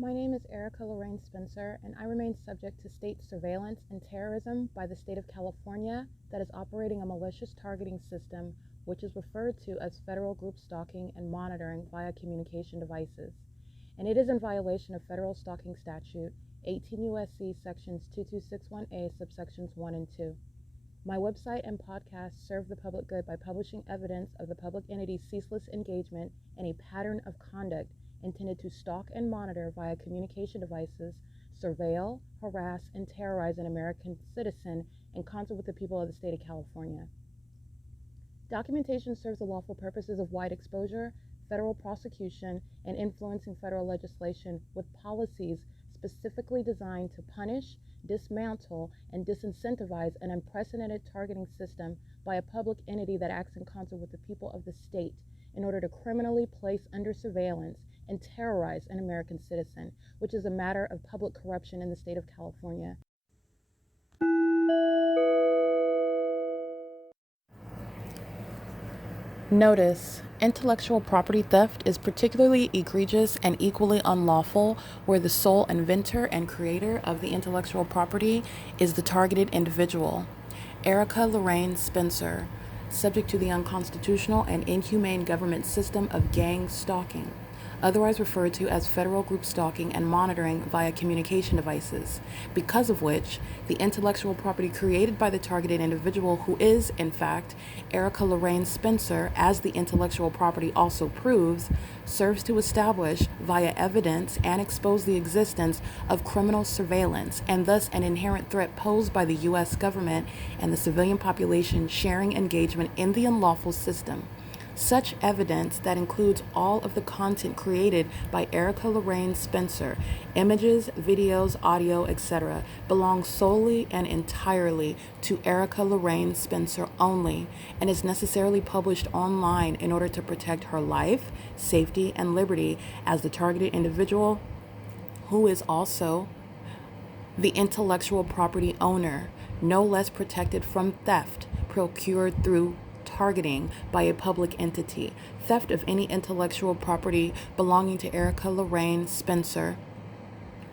My name is Erica Lorraine Spencer, and I remain subject to state surveillance and terrorism by the state of California that is operating a malicious targeting system, which is referred to as federal group stalking and monitoring via communication devices. And it is in violation of federal stalking statute 18 U.S.C. sections 2261A subsections 1 and 2. My website and podcast serve the public good by publishing evidence of the public entity's ceaseless engagement in a pattern of conduct intended to stalk and monitor via communication devices, surveil, harass, and terrorize an American citizen in concert with the people of the state of California. Documentation serves the lawful purposes of wide exposure, federal prosecution, and influencing federal legislation with policies specifically designed to punish, dismantle, and disincentivize an unprecedented targeting system by a public entity that acts in concert with the people of the state in order to criminally place under surveillance and terrorize an American citizen, which is a matter of public corruption in the state of California. Notice: intellectual property theft is particularly egregious and equally unlawful where the sole inventor and creator of the intellectual property is the targeted individual. Erica Lorraine Spencer, subject to the unconstitutional and inhumane government system of gang stalking, otherwise referred to as federal group stalking and monitoring via communication devices, because of which the intellectual property created by the targeted individual, who is, in fact, Erica Lorraine Spencer, as the intellectual property also proves, serves to establish via evidence and expose the existence of criminal surveillance and thus an inherent threat posed by the U.S. government and the civilian population sharing engagement in the unlawful system. Such evidence that includes all of the content created by Erica Lorraine Spencer, images, videos, audio, etc., belongs solely and entirely to Erica Lorraine Spencer only and is necessarily published online in order to protect her life, safety, and liberty as the targeted individual, who is also the intellectual property owner, no less protected from theft procured through targeting by a public entity. Theft of any intellectual property belonging to Erica Lorraine Spencer,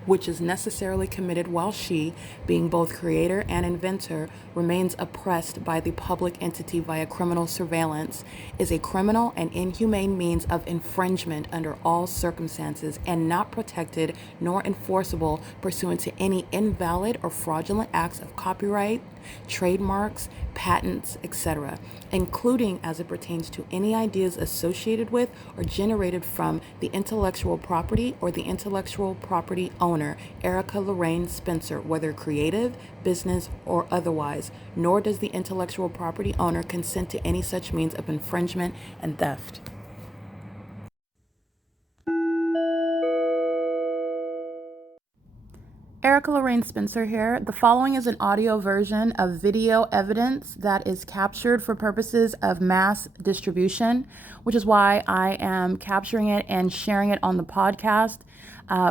which is necessarily committed while she, being both creator and inventor, remains oppressed by the public entity via criminal surveillance, is a criminal and inhumane means of infringement under all circumstances and not protected nor enforceable pursuant to any invalid or fraudulent acts of copyright, trademarks, patents, etc., including as it pertains to any ideas associated with or generated from the intellectual property or the intellectual property owner, Erica Lorraine Spencer, whether creative, business, or otherwise, nor does the intellectual property owner consent to any such means of infringement and theft. Erica Lorraine Spencer here. The following is an audio version of video evidence that is captured for purposes of mass distribution, which is why I am capturing it and sharing it on the podcast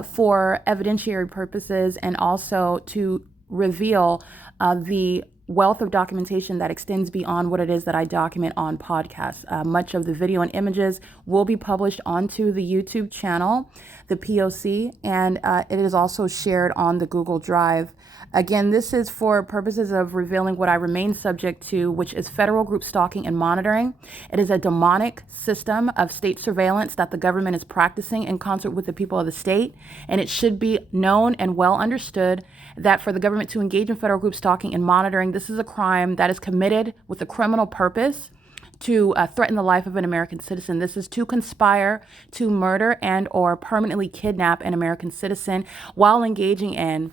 for evidentiary purposes and also to reveal the wealth of documentation that extends beyond what it is that I document on podcasts. Much of the video and images will be published onto the YouTube channel, the P.O.C, and it is also shared on the Google Drive. Again, this is for purposes of revealing what I remain subject to, which is federal group stalking and monitoring. It is a demonic system of state surveillance that the government is practicing in concert with the people of the state, and it should be known and well understood that for the government to engage in federal group stalking and monitoring, this is a crime that is committed with a criminal purpose to threaten the life of an American citizen. This is to conspire to murder and or permanently kidnap an American citizen while engaging in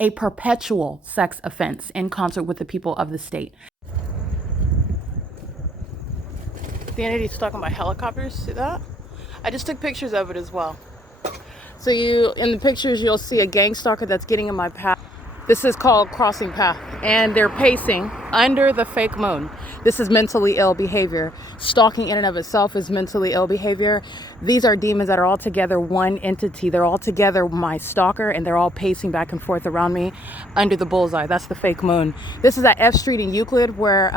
a perpetual sex offense in concert with the people of the state. The entity is stuck on my helicopters. See that? I just took pictures of it as well. So in the pictures, you'll see a gang stalker that's getting in my path. This is called crossing path, and they're pacing under the fake moon. This is mentally ill behavior. Stalking in and of itself is mentally ill behavior. These are demons that are all together one entity. They're all together my stalker, and they're all pacing back and forth around me under the bullseye. That's the fake moon. This is at F Street in Euclid, where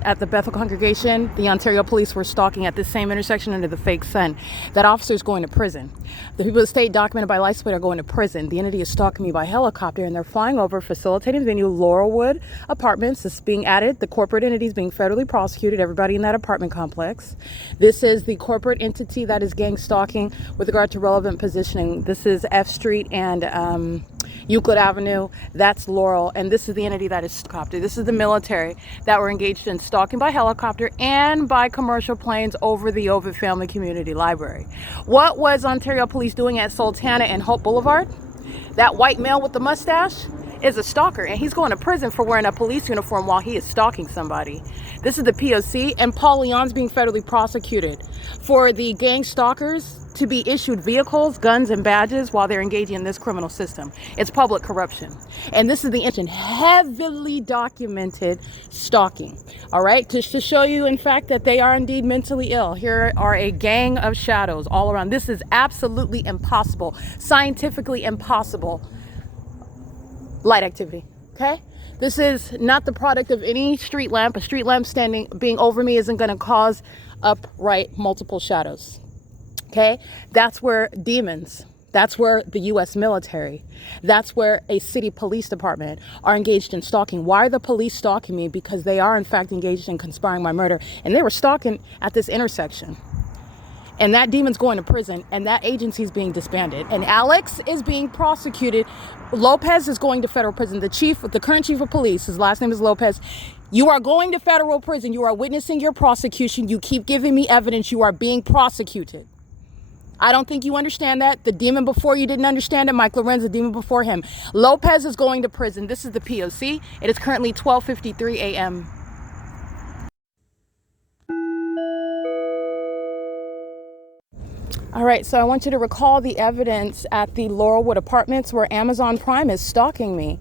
at the Bethel congregation, the Ontario police were stalking at this same intersection under the fake sun. That officer is going to prison. The people of the state documented by license plate are going to prison. The entity is stalking me by helicopter, and they're flying over, facilitating venue Laurelwood Apartments. This is being added. The corporate entity is being federally prosecuted. Everybody in that apartment complex. This is the corporate entity that is gang stalking with regard to relevant positioning. This is F Street and Euclid Avenue. That's Laurel, and this is the entity that is helicopter. This is the military that were engaged in stalking by helicopter and by commercial planes over the Ovid Family Community Library. What was Ontario Police doing at Sultana and Hope Boulevard? That white male with the mustache is a stalker, and he's going to prison for wearing a police uniform while he is stalking somebody. This is the P.O.C, and Paul Leon's being federally prosecuted for the gang stalkers to be issued vehicles, guns, and badges while they're engaging in this criminal system. It's public corruption. And this is the heavily documented stalking. All right, to show you, in fact, that they are indeed mentally ill. Here are a gang of shadows all around. This is absolutely impossible, scientifically impossible light activity, okay? This is not the product of any street lamp. A street lamp being over me isn't going to cause upright multiple shadows. Okay, that's where demons, that's where the U.S. military, that's where a city police department are engaged in stalking. Why are the police stalking me? Because they are in fact engaged in conspiring my murder, and they were stalking at this intersection. And that demon's going to prison, and that agency is being disbanded. And Alex is being prosecuted. Lopez is going to federal prison. The current chief of police, his last name is Lopez. You are going to federal prison. You are witnessing your prosecution. You keep giving me evidence. You are being prosecuted. I don't think you understand that. The demon before you didn't understand it. Mike LORENZ, the demon before him. Lopez is going to prison. This is the P.O.C. It is currently 12:53 a.m. All right, so I want you to recall the evidence at the Laurelwood Apartments where Amazon Prime is stalking me.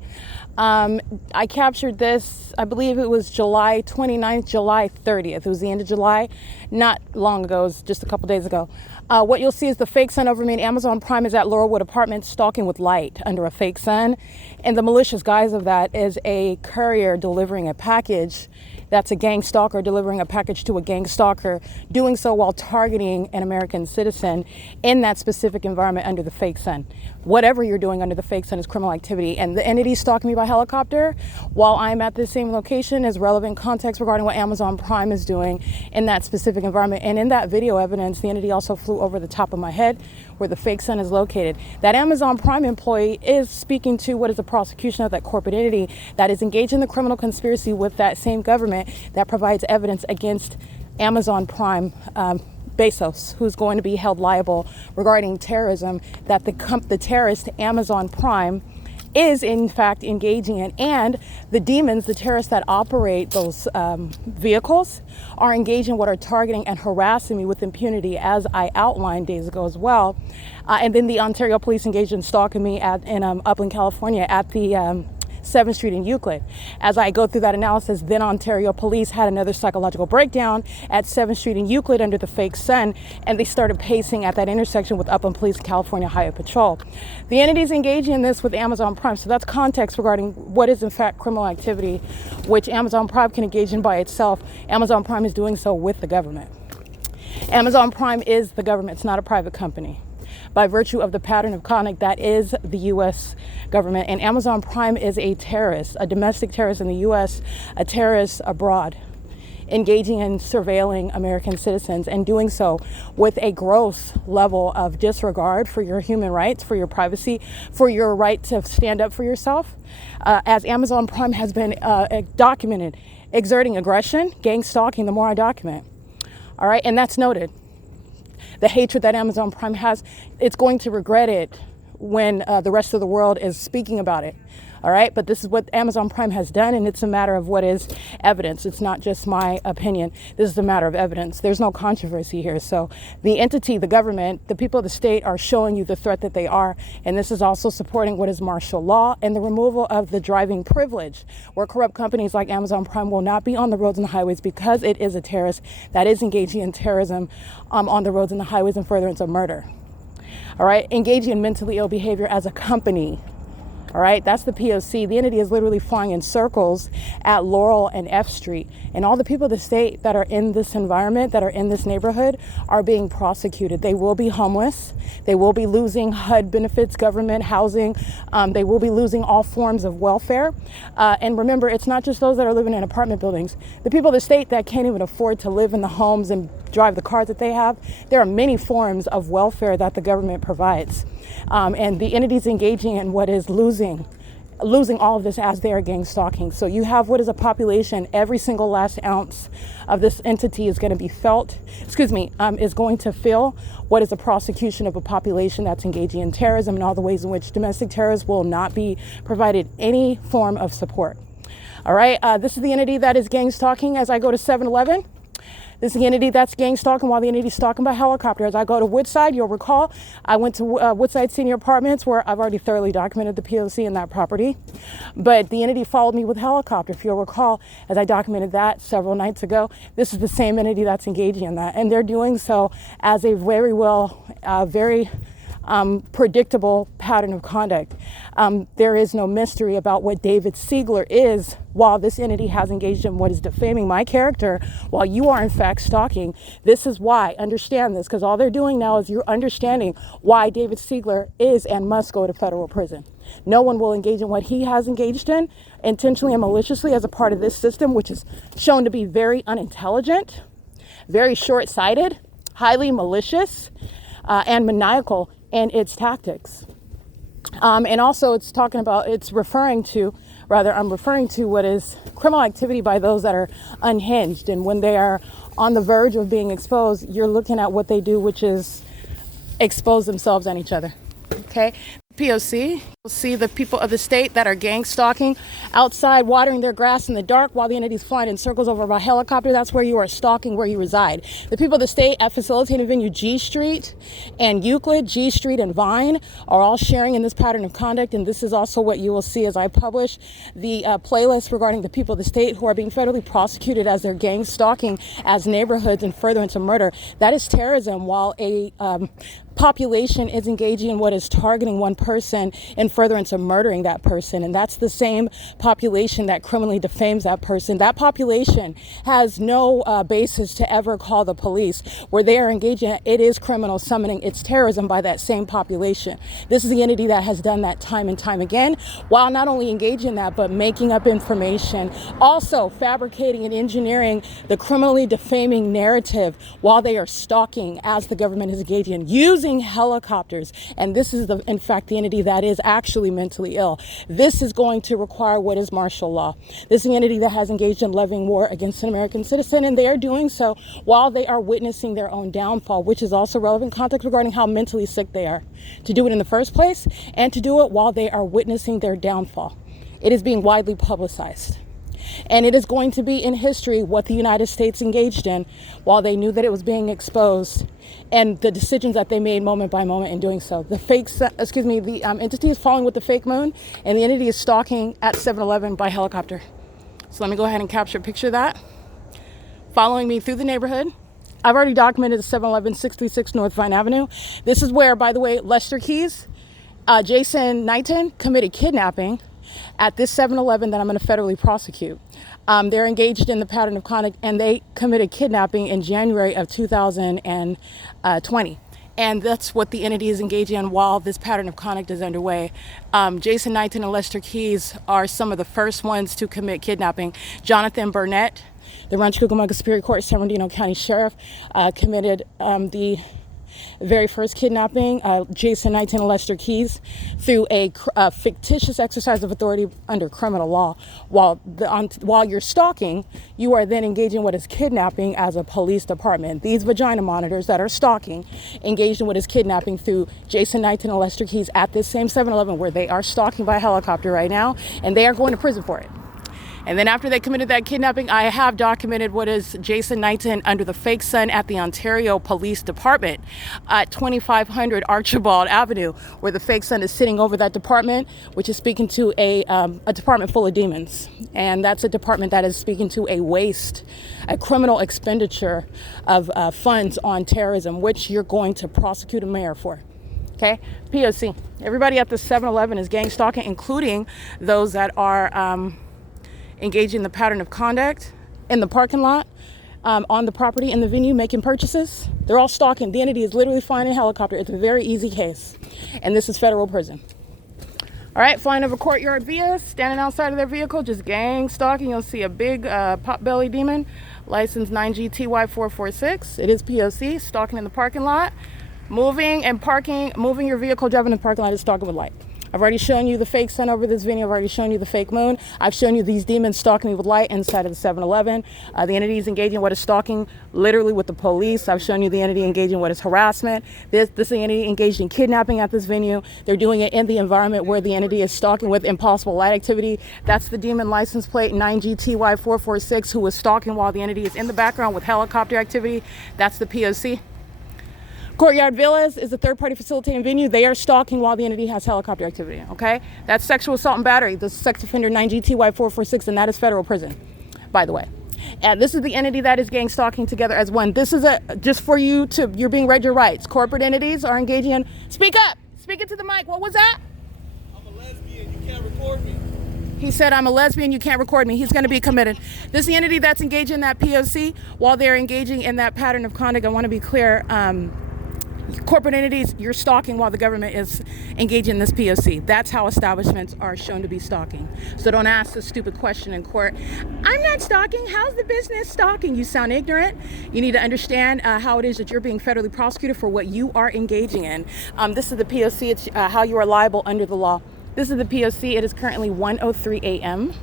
I captured this, I believe it was July 29th, July 30th. It was the end of July, not long ago, it was just a couple days ago. What you'll see is the fake sun over me, and Amazon Prime is at Laurelwood Apartments stalking with light under a fake sun. And the malicious guise of that is a courier delivering a package. That's a gang stalker delivering a package to a gang stalker, doing so while targeting an American citizen in that specific environment under the fake sun. Whatever you're doing under the fake sun is criminal activity. And the entity stalking me by helicopter while I'm at the same location is relevant context regarding what Amazon Prime is doing in that specific environment. And in that video evidence, the entity also flew over the top of my head where the fake sun is located. That Amazon Prime employee is speaking to what is the prosecution of that corporate entity that is engaged in the criminal conspiracy with that same government that provides evidence against Amazon Prime Bezos, who's going to be held liable regarding terrorism that the terrorist Amazon Prime is in fact engaging in. And the demons, the terrorists that operate those vehicles are engaged in what are targeting and harassing me with impunity, as I outlined days ago as well. And then the Ontario Police engaged in stalking me in Upland, California at the 7th Street in Euclid. As I go through that analysis, then Ontario Police had another psychological breakdown at 7th Street in Euclid under the fake sun, and they started pacing at that intersection with Upland Police California Highway Patrol. The entities engaging in this with Amazon Prime, so that's context regarding what is in fact criminal activity, which Amazon Prime can engage in by itself. Amazon Prime is doing so with the government. Amazon Prime is the government, it's not a private company. By virtue of the pattern of conduct that is the U.S. government. And Amazon Prime is a terrorist, a domestic terrorist in the U.S., a terrorist abroad, engaging in surveilling American citizens and doing so with a gross level of disregard for your human rights, for your privacy, for your right to stand up for yourself. As Amazon Prime has been documented, exerting aggression, gang stalking, the more I document. All right, and that's noted. The hatred that Amazon Prime has, it's going to regret it when the rest of the world is speaking about it. All right, but this is what Amazon Prime has done, and it's a matter of what is evidence. It's not just my opinion. This is a matter of evidence. There's no controversy here. So the entity, the government, the people of the state are showing you the threat that they are, and this is also supporting what is martial law and the removal of the driving privilege, where corrupt companies like Amazon Prime will not be on the roads and the highways because it is a terrorist that is engaging in terrorism on the roads and the highways in furtherance of murder. All right, engaging in mentally ill behavior as a company. All right, that's the P.O.C. The entity is literally flying in circles at Laurel and F Street. And all the people of the state that are in this environment, that are in this neighborhood, are being prosecuted. They will be homeless. They will be losing HUD benefits, government housing. They will be losing all forms of welfare. And remember, it's not just those that are living in apartment buildings. The people of the state that can't even afford to live in the homes and drive the cars that they have, there are many forms of welfare that the government provides. And the entities engaging in what is losing all of this as they are gang stalking. So you have what is a population, every single last ounce of this entity is going to be is going to feel what is a prosecution of a population that's engaging in terrorism and all the ways in which domestic terrorists will not be provided any form of support. All right, this is the entity that is gang stalking as I go to 7-Eleven. This is the entity that's gang stalking while the entity is stalking by helicopter. As I go to Woodside, you'll recall, I went to Woodside Senior Apartments where I've already thoroughly documented the P.O.C. in that property. But the entity followed me with helicopter. If you'll recall, as I documented that several nights ago, this is the same entity that's engaging in that. And they're doing so as a very predictable pattern of conduct. There is no mystery about what David Siegler is while this entity has engaged in what is defaming my character while you are in fact stalking. This is why, understand this, because all they're doing now is you're understanding why David Siegler is and must go to federal prison. No one will engage in what he has engaged in intentionally and maliciously as a part of this system, which is shown to be very unintelligent, very short-sighted, highly malicious, and maniacal in its tactics. And also I'm referring to what is criminal activity by those that are unhinged. And when they are on the verge of being exposed, you're looking at what they do, which is expose themselves and each other. Okay. P.O.C. You'll see the people of the state that are gang stalking outside, watering their grass in the dark while the entity's flying in circles over by helicopter. That's where you are stalking, where you reside. The people of the state at facilitating venue G Street and Euclid, G Street and Vine are all sharing in this pattern of conduct. And this is also what you will see as I publish the playlist regarding the people of the state who are being federally prosecuted as their gang stalking as neighborhoods and furtherance of murder. That is terrorism, while a population is engaging in what is targeting one person in furtherance of murdering that person. And that's the same population that criminally defames that person. That population has no basis to ever call the police. Where they are engaging in, it is criminal summoning. It's terrorism by that same population. This is the entity that has done that time and time again, while not only engaging in that, but making up information, also fabricating and engineering the criminally defaming narrative while they are stalking as the government is engaging in, using helicopters. And this is in fact the entity that is actually mentally ill. This is going to require what is martial law. This is the entity that has engaged in levying war against an American citizen, and they are doing so while they are witnessing their own downfall, which is also relevant context regarding how mentally sick they are to do it in the first place and to do it while they are witnessing their downfall. It is being widely publicized. And it is going to be in history what the United States engaged in while they knew that it was being exposed, and the decisions that they made moment by moment in doing so. The entity is following with the fake moon, and the entity is stalking at 7-Eleven by helicopter. So let me go ahead and capture a picture of that. Following me through the neighborhood. I've already documented the 7-Eleven 636 North Vine Avenue. This is where, by the way, Lester Keys, Jason Knighton committed kidnapping at this 7-Eleven that I'm going to federally prosecute. They're engaged in the pattern of conduct, and they committed kidnapping in January of 2020. And that's what the entity is engaging in while this pattern of conduct is underway. Jason Knighton and Lester Keys are some of the first ones to commit kidnapping. Jonathan Burnett, the Rancho Cucamonga Superior Court San Bernardino County Sheriff, committed the very first kidnapping, Jason Knighton and Lester Keys, through a fictitious exercise of authority under criminal law. While you're stalking, you are then engaging in what is kidnapping as a police department. These vagina monitors that are stalking engaged in what is kidnapping through Jason Knighton and Lester Keys at this same 7-Eleven where they are stalking by helicopter right now, and they are going to prison for it. And then after they committed that kidnapping, I have documented what is Jason Knighton under the fake sun at the Ontario Police Department at 2500 Archibald Avenue, where the fake sun is sitting over that department, which is speaking to a department full of demons. And that's a department that is speaking to a waste, a criminal expenditure of funds on terrorism, which you're going to prosecute a mayor for. Okay, P.O.C. Everybody at the 7-Eleven is gang stalking, including those that are engaging in the pattern of conduct in the parking lot, on the property, in the venue, making purchases. They're all stalking. The entity is literally flying in a helicopter. It's a very easy case. And this is federal prison. All right, flying over courtyard via, standing outside of their vehicle, just gang stalking. You'll see a big pot-belly demon, license 9GTY446. It is P.O.C. Stalking in the parking lot. Moving your vehicle, driving in the parking lot is stalking with light. I've already shown you the fake sun over this video. I've already shown you the fake moon. I've shown you these demons stalking me with light inside of the 7-Eleven. The entity is engaging what is stalking literally with the police. I've shown you the entity engaging what is harassment. This entity engaged in kidnapping at this venue. They're doing it in the environment where the entity is stalking with impossible light activity. That's the demon license plate 9GTY446 who was stalking while the entity is in the background with helicopter activity. That's the P.O.C. Courtyard Villas is a third-party facilitating venue. They are stalking while the entity has helicopter activity, okay? That's sexual assault and battery. This is sex offender 9GTY446, and that is federal prison, by the way. And this is the entity that is gang stalking together as one. This is just for you you're being read your rights. Corporate entities are engaging in, speak up, speak into the mic. What was that? I'm a lesbian, you can't record me. He said, I'm a lesbian, you can't record me. He's going to be committed. This is the entity that's engaging in that P.O.C. while they're engaging in that pattern of conduct. I want to be clear. Corporate entities, you're stalking while the government is engaging in this P.O.C. That's how establishments are shown to be stalking. So don't ask a stupid question in court. I'm not stalking. How's the business stalking? You sound ignorant. You need to understand how it is that you're being federally prosecuted for what you are engaging in. This is the P.O.C. It's how you are liable under the law. This is the P.O.C. It is currently 1:03 a.m.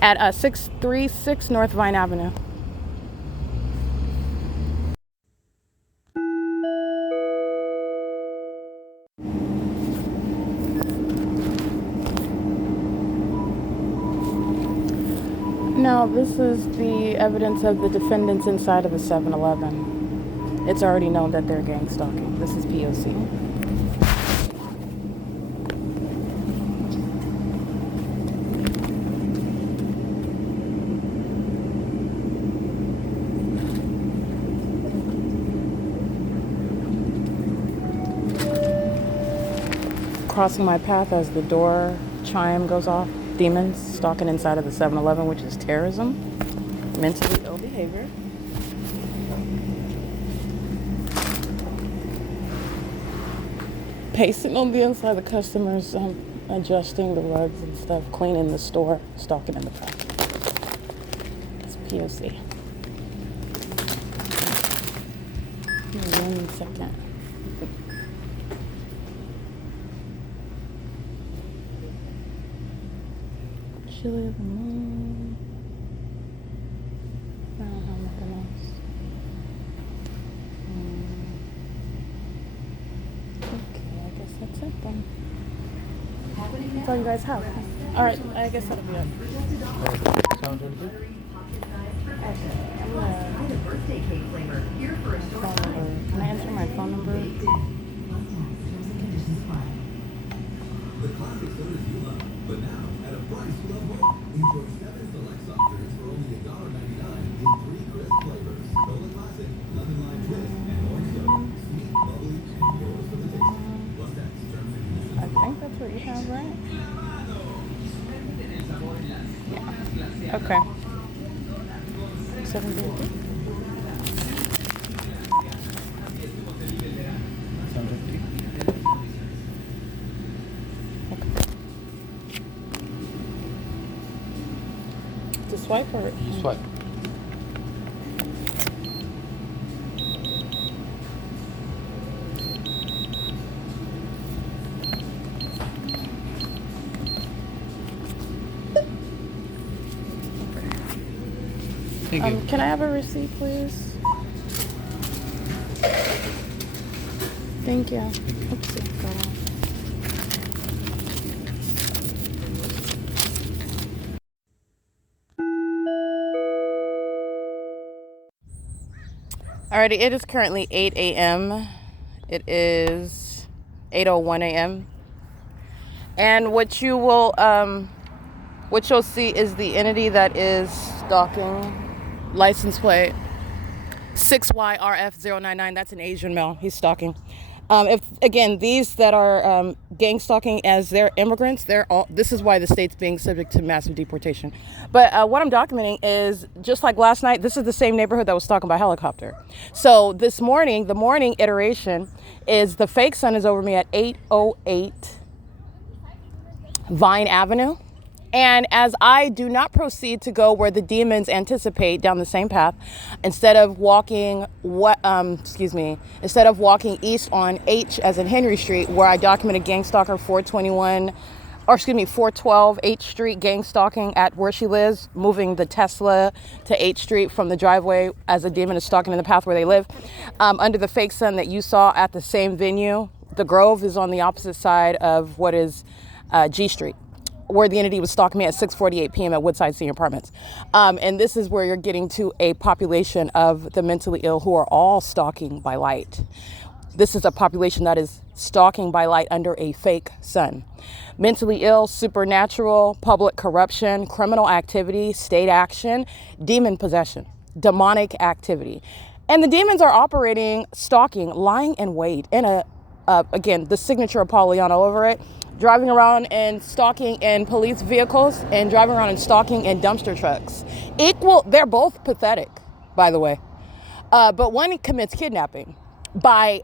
at 636 North Vine Avenue. Now, this is the evidence of the defendants inside of the 7-Eleven. It's already known that they're gang stalking. This is P.O.C. Crossing my path as the door chime goes off. Demons stalking inside of the 7-Eleven, which is terrorism, mentally ill behavior. Pacing on the inside, the customers adjusting the rugs and stuff, cleaning the store, stalking in the back. It's P.O.C. 1 second. Chili of the moon. I don't have nothing else. Okay, I guess that's it then. That's all you guys have. Alright, I guess that'll be it. Sound good? Can I enter my phone number? The classic sodas you love, but now at a price you love more. Enjoy 7 select soft drinks for only $1.99 in 3 crisp flavors. Cola Classic, Lemon Lime Twist, and Orange Soda. Sweet, bubbly, and yours for the taste. Plus tax, terms and conditions. I think that's what you have, right? Yeah. Okay. 7:30. Sound good? To swipe or? You swipe. Thank you. Can I have a receipt, please? Thank you. Oopsie, got off. Alrighty, it is currently 8 a.m. It is 8:01 a.m. And what you'll see is the entity that is stalking. License plate 6YRF099. That's an Asian male. He's stalking. If again, these that are gang stalking as they're immigrants, they're all. This is why the state's being subject to massive deportation. But what I'm documenting is just like last night. This is the same neighborhood that was stalking by helicopter. So this morning, the morning iteration is the fake sun is over me at 808 Vine Avenue. And as I do not proceed to go where the demons anticipate down the same path, instead of walking instead of walking east on H as in Henry Street, where I documented gang stalker 412 H Street gang stalking at where she lives, moving the Tesla to H Street from the driveway as a demon is stalking in the path where they live. Under the fake sun that you saw at the same venue, the Grove is on the opposite side of what is G Street, where the entity was stalking me at 6:48 p.m. at Woodside Senior Apartments. And this is where you're getting to a population of the mentally ill who are all stalking by light. This is a population that is stalking by light under a fake sun. Mentally ill, supernatural, public corruption, criminal activity, state action, demon possession, demonic activity. And the demons are operating, stalking, lying in wait, and again, the signature of Pollyanna all over it, driving around and stalking in police vehicles and driving around and stalking in dumpster trucks. They're both pathetic, by the way. But one commits kidnapping by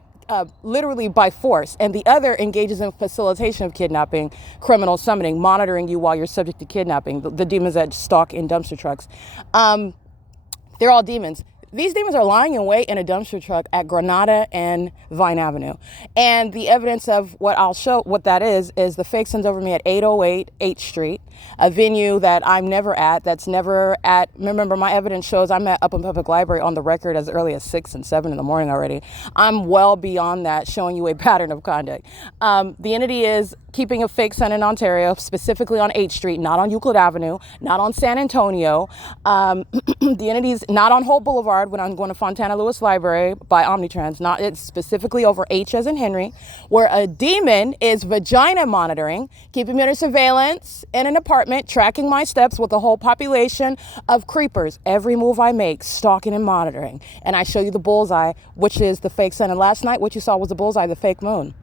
literally by force, and the other engages in facilitation of kidnapping, criminal summoning, monitoring you while you're subject to kidnapping, the demons that stalk in dumpster trucks. They're all demons. These demons are lying in wait in a dumpster truck at Granada and Vine Avenue. And the evidence of what I'll show, what that is the fake sun's over me at 808 H Street, a venue that I'm never at, that's never at, remember my evidence shows I'm at Upland Public Library on the record as early as 6 and 7 in the morning already. I'm well beyond that, showing you a pattern of conduct. The entity is keeping a fake sun in Ontario, specifically on H Street, not on Euclid Avenue, not on San Antonio. The entity's not on Hope Boulevard when I'm going to Fontana Lewis Library by Omnitrans. It's specifically over H as in Henry, where a demon is vagina monitoring, keeping me under surveillance in an apartment, tracking my steps with a whole population of creepers. Every move I make, stalking and monitoring. And I show you the bullseye, which is the fake sun. And last night, what you saw was the bullseye, the fake moon.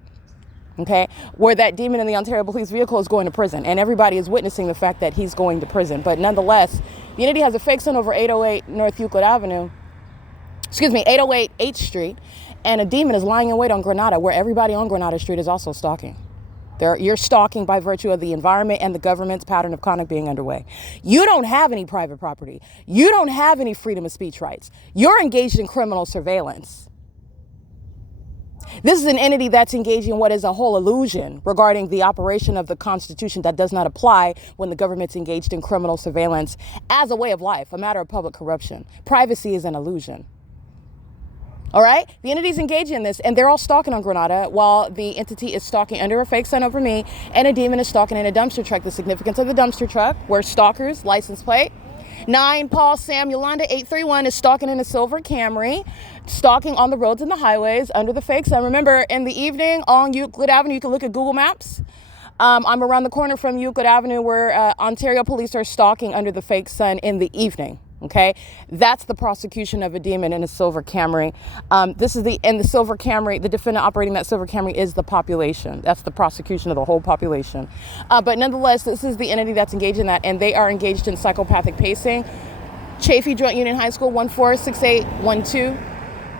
Okay, where that demon in the Ontario police vehicle is going to prison, and everybody is witnessing the fact that he's going to prison. But nonetheless, the entity has a fake sun over 808 North Euclid Avenue, 808 H Street, and a demon is lying in wait on Granada, where everybody on Granada Street is also stalking. You're stalking by virtue of the environment and the government's pattern of conduct being underway. You don't have any private property. You don't have any freedom of speech rights. You're engaged in criminal surveillance. This is an entity that's engaging in what is a whole illusion regarding the operation of the Constitution that does not apply when the government's engaged in criminal surveillance as a way of life, a matter of public corruption. Privacy is an illusion. All right? The entity's engaging in this, and they're all stalking on Granada while the entity is stalking under a fake sun over me, and a demon is stalking in a dumpster truck. The significance of the dumpster truck, where stalkers, license plate, 9 Paul Sam Yolanda 831 is stalking in a silver Camry, stalking on the roads and the highways under the fake sun. Remember, in the evening on Euclid Avenue, you can look at Google Maps. I'm around the corner from Euclid Avenue where Ontario police are stalking under the fake sun in the evening. Okay, that's the prosecution of a demon in a silver Camry. This is the silver Camry. The defendant operating that silver Camry is the population. That's the prosecution of the whole population. But nonetheless, this is the entity that's engaged in that, and they are engaged in psychopathic pacing. Chaffee Joint Union High School 146812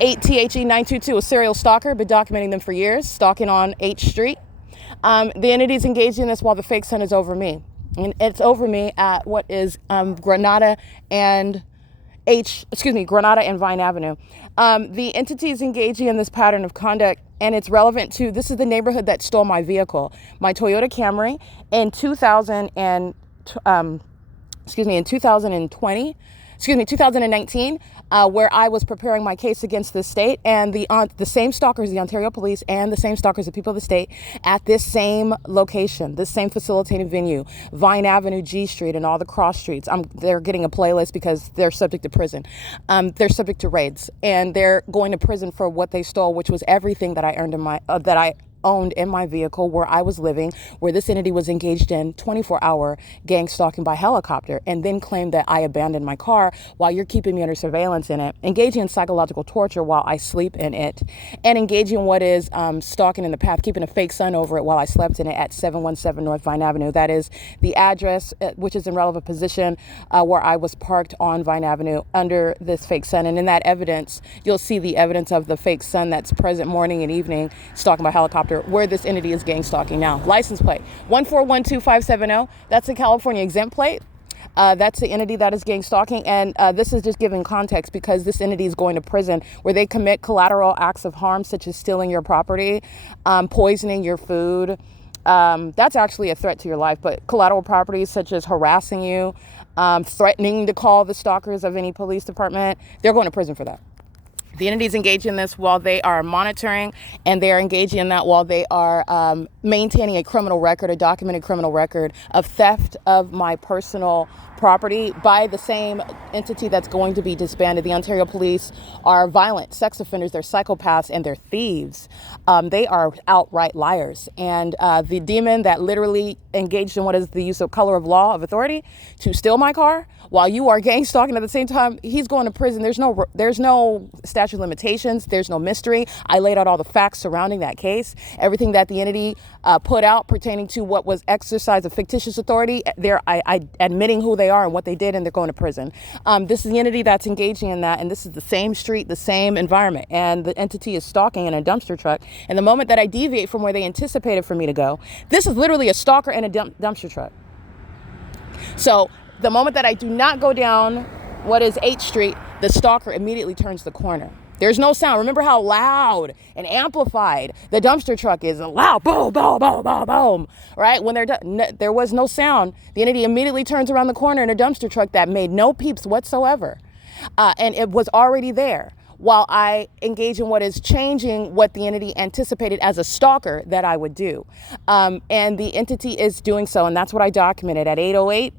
8THE 922, a serial stalker, been documenting them for years, stalking on H Street. The entity's engaged in this while the fake sun is over me. And it's over me at what is Granada and Granada and Vine Avenue. The entity is engaging in this pattern of conduct, and it's relevant to, this is the neighborhood that stole my vehicle, my Toyota Camry in 2019, where I was preparing my case against the state, and the same stalkers, the Ontario police, and the same stalkers, the people of the state, at this same location, this same facilitating venue, Vine Avenue, G Street, and all the cross streets. They're getting a playlist because they're subject to prison. They're subject to raids, and they're going to prison for what they stole, which was everything that I earned in my, that I owned in my vehicle where I was living, where this entity was engaged in 24-hour gang stalking by helicopter, and then claimed that I abandoned my car while you're keeping me under surveillance in it, engaging in psychological torture while I sleep in it, and engaging in what is stalking in the path, keeping a fake sun over it while I slept in it at 717 North Vine Avenue. That is the address, which is in relevant position, where I was parked on Vine Avenue under this fake sun. And in that evidence, you'll see the evidence of the fake sun that's present morning and evening, stalking by helicopter, where this entity is gang stalking now. License plate 1412570. That's a California exempt plate. That's the entity that is gang stalking. And this is just giving context because this entity is going to prison where they commit collateral acts of harm, such as stealing your property, poisoning your food. That's actually a threat to your life, but collateral properties such as harassing you, threatening to call the stalkers of any police department, they're going to prison for that. The entities engage in this while they are monitoring, and they are engaging in that while they are maintaining a criminal record, a documented criminal record of theft of my personal property by the same entity that's going to be disbanded. The Ontario Police are violent sex offenders, they're psychopaths, and they're thieves. They are outright liars. And the demon that literally engaged in what is the use of color of law of authority to steal my car while you are gang stalking at the same time, he's going to prison. There's no statute of limitations. There's no mystery. I laid out all the facts surrounding that case. Everything that the entity put out pertaining to what was exercise of fictitious authority, they're admitting who they are and what they did, and they're going to prison. This is the entity that's engaging in that, and this is the same street, the same environment, and the entity is stalking in a dumpster truck. And the moment that I deviate from where they anticipated for me to go, this is literally a stalker in a dumpster truck. So the moment that I do not go down what is 8th Street, the stalker immediately turns the corner. There's no sound. Remember how loud and amplified the dumpster truck is. Loud, boom, boom, boom, boom, boom. Right? When there was no sound, the entity immediately turns around the corner in a dumpster truck that made no peeps whatsoever. And it was already there while I engage in what is changing what the entity anticipated as a stalker that I would do. And the entity is doing so, and that's what I documented at 808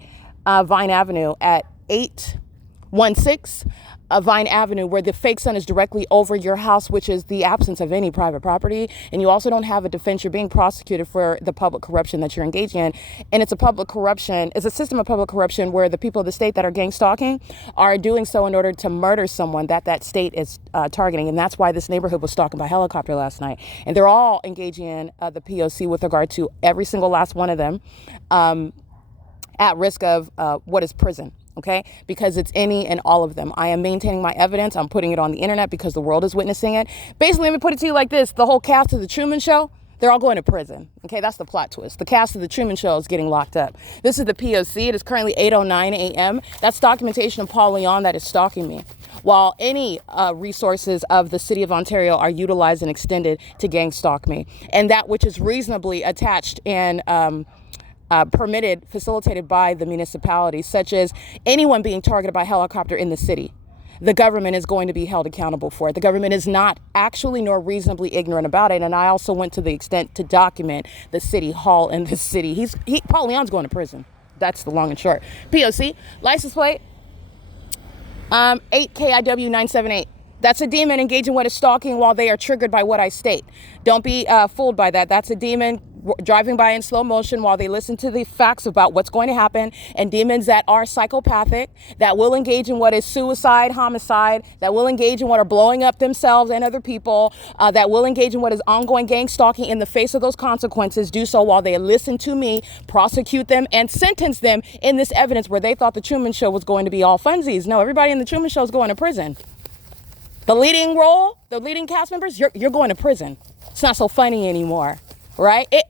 Vine Avenue, at 816 Vine Avenue, where the fake sun is directly over your house, which is the absence of any private property. And you also don't have a defense. You're being prosecuted for the public corruption that you're engaging in. And it's a public corruption, it's a system of public corruption where the people of the state that are gang stalking are doing so in order to murder someone that state is targeting. And that's why this neighborhood was stalking by helicopter last night. And they're all engaging in the P.O.C. with regard to every single last one of them at risk of what is prison. Okay, because it's any and all of them. I am maintaining my evidence. I'm putting it on the internet because the world is witnessing it. Basically, let me put it to you like this. The whole cast of the Truman Show, they're all going to prison. Okay, that's the plot twist. The cast of the Truman Show is getting locked up. This is the P.O.C. It is currently 8:09 a.m. That's documentation of Paul Leon that is stalking me. While any resources of the city of Ontario are utilized and extended to gang stalk me. And that which is reasonably attached and permitted, facilitated by the municipality, such as anyone being targeted by helicopter in the city. The government is going to be held accountable for it. The government is not actually nor reasonably ignorant about it. And I also went to the extent to document the city hall in this city. Paul Leon's going to prison. That's the long and short. P.O.C. license plate 8KIW 978. That's a demon engaging what is stalking while they are triggered by what I state. Don't be fooled by that. That's a demon driving by in slow motion while they listen to the facts about what's going to happen, and demons that are psychopathic, that will engage in what is suicide, homicide, that will engage in what are blowing up themselves and other people, that will engage in what is ongoing gang stalking in the face of those consequences, do so while they listen to me, prosecute them, and sentence them in this evidence where they thought the Truman Show was going to be all funsies. No, everybody in the Truman Show is going to prison. The leading role, the leading cast members, you're going to prison. It's not so funny anymore, right? It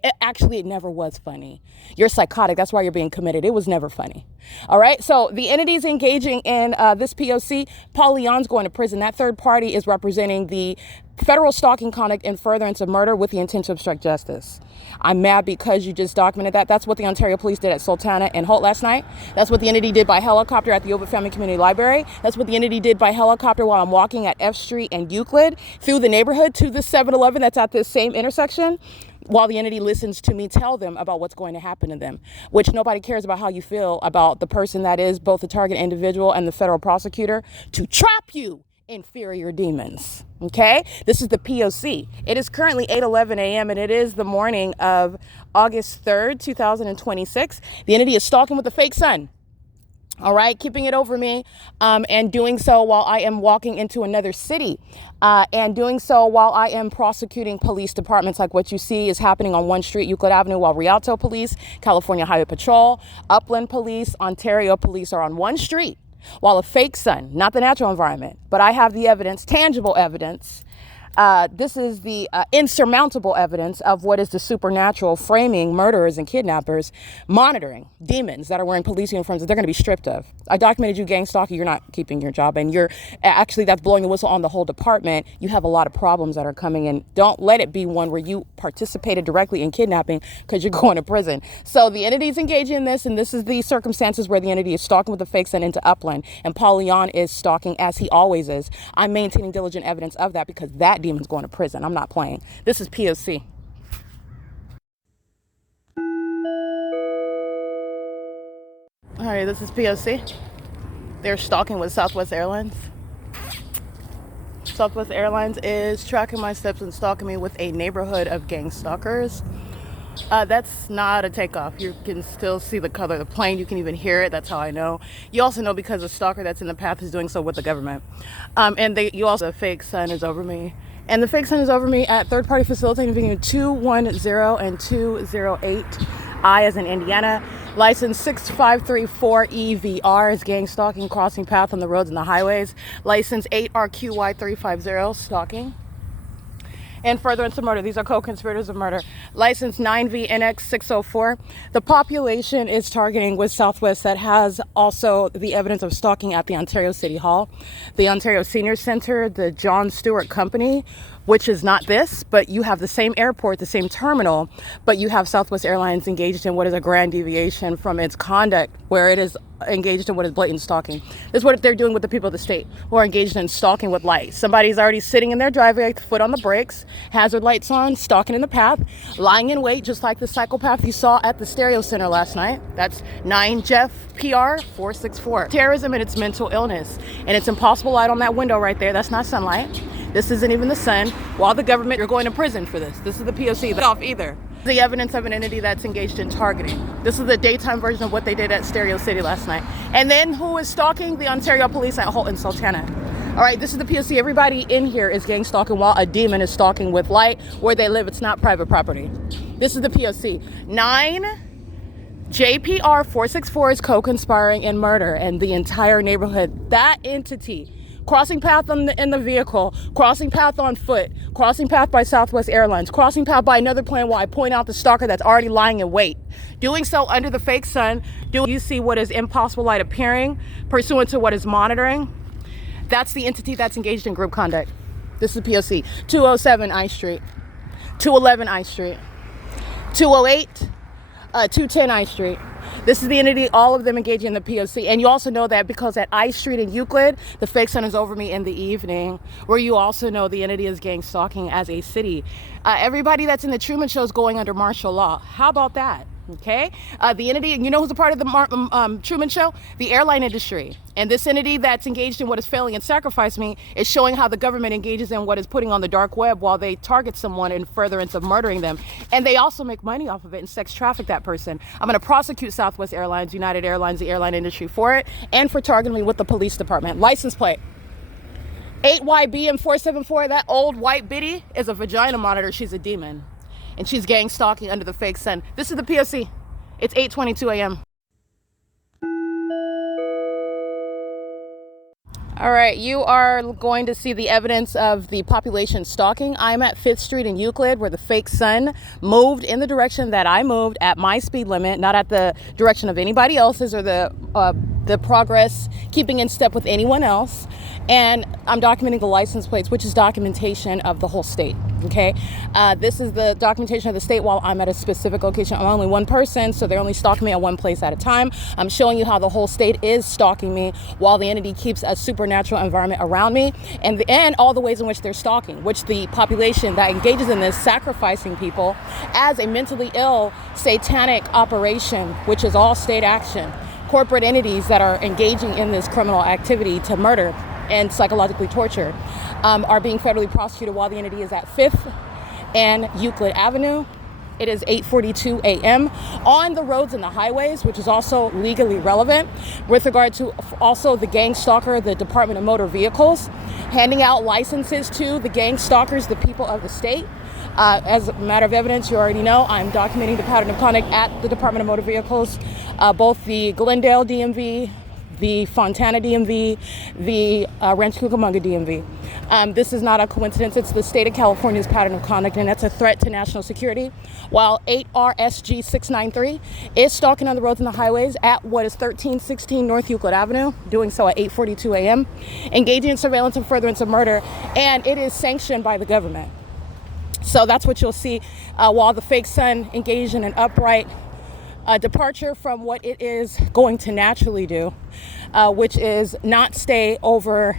never was funny. You're psychotic. That's why you're being committed. It was never funny. All right. So the entities engaging in this P.O.C., Paul Leon's going to prison. That third party is representing the federal stalking conduct in furtherance of murder with the intent to obstruct justice. I'm mad because you just documented that. That's what the Ontario Police did at Sultana and Holt last night. That's what the entity did by helicopter at the Ovid Family Community Library. That's what the entity did by helicopter while I'm walking at F Street and Euclid through the neighborhood to the 7-Eleven that's at this same intersection, while the entity listens to me tell them about what's going to happen to them, which nobody cares about how you feel about the person that is both the target individual and the federal prosecutor to trap you inferior demons. Okay, this is the P.O.C. It is currently 8:11 a.m. and it is the morning of August 3rd, 2026. The entity is stalking with a fake sun. All right, keeping it over me, and doing so while I am walking into another city, and doing so while I am prosecuting police departments, like what you see is happening on 1 Street, Euclid Avenue, while Rialto Police, California Highway Patrol, Upland Police, Ontario Police are on 1 street, while a fake sun, not the natural environment, but I have the evidence, tangible evidence. This is the insurmountable evidence of what is the supernatural framing murderers and kidnappers, monitoring demons that are wearing police uniforms that they're going to be stripped of. I documented you gang stalking. You're not keeping your job, and you're actually, that's blowing the whistle on the whole department. You have a lot of problems that are coming in. Don't let it be one where you participated directly in kidnapping because you're going to prison. So the entity is engaging in this, and this is the circumstances where the entity is stalking with the fake sun into Upland, and Paul Leon is stalking as he always is. I'm maintaining diligent evidence of that because that demon's going to prison. I'm not playing. This is P.O.C. All right, this is P.O.C. They're stalking with Southwest Airlines. Southwest Airlines is tracking my steps and stalking me with a neighborhood of gang stalkers. That's not a takeoff. You can still see the color of the plane. You can even hear it. That's how I know. You also know because the stalker that's in the path is doing so with the government. You also, the fake sun is over me. And the fake sun is over me at third-party facilitating between 210 and 208. I as in Indiana. License 6534EVR is gang stalking, crossing path on the roads and the highways. License 8RQY350, stalking. And furtherance of murder. These are co-conspirators of murder. License 9VNX604. The population is targeting with Southwest that has also the evidence of stalking at the Ontario City Hall, the Ontario Senior Center, the John Stewart Company, which is not this, but you have the same airport, the same terminal, but you have Southwest Airlines engaged in what is a grand deviation from its conduct, where it is engaged in what is blatant stalking. This is what they're doing with the people of the state who are engaged in stalking with lights. Somebody's already sitting in their driveway, foot on the brakes, hazard lights on, stalking in the path, lying in wait, just like the psychopath you saw at the Stereo Center last night. That's 9 Jeff PR 464. Terrorism and its mental illness. And it's impossible light on that window right there. That's not sunlight. This isn't even the sun. While the government, you're going to prison for this. This is the P.O.C. Off either. The evidence of an entity that's engaged in targeting. This is the daytime version of what they did at Stereo City last night. And then who is stalking? The Ontario Police at Holt and Sultana. All right, this is the P.O.C. Everybody in here is gang stalking while a demon is stalking with light. Where they live, it's not private property. This is the P.O.C. 9 JPR 464 is co-conspiring in murder, and the entire neighborhood, that entity, crossing path in the vehicle, crossing path on foot, crossing path by Southwest Airlines, crossing path by another plane while I point out the stalker that's already lying in wait. Doing so under the fake sun. You see what is impossible light appearing, pursuant to what is monitoring. That's the entity that's engaged in group conduct. This is P.O.C. 207 I Street, 211 I Street, 208, 210 I Street. This is the entity, all of them engaging in the P.O.C. And you also know that because at I Street in Euclid, the fake sun is over me in the evening, where you also know the entity is gang stalking as a city. Everybody that's in the Truman Show is going under martial law. How about that? Okay, the entity, you know who's a part of the Truman Show? The airline industry. And this entity that's engaged in what is failing and sacrifice me is showing how the government engages in what is putting on the dark web while they target someone in furtherance of murdering them. And they also make money off of it and sex traffic that person. I'm going to prosecute Southwest Airlines, United Airlines, the airline industry for it, and for targeting me with the police department. License plate 8YB 474. That old white biddy is a vagina monitor. She's a demon. And she's gang stalking under the fake sun. This is the P.O.C. It's 8:22 a.m. All right, you are going to see the evidence of the population stalking. I'm at 5th Street in Euclid, where the fake sun moved in the direction that I moved at my speed limit, not at the direction of anybody else's or the progress keeping in step with anyone else. And I'm documenting the license plates, which is documentation of the whole state. Okay, this is the documentation of the state while I'm at a specific location. I'm only one person, so they're only stalking me at one place at a time. I'm showing you how the whole state is stalking me while the entity keeps a supernatural environment around me, and all the ways in which they're stalking, which the population that engages in this, sacrificing people as a mentally ill satanic operation, which is all state action, corporate entities that are engaging in this criminal activity to murder and psychologically torture are being federally prosecuted while the entity is at 5th and Euclid Avenue. It is 8:42 a.m. on the roads and the highways, which is also legally relevant with regard to also the gang stalker, the Department of Motor Vehicles, handing out licenses to the gang stalkers, the people of the state. As a matter of evidence, you already know, I'm documenting the pattern of conduct at the Department of Motor Vehicles, both the Glendale DMV, the Fontana DMV, the Rancho Cucamonga DMV. This is not a coincidence. It's the state of California's pattern of conduct, and that's a threat to national security. While 8RSG 693 is stalking on the roads and the highways at what is 1316 North Euclid Avenue, doing so at 8:42 a.m., engaging in surveillance and furtherance of murder, and it is sanctioned by the government. So that's what you'll see while the fake son engaged in an upright departure from what it is going to naturally do, which is not stay over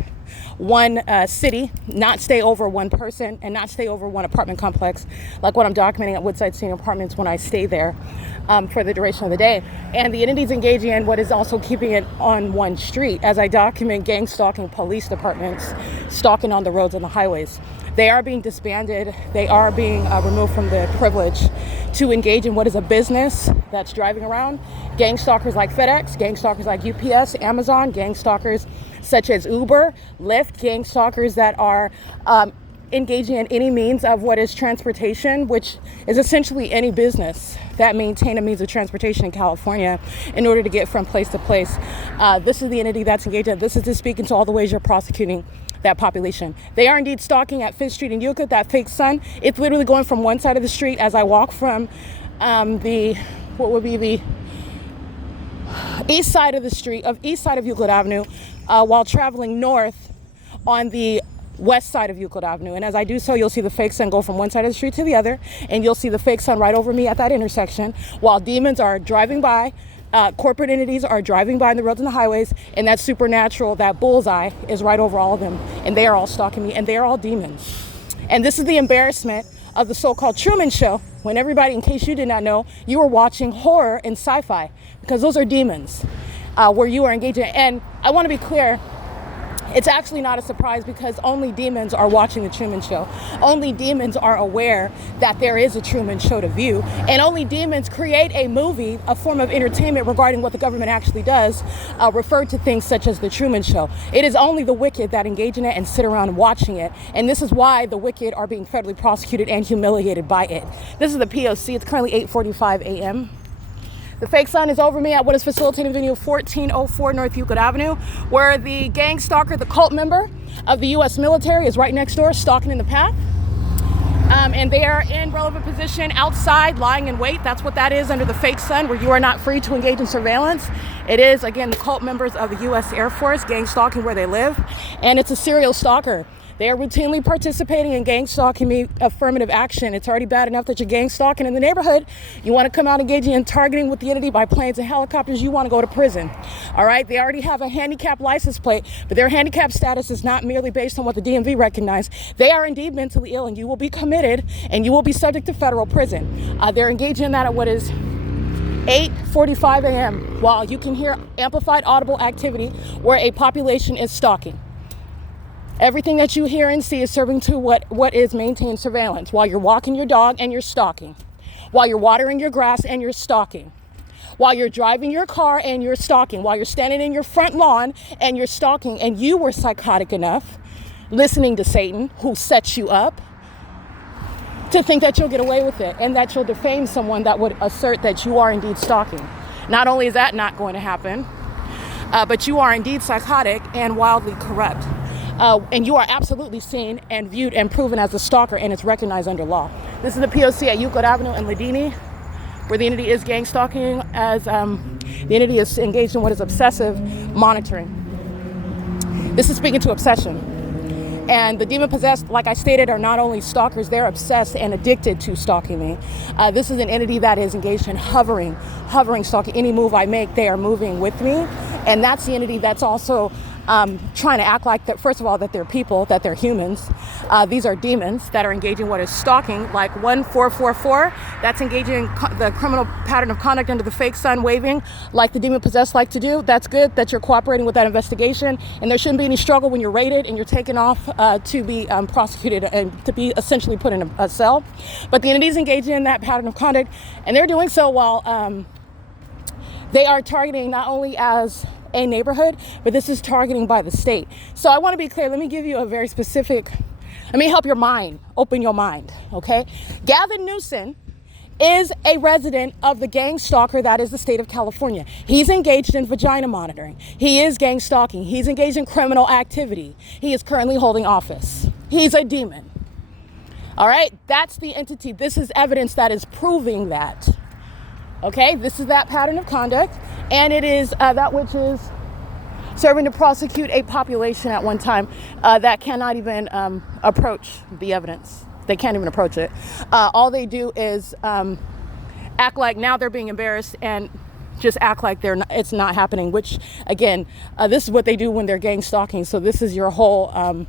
one city, not stay over one person, and not stay over one apartment complex, like what I'm documenting at Woodside Senior Apartments when I stay there for the duration of the day. And the entity's engaging in what is also keeping it on one street, as I document gang stalking police departments, stalking on the roads and the highways. They are being disbanded. They are being removed from the privilege to engage in what is a business that's driving around. Gang stalkers like FedEx, gang stalkers like UPS, Amazon, gang stalkers such as Uber, Lyft, gang stalkers that are engaging in any means of what is transportation, which is essentially any business that maintain a means of transportation in California in order to get from place to place. This is the entity that's engaged in. This is to speak into all the ways you're prosecuting that population. They are indeed stalking at 5th Street in Euclid, that fake sun. It's literally going from one side of the street as I walk from the east side of the street, east side of Euclid Avenue, while traveling north on the west side of Euclid Avenue. And as I do so, you'll see the fake sun go from one side of the street to the other, and you'll see the fake sun right over me at that intersection, while demons are driving by. Corporate entities are driving by on the roads and the highways, and that supernatural, that bullseye, is right over all of them, and they are all stalking me, and they are all demons. And this is the embarrassment of the so-called Truman Show, when everybody, in case you did not know, you were watching horror and sci-fi, because those are demons where you are engaging. And I want to be clear, it's actually not a surprise, because only demons are watching the Truman Show. Only demons are aware that there is a Truman Show to view. And only demons create a movie, a form of entertainment regarding what the government actually does, referred to things such as the Truman Show. It is only the wicked that engage in it and sit around watching it. And this is why the wicked are being federally prosecuted and humiliated by it. This is the P.O.C. It's currently 8:45 a.m. The fake sun is over me at what is facilitating venue 1404 North Euclid Avenue, where the gang stalker, the cult member of the U.S. military, is right next door, stalking in the path. And they are in relevant position outside, lying in wait. That's what that is under the fake sun, where you are not free to engage in surveillance. It is, again, the cult members of the U.S. Air Force, gang stalking where they live. And it's a serial stalker. They are routinely participating in gang stalking affirmative action. It's already bad enough that you're gang stalking in the neighborhood. You want to come out engaging in targeting with the entity by planes and helicopters, you want to go to prison. All right, they already have a handicap license plate, but their handicap status is not merely based on what the DMV recognized. They are indeed mentally ill, and you will be committed, and you will be subject to federal prison. They're engaging in that at what is 8:45 a.m. while you can hear amplified audible activity where a population is stalking. Everything that you hear and see is serving to what is maintained surveillance. While you're walking your dog and you're stalking. While you're watering your grass and you're stalking. While you're driving your car and you're stalking. While you're standing in your front lawn and you're stalking. And you were psychotic enough, listening to Satan, who sets you up, to think that you'll get away with it and that you'll defame someone that would assert that you are indeed stalking. Not only is that not going to happen, but you are indeed psychotic and wildly corrupt. And you are absolutely seen and viewed and proven as a stalker, and it's recognized under law. This is the P.O.C. at Euclid Avenue and Ladini, where the entity is gang stalking, as the entity is engaged in what is obsessive monitoring. This is speaking to obsession. And the demon-possessed, like I stated, are not only stalkers, they're obsessed and addicted to stalking me. This is an entity that is engaged in hovering stalking. Any move I make, they are moving with me. And that's the entity that's also trying to act like that, first of all, that they're people, that they're humans. These are demons that are engaging what is stalking, like 1444, that's engaging the criminal pattern of conduct under the fake sun waving, like the demon possessed like to do. That's good that you're cooperating with that investigation, and there shouldn't be any struggle when you're raided and you're taken off to be prosecuted and to be essentially put in a cell. But the entities engaging in that pattern of conduct, and they're doing so while they are targeting not only as a neighborhood, but this is targeting by the state. So I want to be clear. Let me give you a very specific, let me help your mind, open your mind, okay? Gavin Newsom is a resident of the gang stalker that is the state of California. He's engaged in vagina monitoring. He is gang stalking. He's engaged in criminal activity. He is currently holding office. He's a demon. All right, that's the entity. This is evidence that is proving that. Okay, this is that pattern of conduct, and it is that which is serving to prosecute a population at one time that cannot even approach the evidence. They can't even approach it. All they do is act like now they're being embarrassed and just act like it's not happening, which, again, this is what they do when they're gang stalking. So this is your whole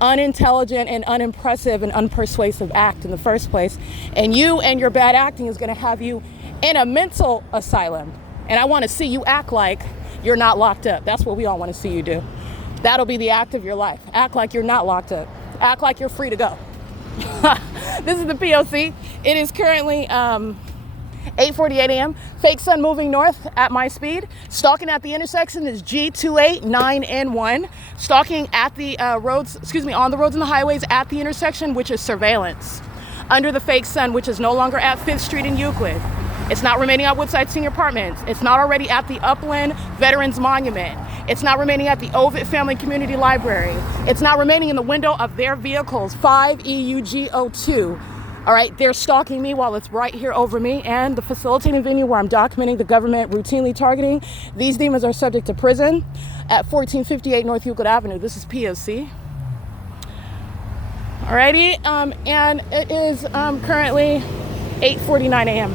unintelligent and unimpressive and unpersuasive act in the first place. And you and your bad acting is going to have you in a mental asylum. And I want to see you act like you're not locked up. That's what we all want to see you do. That'll be the act of your life. Act like you're not locked up. Act like you're free to go. This is the P.O.C. It is currently 8:48 a.m. Fake sun moving north at my speed. Stalking at the intersection is G289N1. Stalking at the roads, on the roads and the highways at the intersection, which is surveillance. Under the fake sun, which is no longer at 5th Street in Euclid. It's not remaining at Woodside Senior Apartments. It's not already at the Upland Veterans Monument. It's not remaining at the Ovid Family Community Library. It's not remaining in the window of their vehicles, 5EUGO2. All right, they're stalking me while it's right here over me, and the facilitating venue where I'm documenting the government routinely targeting. These demons are subject to prison at 1458 North Euclid Avenue. This is P.O.C. Alrighty, and it is currently 8:49 a.m.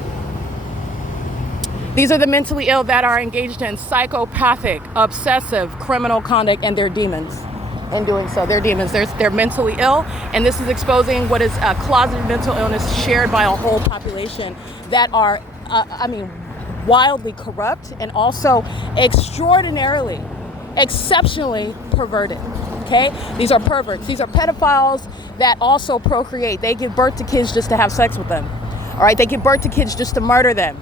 These are the mentally ill that are engaged in psychopathic, obsessive, criminal conduct, and they're demons. In doing so, they're demons. They're mentally ill, and this is exposing what is a closeted mental illness shared by a whole population that are, wildly corrupt and also extraordinarily, exceptionally perverted. Okay, these are perverts. These are pedophiles that also procreate. They give birth to kids just to have sex with them. All right, they give birth to kids just to murder them.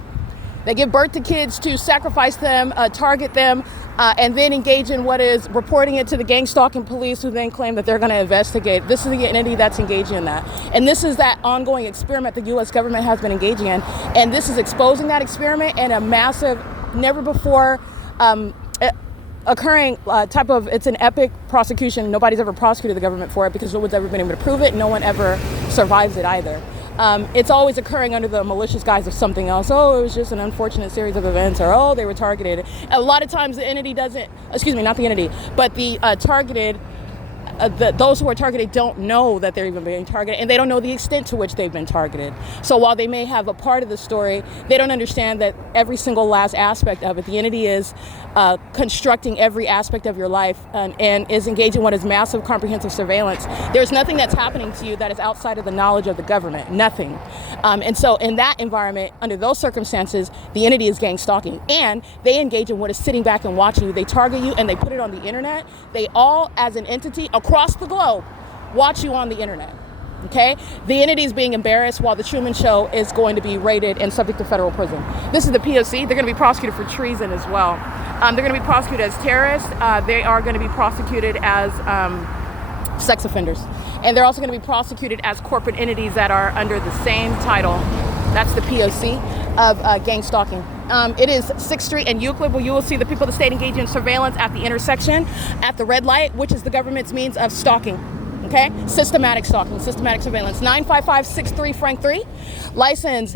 They give birth to kids to sacrifice them, target them, and then engage in what is reporting it to the gang stalking police, who then claim that they're going to investigate. This is the entity that's engaging in that. And this is that ongoing experiment the U.S. government has been engaging in. And this is exposing that experiment in a massive, never before occurring type of, it's an epic prosecution. Nobody's ever prosecuted the government for it because no one's ever been able to prove it. No one ever survives it either. It's always occurring under the malicious guise of something else. Oh, it was just an unfortunate series of events, or oh, they were targeted. A lot of times the entity doesn't, not the entity, but the targeted, those who are targeted don't know that they're even being targeted, and they don't know the extent to which they've been targeted. So while they may have a part of the story, they don't understand that every single last aspect of it, the entity is constructing every aspect of your life and is engaging in what is massive comprehensive surveillance. There's nothing that's happening to you that is outside of the knowledge of the government, nothing. And so in that environment, under those circumstances, the entity is gang stalking, and they engage in what is sitting back and watching you. They target you and they put it on the internet. They all, as an entity across the globe, watch you on the internet. Okay, the entity is being embarrassed while the Truman Show is going to be raided and subject to federal prison. This is the P.O.C. They're going to be prosecuted for treason as well. They're going to be prosecuted as terrorists. They are going to be prosecuted as sex offenders, and they're also going to be prosecuted as corporate entities that are under the same title. That's the P.O.C. of gang stalking. It is 6th Street and Euclid, where you will see the people of the state engaging in surveillance at the intersection, at the red light, which is the government's means of stalking. Okay, systematic stalking, systematic surveillance. 95563 Frank 3, license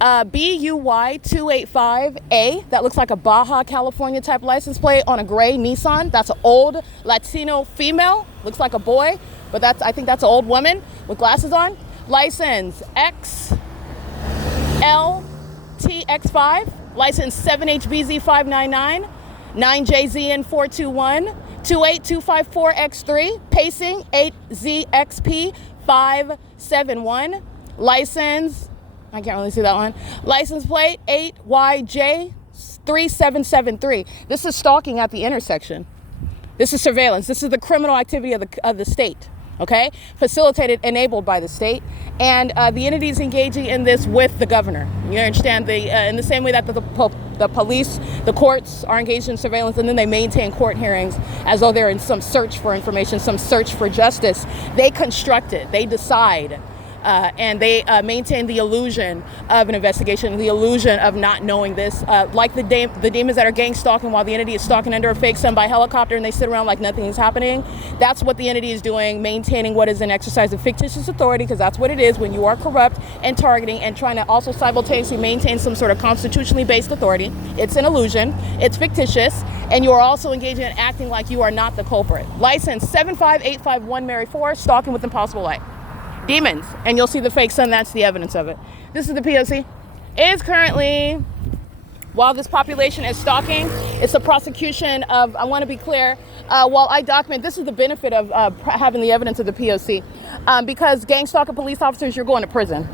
BUY285A. That looks like a Baja California type license plate on a gray Nissan. That's an old Latino female. Looks like a boy, but I think that's an old woman with glasses on. License XLTX5. License 7HBZ599. 9JZN421, 28254X3, pacing 8ZXP571, license, I can't really see that one, license plate 8YJ3773. This is stalking at the intersection. This is surveillance. This is the criminal activity of the state, okay? Facilitated, enabled by the state. And the entities engaging in this with the governor. You understand? In the same way that the police, the courts are engaged in surveillance, and then they maintain court hearings as though they're in some search for information, some search for justice. They construct it. They decide. And they maintain the illusion of an investigation, the illusion of not knowing this, like the demons that are gang stalking while the entity is stalking under a fake sun by helicopter, and they sit around like nothing is happening. That's what the entity is doing, maintaining what is an exercise of fictitious authority, because that's what it is when you are corrupt and targeting and trying to also simultaneously maintain some sort of constitutionally based authority. It's an illusion, it's fictitious, and you are also engaging in acting like you are not the culprit. License 75851 Mary 4, stalking with impossible light. Demons, and you'll see the fake sun. That's the evidence of it. This is the P.O.C. It is currently, while this population is stalking, it's the prosecution of, I want to be clear, while I document, this is the benefit of having the evidence of the P.O.C. Because gang stalking police officers, you're going to prison.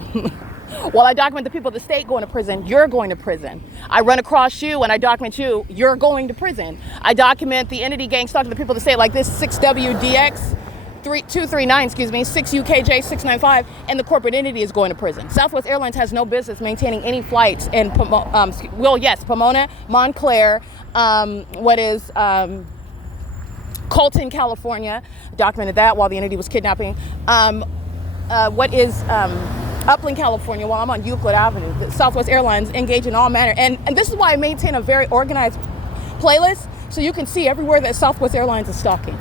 While I document the people of the state going to prison, you're going to prison. I run across you and I document you, you're going to prison. I document the entity gang stalking the people of the state, like this 6WDX, 239, 6UKJ 695, and the corporate entity is going to prison. Southwest Airlines has no business maintaining any flights in Pomona, Montclair, Colton, California. Documented that while the entity was kidnapping. Upland, California, while I'm on Euclid Avenue. The Southwest Airlines engage in all manner. And this is why I maintain a very organized playlist, so you can see everywhere that Southwest Airlines is stalking.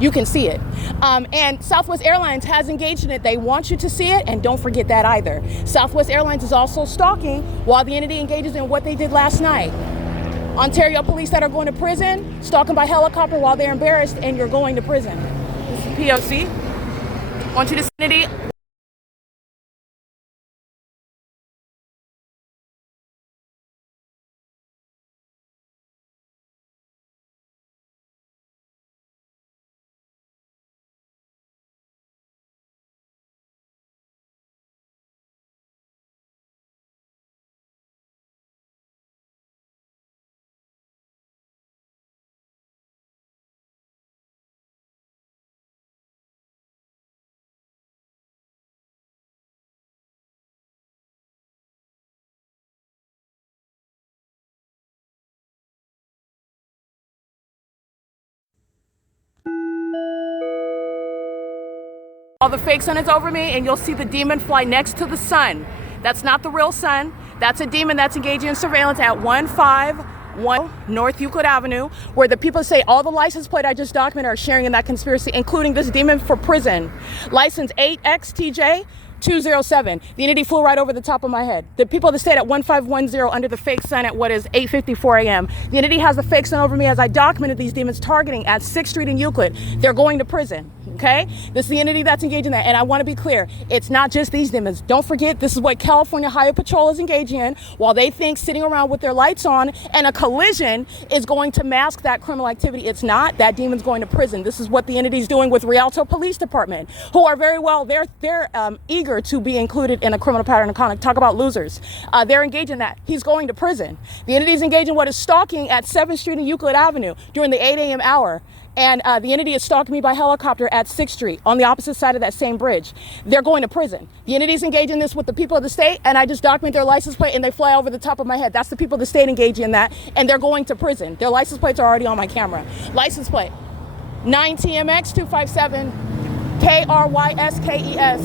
You can see it. And Southwest Airlines has engaged in it. They want you to see it, and don't forget that either. Southwest Airlines is also stalking while the entity engages in what they did last night. Ontario police that are going to prison, stalking by helicopter while they're embarrassed, and you're going to prison. This is P.O.C. I want you to see entity. All the fake sun is over me, and you'll see the demon fly next to the sun. That's not the real sun. That's a demon that's engaging in surveillance at 151 North Euclid Avenue, where the people say all the license plate I just documented are sharing in that conspiracy, including this demon for prison. License 8XTJ 207. The entity flew right over the top of my head. The people of the state at 1510 under the fake sun at what is 8:54 a.m. The entity has the fake sun over me as I documented these demons targeting at 6th Street in Euclid. They're going to prison. Okay? This is the entity that's engaged in that. And I want to be clear, it's not just these demons. Don't forget, this is what California Highway Patrol is engaging in, while they think sitting around with their lights on and a collision is going to mask that criminal activity. It's not. That demon's going to prison. This is what the entity's doing with Rialto Police Department, who are very well, they're eager to be included in a criminal pattern of conduct. Talk about losers. They're engaged in that. He's going to prison. The entity's engaged in what is stalking at 7th Street and Euclid Avenue during the 8 a.m. hour. And the entity is stalking me by helicopter at 6th Street on the opposite side of that same bridge. They're going to prison. The entity's engaged in this with the people of the state, and I just document their license plate and they fly over the top of my head. That's the people of the state engaging in that, and they're going to prison. Their license plates are already on my camera. License plate 9TMX 257 KRYSKES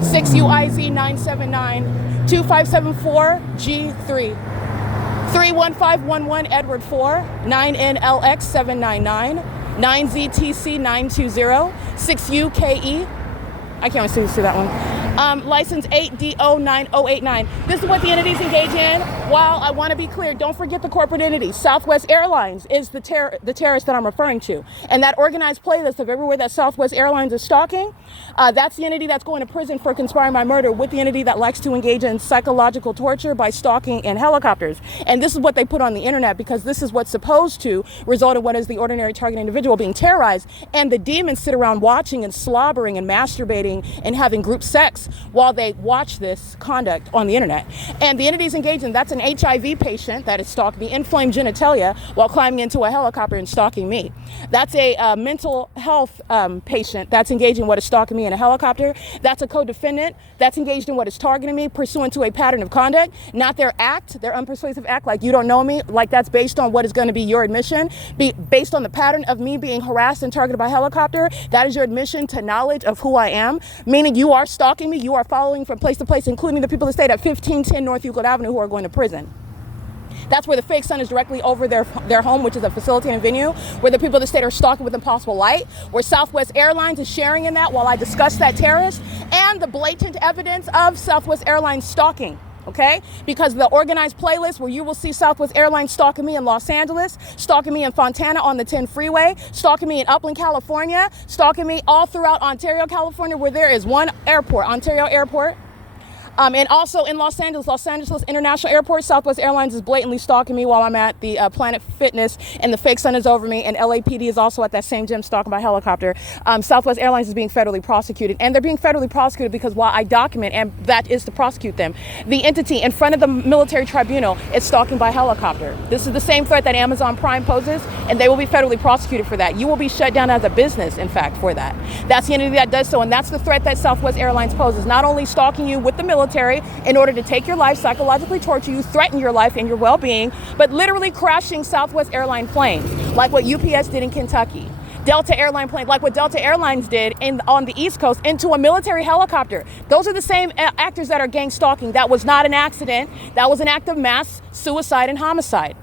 6UIZ 979 2574 G3 31511 Edward 4 9NLX 799 9ZTC 920 6UKE. I can't see that one. License 8DO9089. This is what the entities engage in. While I want to be clear, don't forget the corporate entity. Southwest Airlines is the terrorist that I'm referring to. And that organized playlist of everywhere that Southwest Airlines is stalking, that's the entity that's going to prison for conspiring by murder with the entity that likes to engage in psychological torture by stalking in helicopters. And this is what they put on the internet because this is what's supposed to result in what is the ordinary target individual being terrorized. And the demons sit around watching and slobbering and masturbating and having group sex while they watch this conduct on the internet. And the entities engaged in, that's an HIV patient that is stalking me, inflamed genitalia, while climbing into a helicopter and stalking me. That's a mental health patient that's engaged in what is stalking me in a helicopter. That's a co-defendant that's engaged in what is targeting me pursuant to a pattern of conduct, not their act, their unpersuasive act, like you don't know me, like that's based on what is going to be your admission, based on the pattern of me being harassed and targeted by helicopter. That is your admission to knowledge of who I am, meaning you are stalking me, you are following from place to place, including the people that stayed at 1510 North Euclid Avenue who are going to prison. That's where the fake sun is directly over their home, which is a facilitating venue, where the people of the state are stalking with impossible light, where Southwest Airlines is sharing in that while I discuss that terrorist, and the blatant evidence of Southwest Airlines stalking. Okay, because the organized playlist where you will see Southwest Airlines stalking me in Los Angeles, stalking me in Fontana on the 10 freeway, stalking me in Upland, California, stalking me all throughout Ontario, California, where there is one airport, Ontario Airport. And also in Los Angeles International Airport, Southwest Airlines is blatantly stalking me while I'm at the Planet Fitness, and the fake sun is over me, and LAPD is also at that same gym stalking by helicopter. Southwest Airlines is being federally prosecuted, and they're being federally prosecuted because while I document, and that is to prosecute them, the entity in front of the military tribunal is stalking by helicopter. This is the same threat that Amazon Prime poses, and they will be federally prosecuted for that. You will be shut down as a business, in fact, for that. That's the entity that does so, and that's the threat that Southwest Airlines poses, not only stalking you with the military in order to take your life, psychologically torture you, threaten your life and your well-being, but literally crashing Southwest airline planes, like what UPS did in Kentucky. Delta airline plane, like what Delta Airlines did on the East Coast, into a military helicopter. Those are the same actors that are gang stalking. That was not an accident. That was an act of mass suicide and homicide.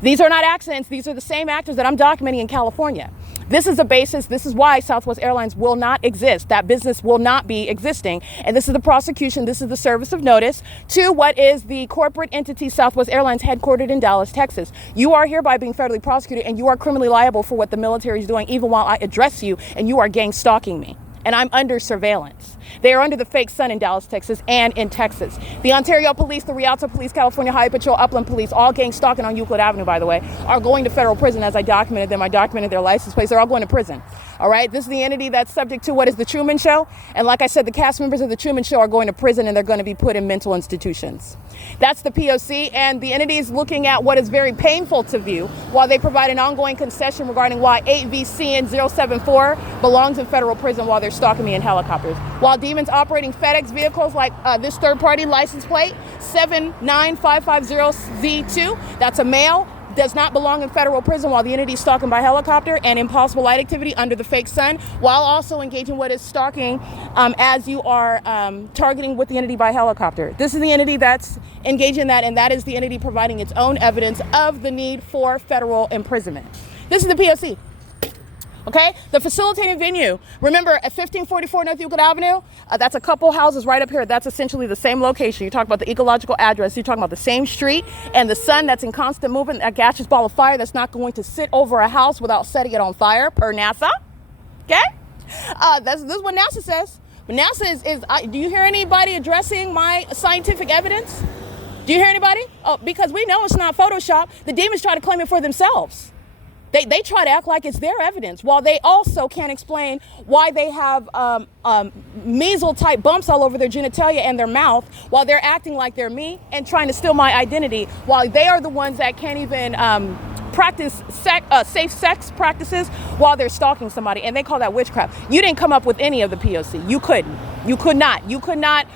These are not accidents. These are the same actors that I'm documenting in California. This is the basis. This is why Southwest Airlines will not exist. That business will not be existing. And this is the prosecution. This is the service of notice to what is the corporate entity Southwest Airlines headquartered in Dallas, Texas. You are hereby being federally prosecuted, and you are criminally liable for what the military is doing, even while I address you and you are gang stalking me. And I'm under surveillance. They are under the fake sun in Dallas, Texas, and in Texas. The Ontario Police, the Rialto Police, California Highway Patrol, Upland Police, all gang stalking on Euclid Avenue, by the way, are going to federal prison as I documented them. I documented their license plates. They're all going to prison. All right, this is the entity that's subject to what is the Truman Show. And like I said, the cast members of the Truman Show are going to prison, and they're going to be put in mental institutions. That's the P.O.C. And the entity is looking at what is very painful to view while they provide an ongoing concession regarding why 8VC and 074 belongs in federal prison while they're stalking me in helicopters. While demons operating FedEx vehicles like this third-party license plate, 79550Z2, that's a male, does not belong in federal prison while the entity is stalking by helicopter and impossible light activity under the fake sun, while also engaging what is stalking as you are targeting with the entity by helicopter. This is the entity that's engaged in that, and that is the entity providing its own evidence of the need for federal imprisonment. This is the P.O.C. Okay, the facilitating venue. Remember, at 1544 North Euclid Avenue, that's a couple houses right up here. That's essentially the same location. You talk about the ecological address. You're talking about the same street, and the sun that's in constant movement, a gaseous ball of fire that's not going to sit over a house without setting it on fire, per NASA. Okay, this is what NASA says. But NASA is do you hear anybody addressing my scientific evidence? Do you hear anybody? Oh, because we know it's not Photoshop. The demons try to claim it for themselves. They try to act like it's their evidence, while they also can't explain why they have measles-type bumps all over their genitalia and their mouth, while they're acting like they're me and trying to steal my identity, while they are the ones that can't even practice safe sex practices while they're stalking somebody, and they call that witchcraft. You didn't come up with any of the P.O.C. You couldn't. You could not. You could not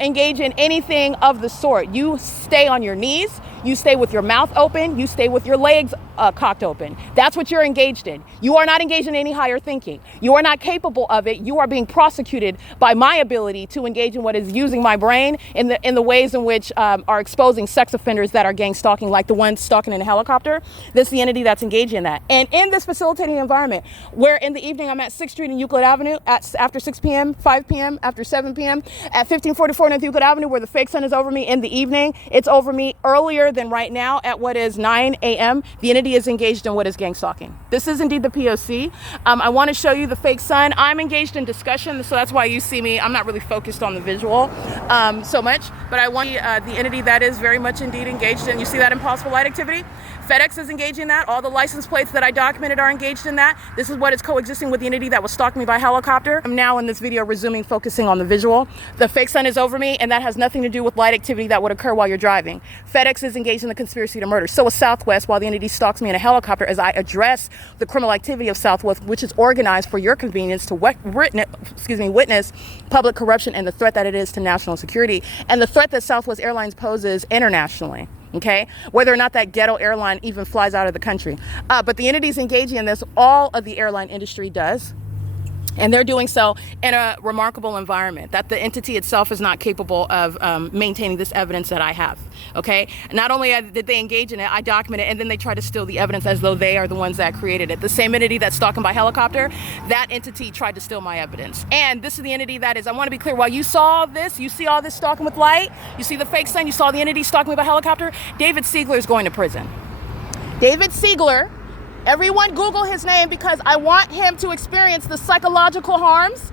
engage in anything of the sort. You stay on your knees. You stay with your mouth open. You stay with your legs cocked open. That's what you're engaged in. You are not engaged in any higher thinking. You are not capable of it. You are being prosecuted by my ability to engage in what is using my brain in the ways in which are exposing sex offenders that are gang stalking, like the ones stalking in a helicopter. This is the entity that's engaged in that. And in this facilitating environment, where in the evening I'm at 6th Street and Euclid Avenue after 6 p.m., 5 p.m., after 7 p.m., at 1544 North Euclid Avenue, where the fake sun is over me in the evening, it's over me earlier than right now at what is 9 a.m. The entity is engaged in what is gang stalking. This is indeed the P.O.C. I want to show you the fake sun. I'm engaged in discussion, so that's why you see me. I'm not really focused on the visual so much, but I want the entity that is very much indeed engaged in. You see that impossible light activity? FedEx is engaged in that. All the license plates that I documented are engaged in that. This is what is coexisting with the entity that was stalking me by helicopter. I'm now in this video resuming, focusing on the visual. The fake sun is over me, and that has nothing to do with light activity that would occur while you're driving. FedEx is engaged in the conspiracy to murder. So is Southwest, while the entity stalks me in a helicopter as I address the criminal activity of Southwest, which is organized for your convenience to witness public corruption and the threat that it is to national security and the threat that Southwest Airlines poses internationally. Okay, whether or not that ghetto airline even flies out of the country. But the entities engaging in this, all of the airline industry does. And they're doing so in a remarkable environment that the entity itself is not capable of maintaining this evidence that I have. Okay, not only did they engage in it, I document it, and then they try to steal the evidence as though they are the ones that created it. The same entity that's stalking by helicopter, that entity tried to steal my evidence. And this is the entity that is, I want to be clear, while you saw this, you see all this stalking with light, you see the fake sun, you saw the entity stalking me by helicopter, David Siegler is going to prison. David Siegler. Everyone Google his name, because I want him to experience the psychological harms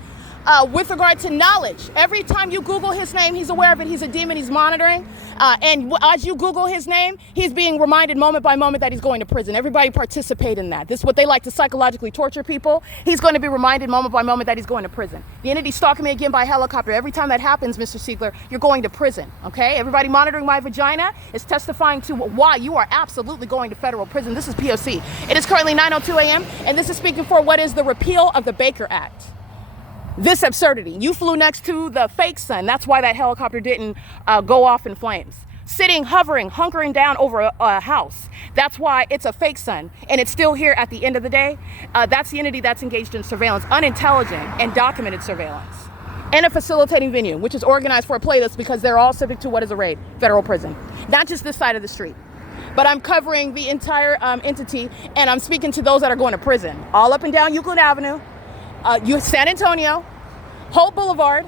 with regard to knowledge. Every time you Google his name, he's aware of it. He's a demon. He's monitoring. And as you Google his name, he's being reminded moment by moment that he's going to prison. Everybody participate in that. This is what they like to psychologically torture people. He's going to be reminded moment by moment that he's going to prison. The entity stalking me again by helicopter. Every time that happens, Mr. Siegler, you're going to prison. Okay? Everybody monitoring my vagina is testifying to why you are absolutely going to federal prison. This is P.O.C. It is currently 9:02 a.m. and this is speaking for what is the repeal of the Baker Act. This absurdity. You flew next to the fake sun. That's why that helicopter didn't go off in flames. Sitting, hovering, hunkering down over a house. That's why it's a fake sun. And it's still here at the end of the day. That's the entity that's engaged in surveillance, unintelligent and documented surveillance. In a facilitating venue, which is organized for a playlist because they're all subject to what is a raid, federal prison. Not just this side of the street. But I'm covering the entire entity, and I'm speaking to those that are going to prison. All up and down Euclid Avenue. San Antonio, Hope Boulevard,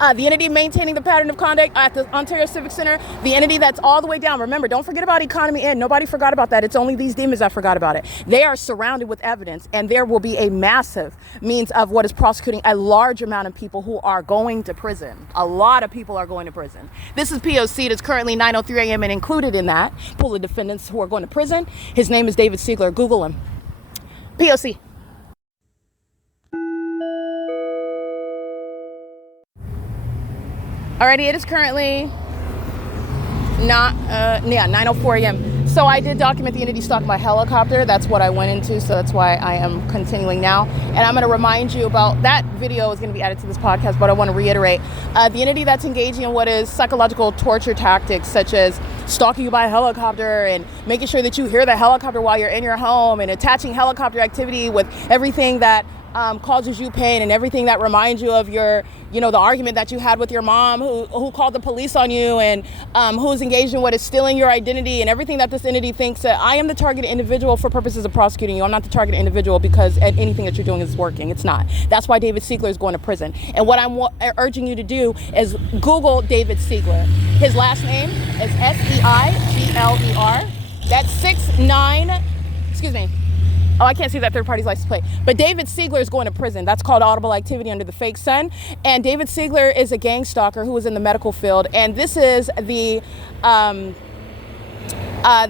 the entity maintaining the pattern of conduct at the Ontario Civic Center, the entity that's all the way down. Remember, don't forget about Economy Inn. Nobody forgot about that. It's only these demons that forgot about it. They are surrounded with evidence, and there will be a massive means of what is prosecuting a large amount of people who are going to prison. A lot of people are going to prison. This is P.O.C. That's currently 9:03 a.m. and included in that pool of defendants who are going to prison. His name is David Siegler. Google him. P.O.C. Alrighty, it is currently 9:04 a.m. So I did document the entity stalking by helicopter. That's what I went into, so that's why I am continuing now. And I'm going to remind you about that video is going to be added to this podcast, but I want to reiterate the entity that's engaging in what is psychological torture tactics, such as stalking you by helicopter and making sure that you hear the helicopter while you're in your home and attaching helicopter activity with everything that causes you pain and everything that reminds you of your, the argument that you had with your mom who called the police on you and who's engaged in what is stealing your identity and everything that this entity thinks that I am the targeted individual for purposes of prosecuting you. I'm not the targeted individual because anything that you're doing is working. It's not. That's why David Siegler is going to prison. And what I'm urging you to do is Google David Siegler. His last name is SEIGLER. That's 6'9", excuse me. Oh, I can't see that third party's license plate. But David Siegler is going to prison. That's called audible activity under the fake sun. And David Siegler is a gang stalker who was in the medical field. And this is the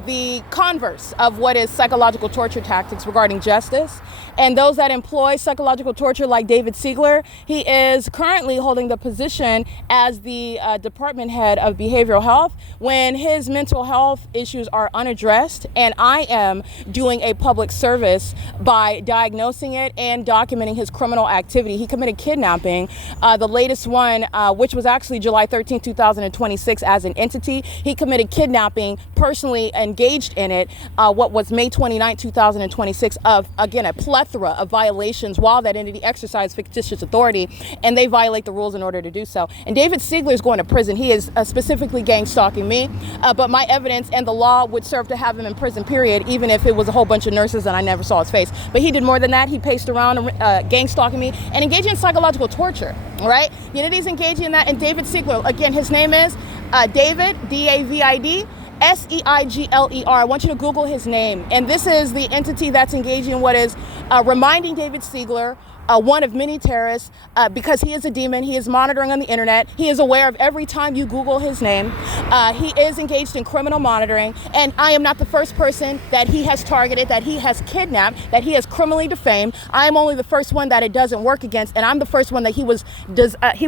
the converse of what is psychological torture tactics regarding justice. And those that employ psychological torture, like David Siegler, he is currently holding the position as the department head of behavioral health when his mental health issues are unaddressed. And I am doing a public service by diagnosing it and documenting his criminal activity. He committed kidnapping, the latest one, which was actually July 13, 2026 as an entity. He committed kidnapping, personally engaged in it, what was May 29, 2026, of, again, a plethora of violations while that entity exercised fictitious authority, and they violate the rules in order to do so. And David Siegler is going to prison. He is specifically gang stalking me, but my evidence and the law would serve to have him in prison, period, even if it was a whole bunch of nurses and I never saw his face. But he did more than that. He paced around, gang stalking me and engaging in psychological torture, right? The entity's engaging in that, and David Siegler, again, his name is David, D-A-V-I-D, S-E-I-G-L-E-R. I want you to Google his name. And this is the entity that's engaging in what is reminding David Siegler, one of many terrorists, because he is a demon. He is monitoring on the internet. He is aware of every time you Google his name. He is engaged in criminal monitoring. And I am not the first person that he has targeted, that he has kidnapped, that he has criminally defamed. I am only the first one that it doesn't work against. And I'm the first one that he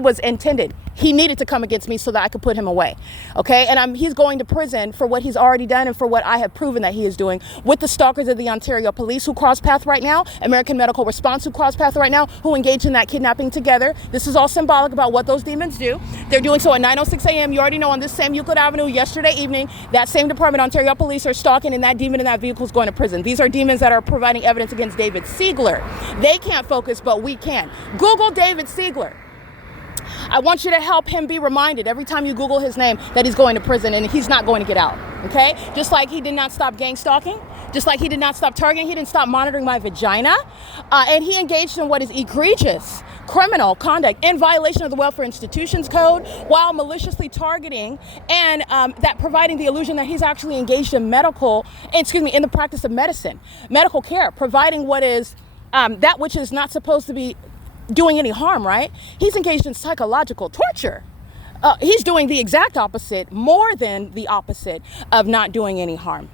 was intended. He needed to come against me so that I could put him away. Okay? And he's going to prison for what he's already done and for what I have proven that he is doing with the stalkers of the Ontario Police who cross path right now, American Medical Response who cross path right now, who engage in that kidnapping together. This is all symbolic about what those demons do. They're doing so at 9:06 a.m. You already know, on this same Euclid Avenue yesterday evening, that same department, Ontario Police, are stalking, and that demon in that vehicle is going to prison. These are demons that are providing evidence against David Siegler. They can't focus, but we can. Google David Siegler. I want you to help him be reminded every time you Google his name that he's going to prison and he's not going to get out, okay? Just like he did not stop gang stalking, just like he did not stop targeting, he didn't stop monitoring my vagina, and he engaged in what is egregious criminal conduct in violation of the Welfare Institutions Code while maliciously targeting and that providing the illusion that he's actually engaged in in the practice of medicine, medical care, providing what is that which is not supposed to be doing any harm, right? He's engaged in psychological torture. He's doing the exact opposite, more than the opposite of not doing any harm.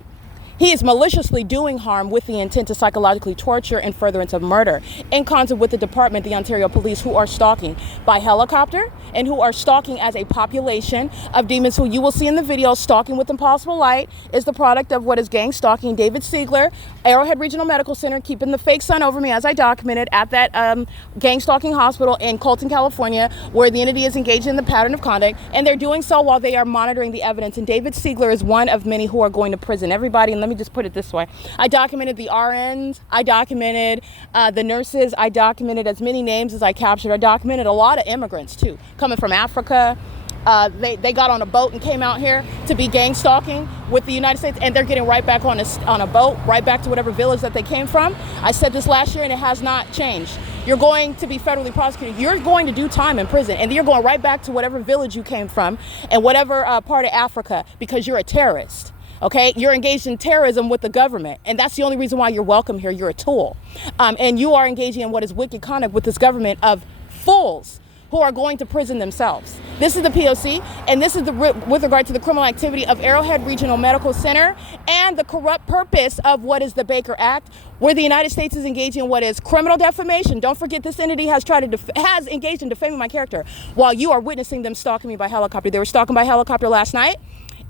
He is maliciously doing harm with the intent to psychologically torture and furtherance of murder in concert with the department, the Ontario Police, who are stalking by helicopter and who are stalking as a population of demons who you will see in the video. Stalking with Impossible Light is the product of what is gang stalking. David Siegler, Arrowhead Regional Medical Center, keeping the fake sun over me as I documented at that gang stalking hospital in Colton, California, where the entity is engaged in the pattern of conduct, and they're doing so while they are monitoring the evidence. And David Siegler is one of many who are going to prison. Everybody, and let me just put it this way. I documented the RNs, I documented the nurses, I documented as many names as I captured. I documented a lot of immigrants too, coming from Africa. They got on a boat and came out here to be gang stalking with the United States, and they're getting right back on a boat, right back to whatever village that they came from. I said this last year and it has not changed. You're going to be federally prosecuted. You're going to do time in prison, and then you're going right back to whatever village you came from and whatever part of Africa, because you're a terrorist. Okay, you're engaged in terrorism with the government, and that's the only reason why you're welcome here. You're a tool, and you are engaging in what is wicked conduct with this government of fools who are going to prison themselves. This is the P.O.C, and this is with regard to the criminal activity of Arrowhead Regional Medical Center and the corrupt purpose of what is the Baker Act, where the United States is engaging in what is criminal defamation. Don't forget, this entity has has engaged in defaming my character while you are witnessing them stalking me by helicopter. They were stalking by helicopter last night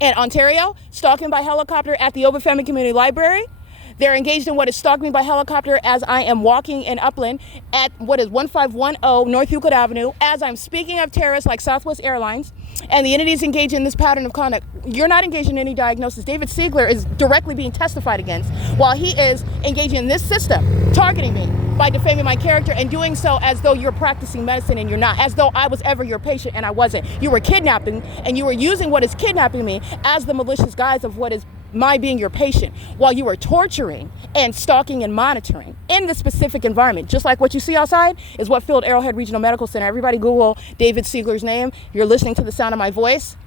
in Ontario, stalking by helicopter at the Obafemi Community Library. They're engaged in what is stalking me by helicopter as I am walking in Upland at what is 1510 North Euclid Avenue, as I'm speaking of terrorists like Southwest Airlines, and the entities engaged in this pattern of conduct. You're not engaged in any diagnosis. David Siegler is directly being testified against while he is engaging in this system, targeting me by defaming my character and doing so as though you're practicing medicine and you're not, as though I was ever your patient and I wasn't. You were kidnapping, and you were using what is kidnapping me as the malicious guise of what is my being your patient, while you are torturing and stalking and monitoring in the specific environment. Just like what you see outside is what filled Arrowhead Regional Medical Center. Everybody Google David Siegler's name. You're listening to the sound of my voice.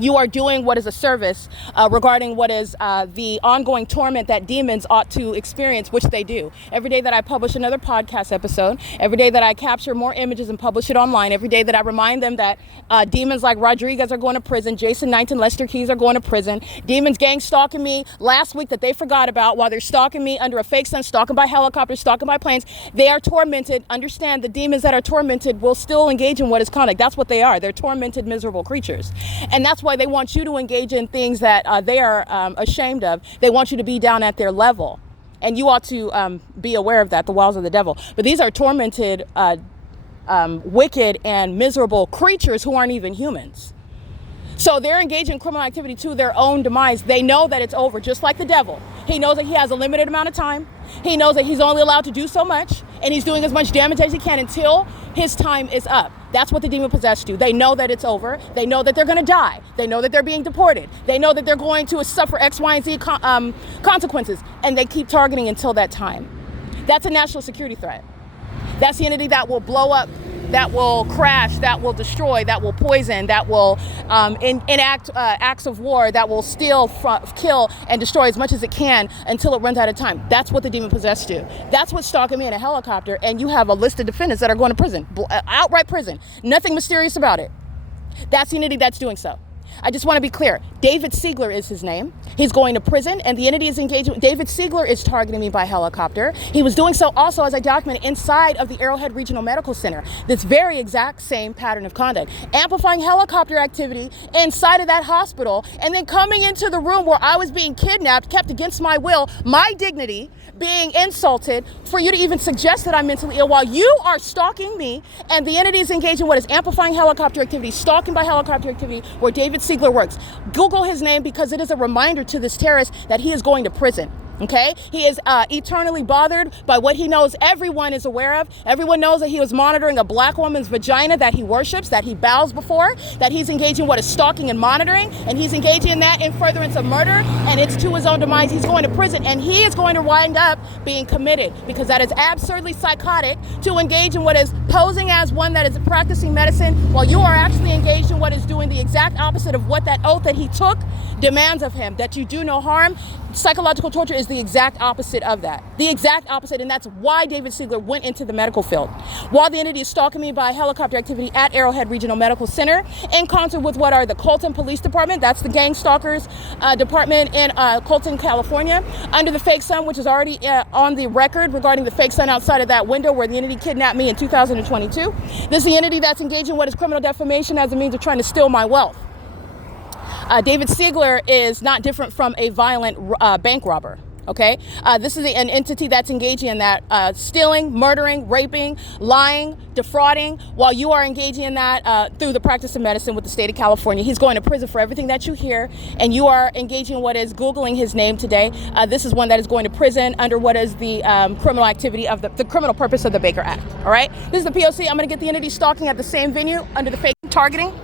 You are doing what is a service regarding what is the ongoing torment that demons ought to experience, which they do. Every day that I publish another podcast episode, every day that I capture more images and publish it online, every day that I remind them that demons like Rodriguez are going to prison, Jason Knight and Lester Keys are going to prison, demons gang stalking me last week that they forgot about while they're stalking me under a fake sun, stalking by helicopters, stalking by planes. They are tormented. Understand, the demons that are tormented will still engage in what is conduct. That's what they are. They're tormented, miserable creatures. And that's why they want you to engage in things that they are ashamed of. They want you to be down at their level. And you ought to be aware of that, the wiles of the devil. But these are tormented, wicked, and miserable creatures who aren't even humans. So they're engaged in criminal activity to their own demise. They know that it's over, just like the devil. He knows that he has a limited amount of time. He knows that he's only allowed to do so much, and he's doing as much damage as he can until his time is up. That's what the demon possessed do. They know that it's over. They know that they're going to die. They know that they're being deported. They know that they're going to suffer X, Y, and Z consequences, and they keep targeting until that time. That's a national security threat. That's the entity that will blow up, that will crash, that will destroy, that will poison, that will enact acts of war, that will steal, kill, and destroy as much as it can until it runs out of time. That's what the demon possessed do. That's what's stalking me in a helicopter, and you have a list of defendants that are going to prison, outright prison. Nothing mysterious about it. That's the entity that's doing so. I just want to be clear. David Siegler is his name. He's going to prison, and the entity is engaged. David Siegler is targeting me by helicopter. He was doing so also, as I documented, inside of the Arrowhead Regional Medical Center. This very exact same pattern of conduct. Amplifying helicopter activity inside of that hospital, and then coming into the room where I was being kidnapped, kept against my will, my dignity being insulted, for you to even suggest that I'm mentally ill while you are stalking me, and the entity is engaged in what is amplifying helicopter activity, stalking by helicopter activity, where David Siegler works. Google his name, because it is a reminder to this terrorist that he is going to prison. Okay, he is eternally bothered by what he knows everyone is aware of. Everyone knows that he was monitoring a black woman's vagina that he worships, that he bows before, that he's engaging in what is stalking and monitoring, and he's engaging in that in furtherance of murder, and it's to his own demise. He's going to prison, and he is going to wind up being committed, because that is absurdly psychotic to engage in what is posing as one that is practicing medicine while you are actually engaged in what is doing the exact opposite of what that oath that he took demands of him, that you do no harm. Psychological torture is the exact opposite of that. The exact opposite, and that's why David Siegler went into the medical field. While the entity is stalking me by helicopter activity at Arrowhead Regional Medical Center, in concert with what are the Colton Police Department, that's the gang stalkers department in Colton, California, under the fake sun, which is already on the record regarding the fake sun outside of that window where the entity kidnapped me in 2022. This is the entity that's engaging in what is criminal defamation as a means of trying to steal my wealth. David Siegler is not different from a violent bank robber. Okay, this is an entity that's engaging in that stealing, murdering, raping, lying, defrauding, while you are engaging in that through the practice of medicine with the state of California. He's going to prison for everything that you hear, and you are engaging in what is Googling his name today. This is one that is going to prison under what is the criminal activity of the criminal purpose of the Baker Act. All right, this is the P.O.C. I'm going to get the entity stalking at the same venue under the fake targeting.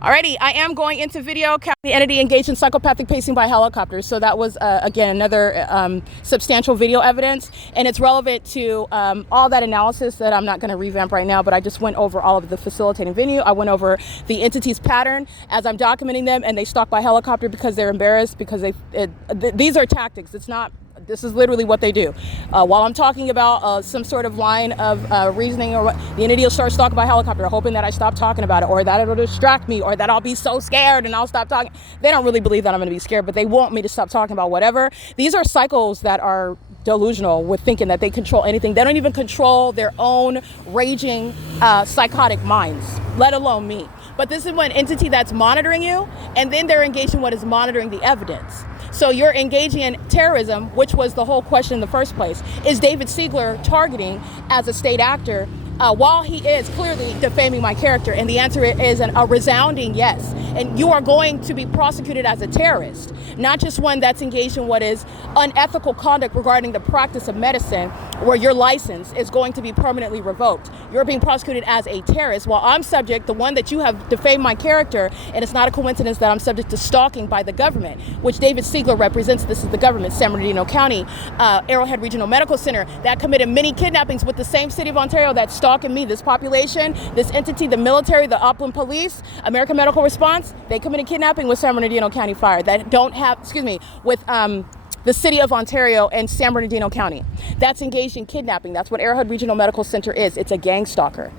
Alrighty, I am going into video. The entity engaged in psychopathic pacing by helicopter. So that was, again, another substantial video evidence. And it's relevant to all that analysis that I'm not going to revamp right now, but I just went over all of the facilitating video. I went over the entity's pattern as I'm documenting them, and they stalk by helicopter because they're embarrassed, because these are tactics. It's not. This is literally what they do. While I'm talking about some sort of line of reasoning, or the entity will start stalking by helicopter, hoping that I stop talking about it, or that it'll distract me, or that I'll be so scared and I'll stop talking. They don't really believe that I'm going to be scared, but they want me to stop talking about whatever. These are cycles that are delusional with thinking that they control anything. They don't even control their own raging, psychotic minds, let alone me. But this is one entity that's monitoring you, and then they're engaged in what is monitoring the evidence. So you're engaging in terrorism, which was the whole question in the first place. Is David Siegler targeting as a state actor while he is clearly defaming my character? And the answer is a resounding yes. And you are going to be prosecuted as a terrorist, not just one that's engaged in what is unethical conduct regarding the practice of medicine, where your license is going to be permanently revoked. You're being prosecuted as a terrorist, while I'm subject, the one that you have defamed my character, and it's not a coincidence that I'm subject to stalking by the government, which David Siegler represents. This is the government, San Bernardino County, Arrowhead Regional Medical Center, that committed many kidnappings with the same city of Ontario that's stalking me. This population, this entity, the military, the Upland Police, American Medical Response, they committed kidnapping with San Bernardino County Fire that don't have, with the city of Ontario and San Bernardino County. That's engaged in kidnapping. That's what Arrowhead Regional Medical Center is. It's a gang stalker.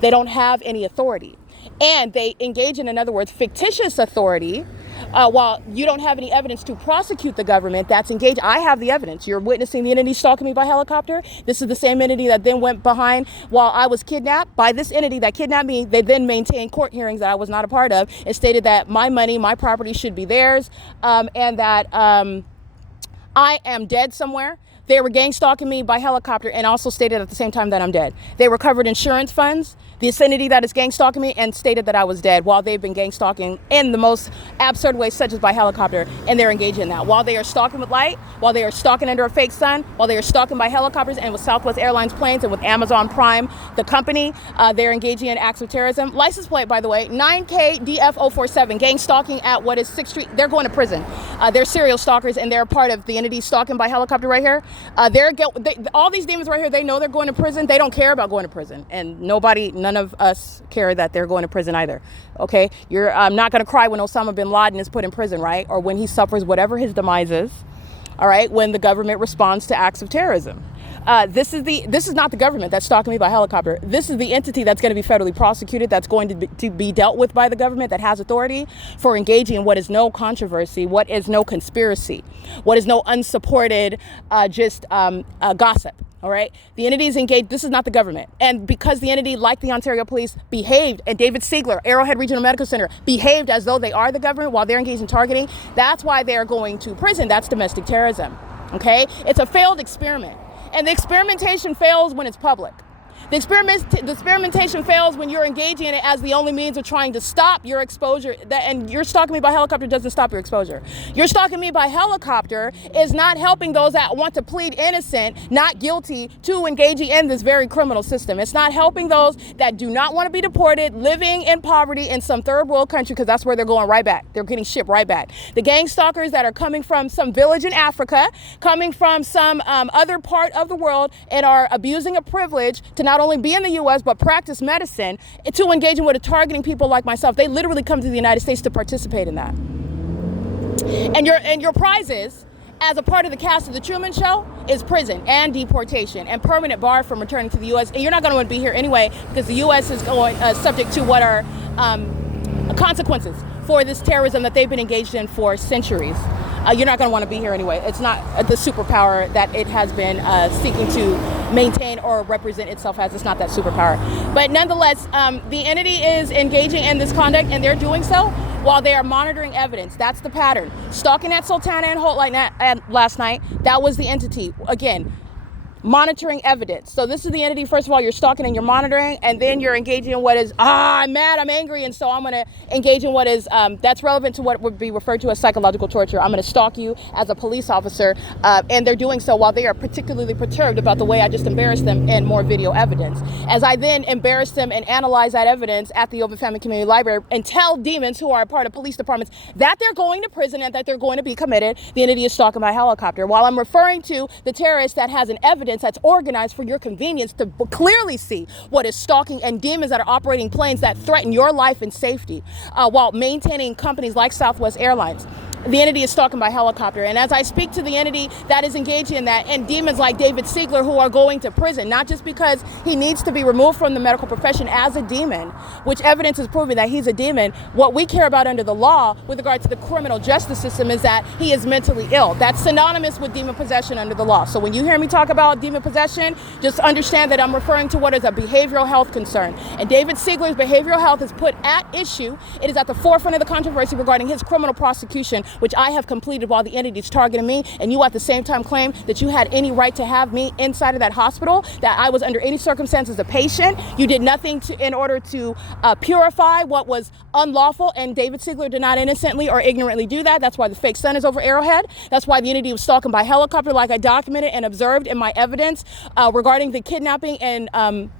They don't have any authority. And they engage in other words, fictitious authority. While you don't have any evidence to prosecute the government that's engaged, I have the evidence. You're witnessing the entity stalking me by helicopter. This is the same entity that then went behind while I was kidnapped by this entity that kidnapped me. They then maintained court hearings that I was not a part of, and stated that my money, my property should be theirs, and that I am dead somewhere. They were gang stalking me by helicopter, and also stated at the same time that I'm dead. They recovered insurance funds, the entity that is gang stalking me, and stated that I was dead, while they've been gang stalking in the most absurd ways, such as by helicopter, and they're engaged in that. While they are stalking with light, while they are stalking under a fake sun, while they are stalking by helicopters and with Southwest Airlines planes and with Amazon Prime, the company, they're engaging in acts of terrorism. License plate, by the way, 9KDF047, gang stalking at what is 6th Street. They're going to prison. They're serial stalkers, and they're part of the entity stalking by helicopter right here. All these demons right here, they know they're going to prison. They don't care about going to prison, and none of us care that they're going to prison either. Okay, I'm not going to cry when Osama bin Laden is put in prison, right? Or when he suffers whatever his demise is. All right, when the government responds to acts of terrorism. This is not the government that's stalking me by helicopter. This is the entity that's going to be federally prosecuted, that's going to be dealt with by the government, that has authority for engaging in what is no controversy, what is no conspiracy, what is no unsupported gossip. All right, the entity is engaged. This is not the government. And because the entity, like the Ontario Police, behaved, and David Siegler, Arrowhead Regional Medical Center, behaved as though they are the government while they're engaged in targeting, that's why they're going to prison. That's domestic terrorism. Okay, it's a failed experiment. And the experimentation fails when it's public. The experimentation fails when you're engaging in it as the only means of trying to stop your exposure. And you're stalking me by helicopter doesn't stop your exposure. You're stalking me by helicopter is not helping those that want to plead innocent, not guilty, to engaging in this very criminal system. It's not helping those that do not want to be deported, living in poverty in some third world country, because that's where they're going right back. They're getting shipped right back. The gang stalkers that are coming from some village in Africa, coming from some other part of the world, and are abusing a privilege to not only be in the U.S. but practice medicine, to engage in with targeting people like myself. They literally come to the United States to participate in that. And your prizes, as a part of the cast of The Truman Show, is prison and deportation and permanent bar from returning to the U.S. And you're not going to want to be here anyway, because the U.S. is going subject to what are consequences for this terrorism that they've been engaged in for centuries. You're not going to want to be here anyway. It's not the superpower that it has been seeking to maintain or represent itself as. It's not that superpower. But nonetheless, the entity is engaging in this conduct, and they're doing so while they are monitoring evidence. That's the pattern. Stalking at Sultana and Holt last night, that was the entity. Again, monitoring evidence. So this is the entity, first of all, you're stalking and you're monitoring, and then you're engaging in what is, I'm mad, I'm angry, and so I'm going to engage in what is, that's relevant to what would be referred to as psychological torture. I'm going to stalk you as a police officer, and they're doing so while they are particularly perturbed about the way I just embarrassed them in more video evidence. As I then embarrass them and analyze that evidence at the Open Family Community Library and tell demons who are a part of police departments that they're going to prison and that they're going to be committed, the entity is stalking by helicopter. While I'm referring to the terrorist that has an evidence that's organized for your convenience to clearly see what is stalking, and demons that are operating planes that threaten your life and safety, while maintaining companies like Southwest Airlines. The entity is stalking by helicopter. And as I speak to the entity that is engaging in that, and demons like David Siegler who are going to prison, not just because he needs to be removed from the medical profession as a demon, which evidence is proving that he's a demon, what we care about under the law with regard to the criminal justice system is that he is mentally ill. That's synonymous with demon possession under the law. So when you hear me talk about demon possession, just understand that I'm referring to what is a behavioral health concern. And David Siegler's behavioral health is put at issue. It is at the forefront of the controversy regarding his criminal prosecution, which I have completed while the entity is targeting me, and you at the same time claim that you had any right to have me inside of that hospital, that I was under any circumstances a patient. You did nothing in order to purify what was unlawful, and David Siegler did not innocently or ignorantly do that. That's why the fake sun is over Arrowhead. That's why the entity was stalking by helicopter, like I documented and observed in my evidence regarding the kidnapping and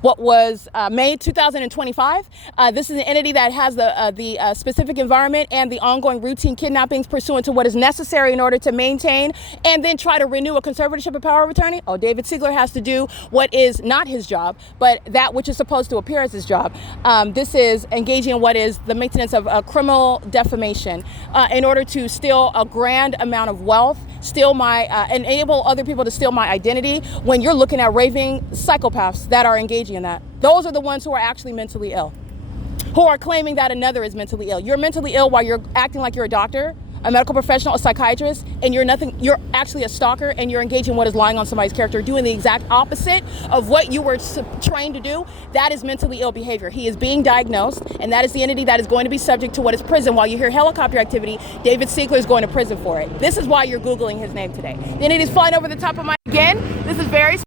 what was May 2025. This is an entity that has the specific environment and the ongoing routine kidnappings pursuant to what is necessary in order to maintain and then try to renew a conservatorship of power of attorney. Oh, David Siegler has to do what is not his job, but that which is supposed to appear as his job. This is engaging in what is the maintenance of criminal defamation in order to steal a grand amount of wealth, steal my, enable other people to steal my identity when you're looking at raving psychopaths that are engaging in that. Those are the ones who are actually mentally ill, who are claiming that another is mentally ill. You're mentally ill while you're acting like you're a doctor, a medical professional, a psychiatrist, and you're nothing. You're actually a stalker, and you're engaging in what is lying on somebody's character, doing the exact opposite of what you were trained to do. That is mentally ill behavior. He is being diagnosed, and that is the entity that is going to be subject to what is prison. While you hear helicopter activity, David Siegler is going to prison for it. This is why you're Googling his name today. The entity is flying over the top of my, again, this is very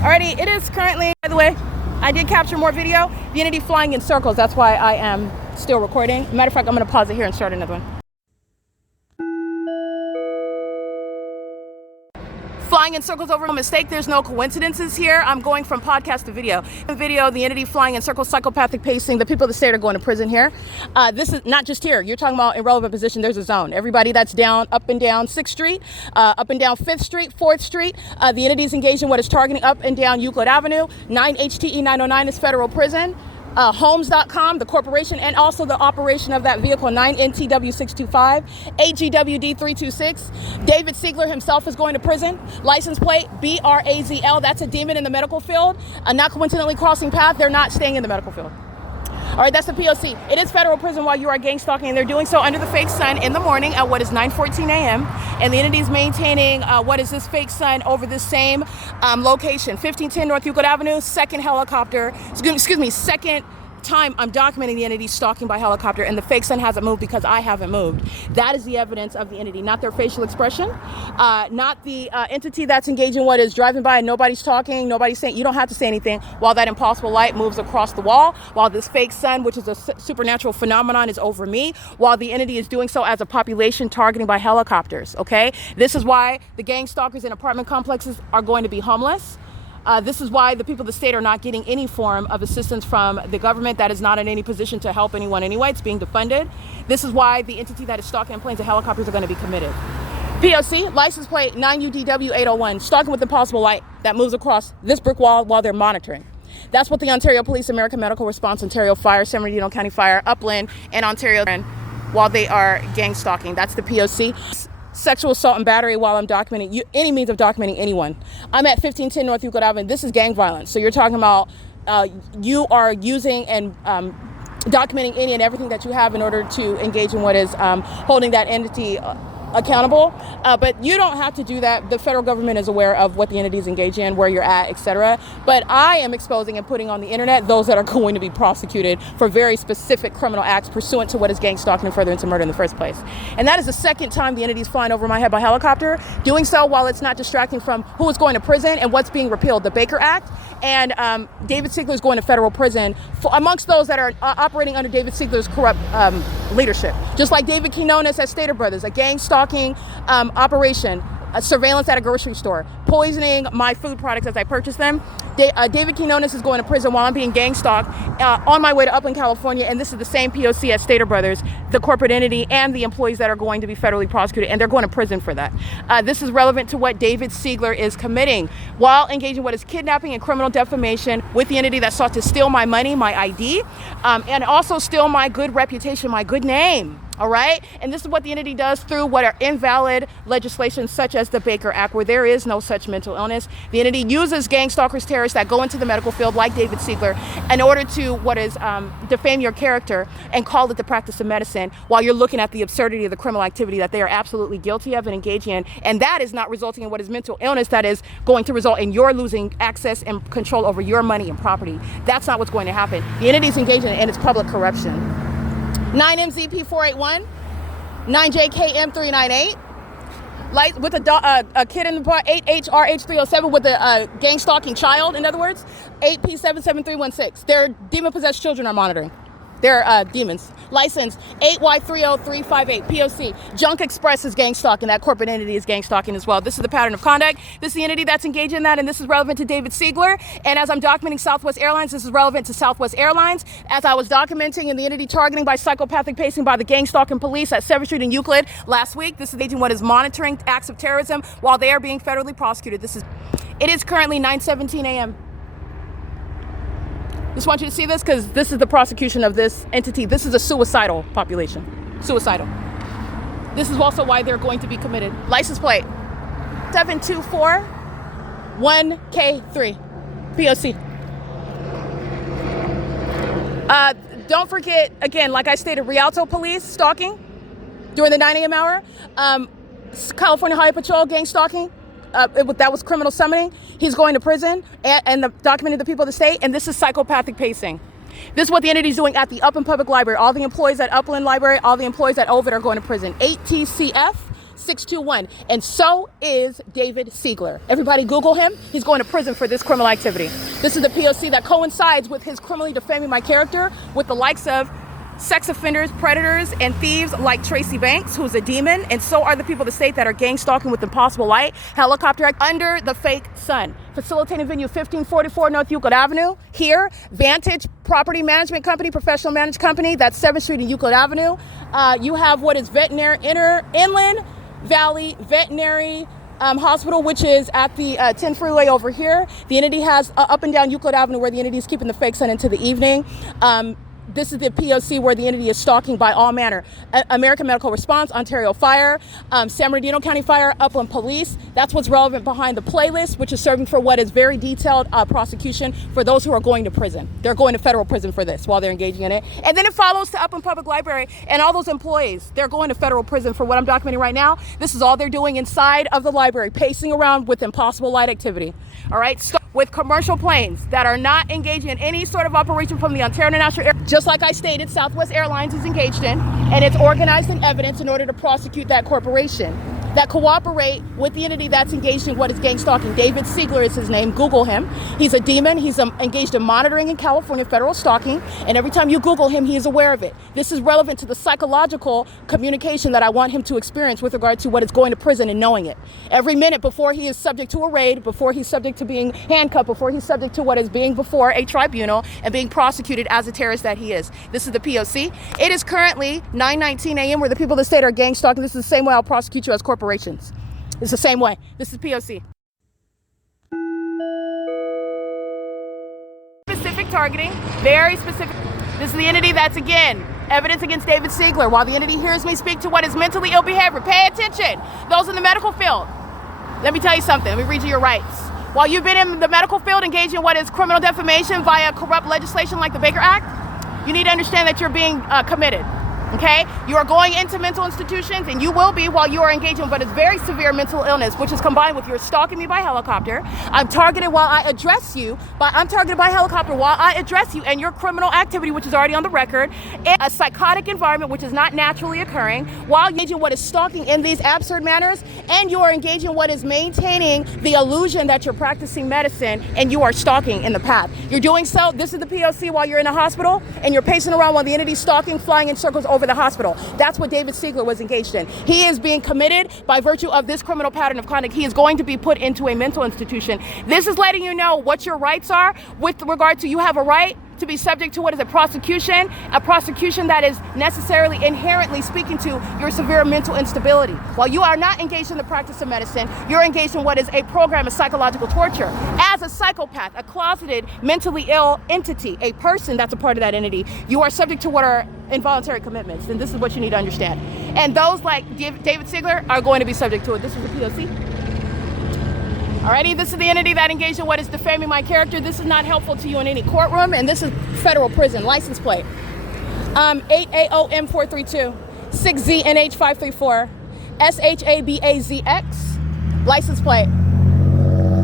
Alrighty, it is currently, by the way, I did capture more video. The entity flying in circles. That's why I am still recording. Matter of fact, I'm going to pause it here and start another one. Flying in circles over a mistake. There's no coincidences here. I'm going from podcast to video. In video, the entity flying in circles, psychopathic pacing. The people of the state are going to prison here. This is not just here. You're talking about irrelevant position. There's a zone. Everybody that's down, up and down 6th Street, up and down 5th Street, 4th Street. The entity is engaged in what is targeting up and down Euclid Avenue. 9 HTE 909 is federal prison. Homes.com, the corporation, and also the operation of that vehicle, 9NTW625, 8GWD326. David Siegler himself is going to prison. License plate BRAZL. That's a demon in the medical field. Not coincidentally crossing path. They're not staying in the medical field. All right, that's the P.O.C. It is federal prison while you are gang stalking, and they're doing so under the fake sun in the morning at what is 9:14 a.m. And the entity is maintaining what is this fake sun over this same location, 1510 North Euclid Avenue, second helicopter, excuse me, second time I'm documenting the entity stalking by helicopter, and the fake sun hasn't moved because I haven't moved. That is the evidence of the entity, not their facial expression, not the entity that's engaging what is driving by and nobody's talking, nobody's saying, you don't have to say anything while that impossible light moves across the wall, while this fake sun, which is a supernatural phenomenon, is over me, while the entity is doing so as a population targeting by helicopters, okay? This is why the gang stalkers in apartment complexes are going to be homeless. This is why the people of the state are not getting any form of assistance from the government that is not in any position to help anyone anyway. It's being defunded. This is why the entity that is stalking in planes and helicopters are going to be committed. P.O.C. license plate 9UDW801, stalking with impossible light that moves across this brick wall while they're monitoring. That's what the Ontario Police, American Medical Response, Ontario Fire, San Bernardino County Fire, Upland, and Ontario while they are gang stalking. That's the P.O.C. Sexual assault and battery while I'm documenting any means of documenting anyone. I'm at 1510 North Euclid Avenue. This is gang violence. So you're talking about you are using and documenting any and everything that you have in order to engage in what is holding that entity accountable. But you don't have to do that. The federal government is aware of what the entities engage in, where you're at, etc. But I am exposing and putting on the internet those that are going to be prosecuted for very specific criminal acts pursuant to what is gang stalking and furtherance of murder in the first place. And that is the second time the entity is flying over my head by helicopter, doing so while it's not distracting from who is going to prison and what's being repealed, the Baker Act. And David Siegler is going to federal prison amongst those that are operating under David Siegler's corrupt leadership. Just like David Quinones at Stater Brothers, a gang stalking operation, surveillance at a grocery store, poisoning my food products as I purchase them. David Quinones is going to prison while I'm being gang stalked on my way to Upland, California, and this is the same P.O.C. at Stater Brothers, the corporate entity, and the employees that are going to be federally prosecuted, and they're going to prison for that. This is relevant to what David Siegler is committing while engaging in what is kidnapping and criminal defamation with the entity that sought to steal my money, my ID, and also steal my good reputation, my good name. All right. And this is what the entity does through what are invalid legislation such as the Baker Act, where there is no such mental illness. The entity uses gang stalkers, terrorists that go into the medical field like David Siegler in order to what is defame your character and call it the practice of medicine while you're looking at the absurdity of the criminal activity that they are absolutely guilty of and engaging in. And that is not resulting in what is mental illness that is going to result in your losing access and control over your money and property. That's not what's going to happen. The entity is engaging in its public corruption. 9MZP481, 9JKM398, light with a kid in the part, 8HRH307 with a gang stalking child, in other words, 8P77316. Their demon-possessed children are monitoring. They're demons. License 8Y30358, P.O.C. Junk Express is gang stalking. That corporate entity is gang stalking as well. This is the pattern of conduct. This is the entity that's engaged in that, and this is relevant to David Siegler. And as I'm documenting Southwest Airlines, this is relevant to Southwest Airlines. As I was documenting in the entity targeting by psychopathic pacing by the gang stalking police at 7th Street and Euclid last week, this is engaging what is monitoring acts of terrorism while they are being federally prosecuted. It is currently 9:17 a.m. Just want you to see this because this is the prosecution of this entity. This is a suicidal population. Suicidal. This is also why they're going to be committed. License plate 7241K3 P.O.C. Don't forget, again, like I stated, Rialto police stalking during the 9 a.m. hour. California Highway Patrol gang stalking. That was criminal summoning. He's going to prison and documenting the people of the state. And this is psychopathic pacing. This is what the entity is doing at the Upland Public Library. All the employees at Upland Library, all the employees at Ovid are going to prison. 8TCF 621. And so is David Siegler. Everybody Google him. He's going to prison for this criminal activity. This is the P.O.C. that coincides with his criminally defaming my character with the likes of sex offenders, predators, and thieves like Tracy Banks, who's a demon, and so are the people of the state that are gang stalking with impossible light, helicopter act under the fake sun. Facilitating venue 1544 North Euclid Avenue. Here, Vantage Property Management Company, professional managed company, that's 7th Street and Euclid Avenue. You have what is Veterinary Inland Valley Veterinary Hospital, which is at the 10 freeway over here. The entity has up and down Euclid Avenue where the entity is keeping the fake sun into the evening. This is the P.O.C. where the entity is stalking by all manner. American Medical Response, Ontario Fire, San Bernardino County Fire, Upland Police. That's what's relevant behind the playlist, which is serving for what is very detailed prosecution for those who are going to prison. They're going to federal prison for this while they're engaging in it. And then it follows to Upland Public Library and all those employees. They're going to federal prison for what I'm documenting right now. This is all they're doing inside of the library, pacing around with impossible light activity. All right, so with commercial planes that are not engaging in any sort of operation from the Ontario International Air. Just like I stated, Southwest Airlines is engaged in, and it's organized in evidence in order to prosecute that corporation that cooperate with the entity that's engaged in what is gang stalking. David Siegler is his name. Google him. He's a demon. He's engaged in monitoring in California federal stalking, and every time you Google him, he is aware of it. This is relevant to the psychological communication that I want him to experience with regard to what is going to prison and knowing it. Every minute before he is subject to a raid, before he's subject to being handcuffed, before he's subject to what is being before a tribunal and being prosecuted as a terrorist that he is. This is the P.O.C. It is currently 9:19 a.m. where the people of the state are gang stalking. This is the same way I'll prosecute you as corporations. It's the same way. This is P.O.C. Specific targeting, very specific. This is the entity that's, again, evidence against David Siegler. While the entity hears me speak to what is mentally ill behavior, pay attention. Those in the medical field, let me tell you something. Let me read you your rights. While you've been in the medical field engaged in what is criminal defamation via corrupt legislation like the Baker Act, you need to understand that you're being committed. Okay, you are going into mental institutions, and you will be while you are engaging in what is very severe mental illness, which is combined with you're stalking me by helicopter. I'm targeted while I address you, but I'm targeted by helicopter while I address you, and your criminal activity, which is already on the record, in a psychotic environment, which is not naturally occurring, while engaging in what is stalking in these absurd manners, and you are engaging in what is maintaining the illusion that you're practicing medicine, and you are stalking in the path. You're doing so. This is the P.O.C. while you're in a hospital, and you're pacing around while the entity's stalking, flying in circles over the hospital. That's what David Siegler was engaged in. He is being committed by virtue of this criminal pattern of conduct. He is going to be put into a mental institution. This is letting you know what your rights are with regard to you have a right to be subject to what is a prosecution that is necessarily inherently speaking to your severe mental instability. While you are not engaged in the practice of medicine, you're engaged in what is a program of psychological torture. As a psychopath, a closeted, mentally ill entity, a person that's a part of that entity, you are subject to what are involuntary commitments, and this is what you need to understand. And those like David Siegler are going to be subject to it. This is the P.O.C. Alrighty, this is the entity that engaged in what is defaming my character. This is not helpful to you in any courtroom, and this is federal prison. License plate 8AOM432, 6ZNH534, SHABAZX. License plate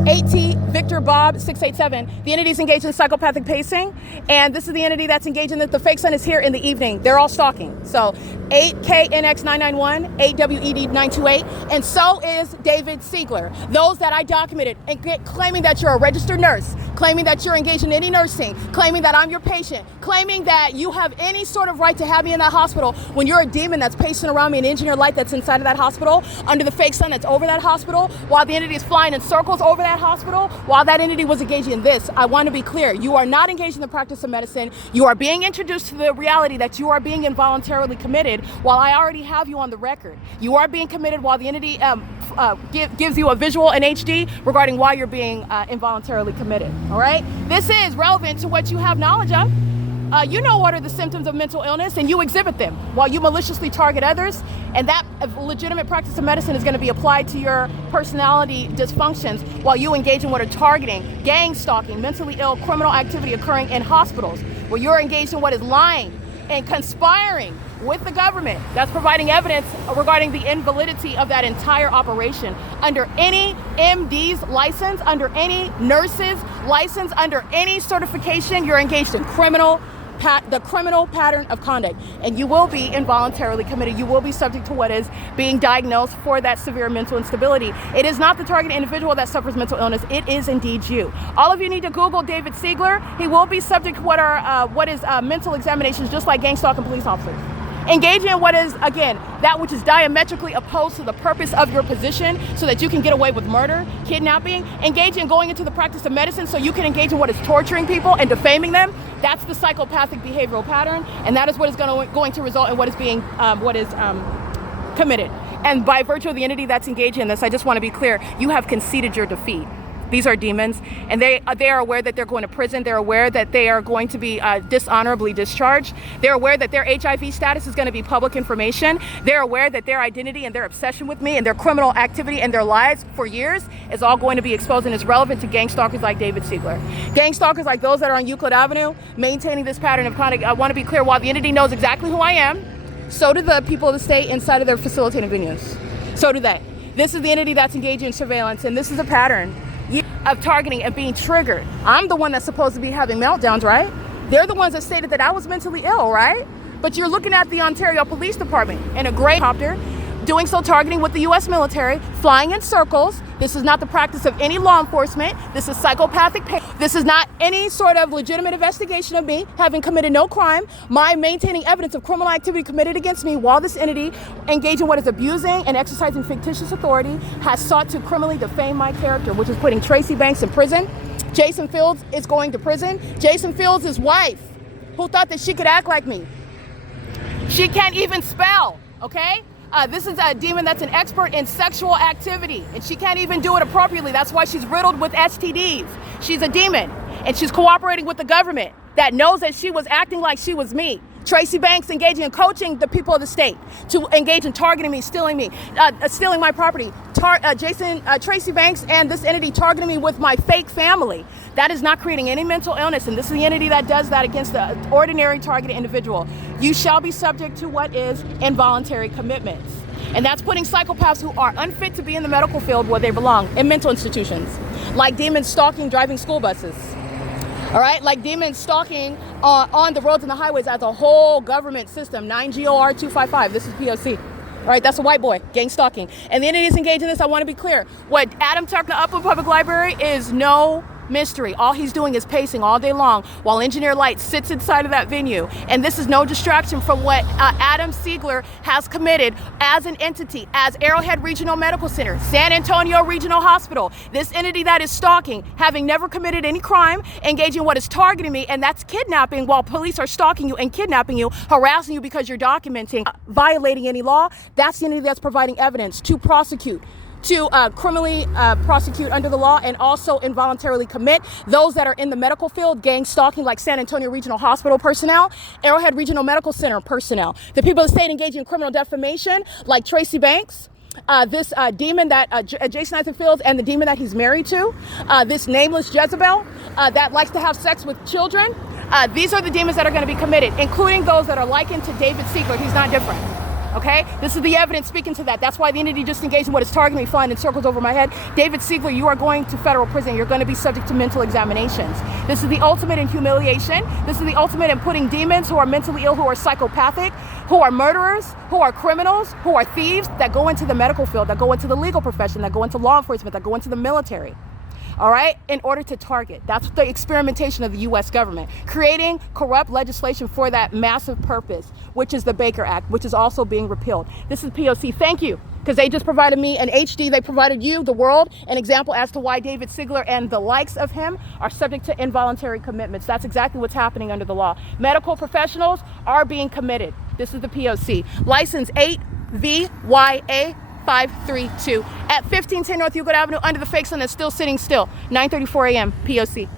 8T Victor Bob 687. The entity is engaged in psychopathic pacing, and this is the entity that's engaged in that the fake sun is here in the evening. They're all stalking. So 8KNX991, 8WED928, and so is David Siegler. Those that I documented and claiming that you're a registered nurse, claiming that you're engaged in any nursing, claiming that I'm your patient, claiming that you have any sort of right to have me in that hospital when you're a demon that's pacing around me and engineer light that's inside of that hospital under the fake sun that's over that hospital while the entity is flying in circles over that hospital while that entity was engaging in this. I want to be clear. You are not engaged in the practice of medicine. You are being introduced to the reality that you are being involuntarily committed while I already have you on the record. You are being committed while the entity gives you a visual in HD regarding why you're being involuntarily committed. All right? This is relevant to what you have knowledge of. You know what are the symptoms of mental illness, and you exhibit them while you maliciously target others, and that legitimate practice of medicine is going to be applied to your personality dysfunctions while you engage in what are targeting, gang stalking, mentally ill criminal activity occurring in hospitals, where you're engaged in what is lying and conspiring with the government that's providing evidence regarding the invalidity of that entire operation under any MD's license, under any nurse's license, under any certification. You're engaged in criminal the criminal pattern of conduct, and you will be involuntarily committed. You will be subject to what is being diagnosed for that severe mental instability. It is not the target individual that suffers mental illness. It is indeed you. All of you need to Google David Siegler. He will be subject to what is mental examinations, just like gang stalking police officers. Engaging in what is, again, that which is diametrically opposed to the purpose of your position so that you can get away with murder, kidnapping, engaging in going into the practice of medicine so you can engage in what is torturing people and defaming them. That's the psychopathic behavioral pattern, and that is what is going to result in what is being committed. And by virtue of the entity that's engaged in this, I just want to be clear, you have conceded your defeat. These are demons, and they are aware that they're going to prison. They're aware that they are going to be dishonorably discharged. They're aware that their HIV status is going to be public information. They're aware that their identity and their obsession with me and their criminal activity and their lives for years is all going to be exposed and is relevant to gang stalkers like David Siegler. Gang stalkers like those that are on Euclid Avenue, maintaining this pattern of conduct. I want to be clear, while the entity knows exactly who I am, so do the people of the state inside of their facilitating venues. So do they. This is the entity that's engaged in surveillance, and this is a pattern of targeting and being triggered. I'm the one that's supposed to be having meltdowns, right? They're the ones that stated that I was mentally ill, right? But you're looking at the Ontario Police Department in a gray copter, doing so targeting with the U.S. military, flying in circles. This is not the practice of any law enforcement. This is psychopathic pain. This is not any sort of legitimate investigation of me having committed no crime. My maintaining evidence of criminal activity committed against me while this entity, engaged in what is abusing and exercising fictitious authority, has sought to criminally defame my character, which is putting Tracy Banks in prison. Jason Fields is going to prison. Jason Fields' wife, who thought that she could act like me. She can't even spell, okay? This is a demon that's an expert in sexual activity, and she can't even do it appropriately. That's why she's riddled with STDs. She's a demon, and she's cooperating with the government that knows that she was acting like she was me. Tracy Banks engaging in coaching the people of the state to engage in targeting me, stealing my property. Tracy Banks and this entity targeting me with my fake family. That is not creating any mental illness, and this is the entity that does that against the ordinary targeted individual. You shall be subject to what is involuntary commitments. And that's putting psychopaths who are unfit to be in the medical field where they belong, in mental institutions, like demons stalking driving school buses. All right, like demons stalking on the roads and the highways as a whole government system, 9GOR 255. This is P.O.C. All right, that's a white boy, gang stalking. And the entity is engaged in this. I want to be clear. What Adam Tucker, the Upland Public Library, is no mystery. All he's doing is pacing all day long while Engineer Light sits inside of that venue. And this is no distraction from what Adam Siegler has committed as an entity, as Arrowhead Regional Medical Center, San Antonio Regional Hospital. This entity that is stalking, having never committed any crime, engaging in what is targeting me, and that's kidnapping while police are stalking you and kidnapping you, harassing you because you're documenting, violating any law. That's the entity that's providing evidence to prosecute, to criminally prosecute under the law, and also involuntarily commit those that are in the medical field, gang stalking, like San Antonio Regional Hospital personnel, Arrowhead Regional Medical Center personnel. The people of the state engaging in criminal defamation, like Tracy Banks, this demon that Jason Nathan Fields, and the demon that he's married to, this nameless Jezebel that likes to have sex with children. These are the demons that are going to be committed, including those that are likened to David Siegler. He's not different. Okay, this is the evidence speaking to that. That's why the entity just engaged in what is targeting me, flying in circles over my head. David Siegler, you are going to federal prison. You're going to be subject to mental examinations. This is the ultimate in humiliation. This is the ultimate in putting demons who are mentally ill, who are psychopathic, who are murderers, who are criminals, who are thieves, that go into the medical field, that go into the legal profession, that go into law enforcement, that go into the military. All right, in order to target. That's the experimentation of the U.S. government, creating corrupt legislation for that massive purpose, which is the Baker Act, which is also being repealed. This is P.O.C. Thank you, because they just provided me an HD. They provided you, the world, an example as to why David Siegler and the likes of him are subject to involuntary commitments. That's exactly what's happening under the law. Medical professionals are being committed. This is the P.O.C. License 8VYA 532 at 1510 North Euclid Avenue, under the fake sun that's still sitting still. 9:34 a.m. P.O.C.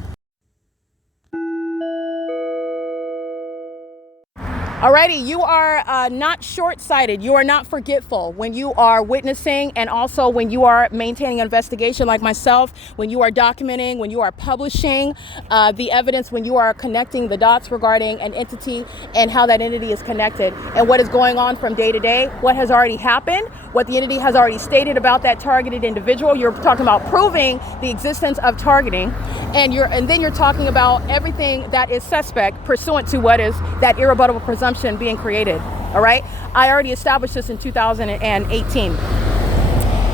Alrighty, you are not short-sighted. You are not forgetful when you are witnessing, and also when you are maintaining an investigation like myself, when you are documenting, when you are publishing the evidence, when you are connecting the dots regarding an entity and how that entity is connected and what is going on from day to day, what has already happened, what the entity has already stated about that targeted individual. You're talking about proving the existence of targeting, And then you're talking about everything that is suspect pursuant to what is that irrebuttable presumption being created. All right. I already established this in 2018.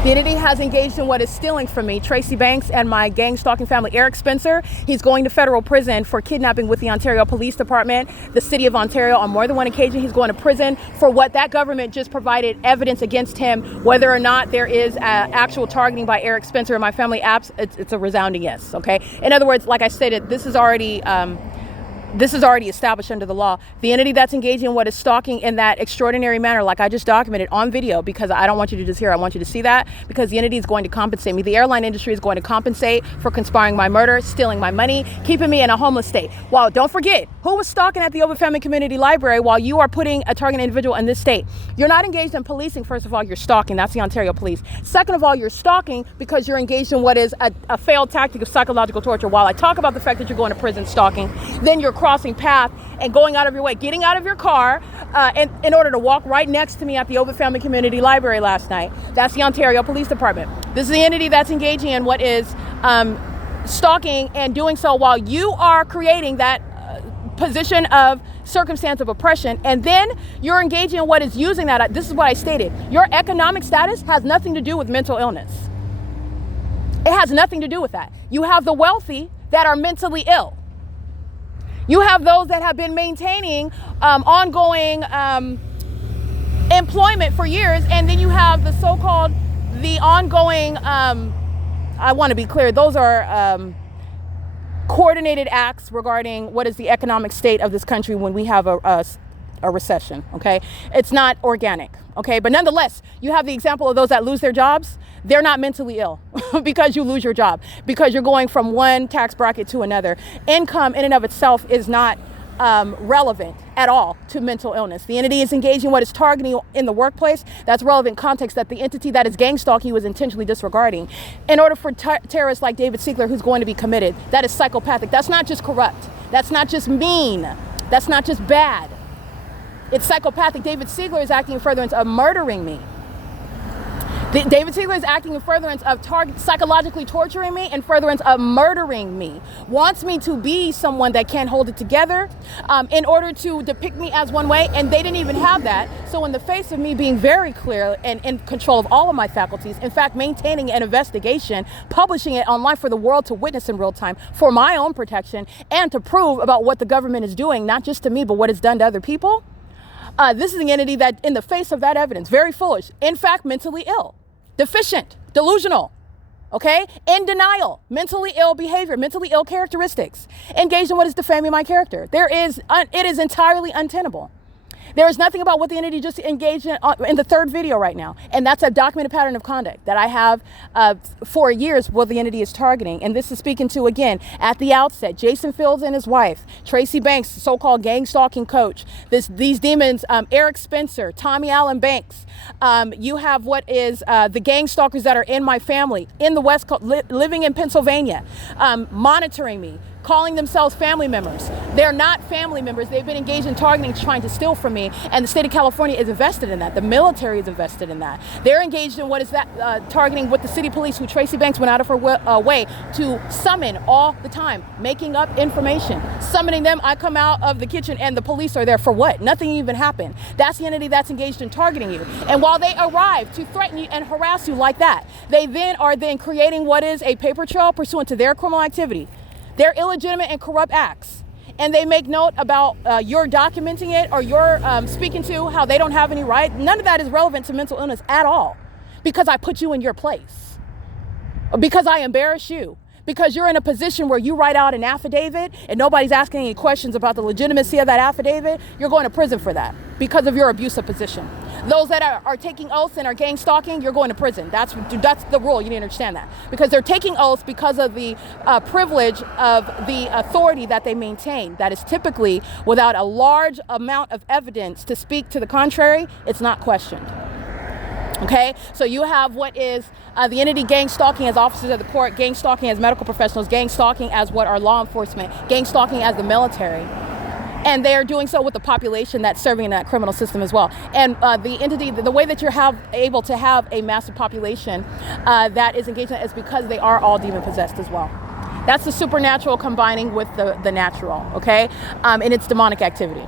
The entity has engaged in what is stealing from me, Tracy Banks, and my gang stalking family, Eric Spencer. He's going to federal prison for kidnapping with the Ontario Police Department, the City of Ontario. On more than one occasion, he's going to prison for what that government just provided evidence against him. Whether or not there is actual targeting by Eric Spencer and my family, it's a resounding yes. Okay. In other words, like I stated, this is already established under the law. The entity that's engaging in what is stalking in that extraordinary manner, like I just documented on video, because I don't want you to just hear, I want you to see that, because the entity is going to compensate me. The airline industry is going to compensate for conspiring my murder, stealing my money, keeping me in a homeless state. Well, don't forget, who was stalking at the Open Family Community Library while you are putting a target individual in this state? You're not engaged in policing. First of all, you're stalking. That's the Ontario Police. Second of all, you're stalking because you're engaged in what is a failed tactic of psychological torture. While I talk about the fact that you're going to prison stalking, then you're crossing path and going out of your way, getting out of your car in order to walk right next to me at the Open Family Community Library last night. That's the Ontario Police Department. This is the entity that's engaging in what is stalking and doing so while you are creating that position of circumstance of oppression, and then you're engaging in what is using that. This is what I stated. Your economic status has nothing to do with mental illness. It has nothing to do with that. You have the wealthy that are mentally ill. You have those that have been maintaining ongoing employment for years, and then you have the ongoing, I want to be clear, those are coordinated acts regarding what is the economic state of this country when we have a recession, okay? It's not organic, okay? But nonetheless, you have the example of those that lose their jobs. They're not mentally ill because you lose your job, because you're going from one tax bracket to another. Income in and of itself is not relevant at all to mental illness. The entity is engaging what is targeting in the workplace. That's relevant context that the entity that is gang stalking was intentionally disregarding. In order for terrorists like David Siegler, who's going to be committed, that is psychopathic. That's not just corrupt. That's not just mean. That's not just bad. It's psychopathic. David Siegler is acting in furtherance of murdering me. David Siegler is acting in furtherance of psychologically torturing me, in furtherance of murdering me. Wants me to be someone that can't hold it together in order to depict me as one way, and they didn't even have that. So in the face of me being very clear and in control of all of my faculties, in fact, maintaining an investigation, publishing it online for the world to witness in real time for my own protection and to prove about what the government is doing, not just to me, but what it's done to other people. This is an entity that, in the face of that evidence, very foolish, in fact, mentally ill. Deficient, delusional, okay? In denial, mentally ill behavior, mentally ill characteristics, engaged in what is defaming my character. It is entirely untenable. There is nothing about what the entity just engaged in the third video right now. And that's a documented pattern of conduct that I have for years what the entity is targeting. And this is speaking to, again, at the outset, Jason Fields and his wife, Tracy Banks, so-called gang stalking coach, these demons, Eric Spencer, Tommy Allen Banks. You have what is the gang stalkers that are in my family, in the West Coast, living in Pennsylvania, monitoring me, calling themselves family members. They're not family members. They've been engaged in targeting, trying to steal from me. And the state of California is invested in that. The military is invested in that. They're engaged in what is that targeting with the city police, who Tracy Banks went out of her way to summon all the time, making up information, summoning them. I come out of the kitchen and the police are there for what? Nothing even happened. That's the entity that's engaged in targeting you. And while they arrive to threaten you and harass you like that, they then are creating what is a paper trail pursuant to their criminal activity, their illegitimate and corrupt acts. And they make note about your documenting it or your speaking to how they don't have any right. None of that is relevant to mental illness at all, because I put you in your place, or because I embarrass you, because you're in a position where you write out an affidavit and nobody's asking any questions about the legitimacy of that affidavit. You're going to prison for that because of your abusive position. Those that are taking oaths and are gang stalking, you're going to prison. That's the rule. You need to understand that, because they're taking oaths because of the privilege of the authority that they maintain. That is typically without a large amount of evidence to speak to the contrary. It's not questioned. Okay, so you have what is the entity gang stalking as officers of the court, gang stalking as medical professionals, gang stalking as what are law enforcement, gang stalking as the military. And they are doing so with the population that's serving in that criminal system as well. And the entity, the way that you're able to have a massive population that is engaged in it is because they are all demon possessed as well. That's the supernatural combining with the natural, okay? In its demonic activity.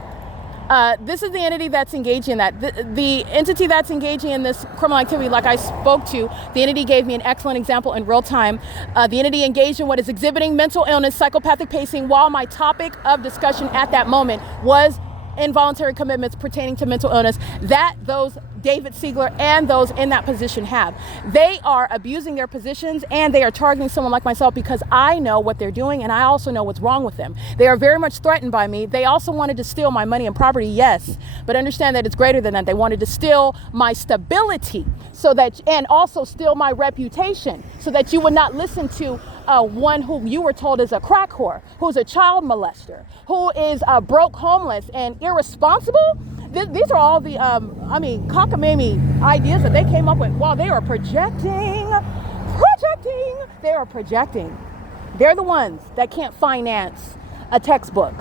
This is the entity that's engaging in that. The entity that's engaging in this criminal activity, like I spoke to, the entity gave me an excellent example in real time. The entity engaged in what is exhibiting mental illness, psychopathic pacing, while my topic of discussion at that moment was involuntary commitments pertaining to mental illness that those David Siegler and those in that position have. They are abusing their positions and they are targeting someone like myself because I know what they're doing and I also know what's wrong with them. They are very much threatened by me. They also wanted to steal my money and property, yes, but understand that it's greater than that. They wanted to steal my stability so that, and also steal my reputation so that you would not listen to one who you were told is a crack whore, who's a child molester, who is broke, homeless, and irresponsible. These are all the, cockamamie ideas that they came up with while they are projecting. They are projecting. They're the ones that can't finance a textbook.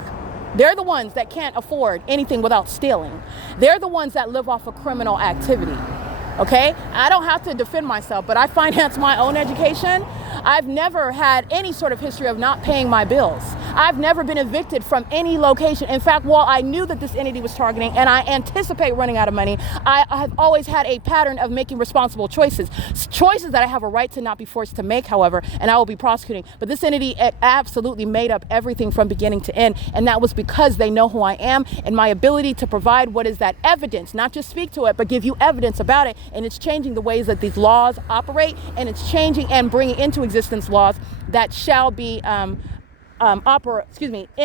They're the ones that can't afford anything without stealing. They're the ones that live off of criminal activity. Okay? I don't have to defend myself, but I finance my own education. I've never had any sort of history of not paying my bills. I've never been evicted from any location. In fact, while I knew that this entity was targeting and I anticipate running out of money, I have always had a pattern of making responsible choices. Choices that I have a right to not be forced to make, however, and I will be prosecuting. But this entity absolutely made up everything from beginning to end, and that was because they know who I am and my ability to provide what is that evidence, not just speak to it, but give you evidence about it. And it's changing the ways that these laws operate, and it's changing and bringing into existence laws that shall be in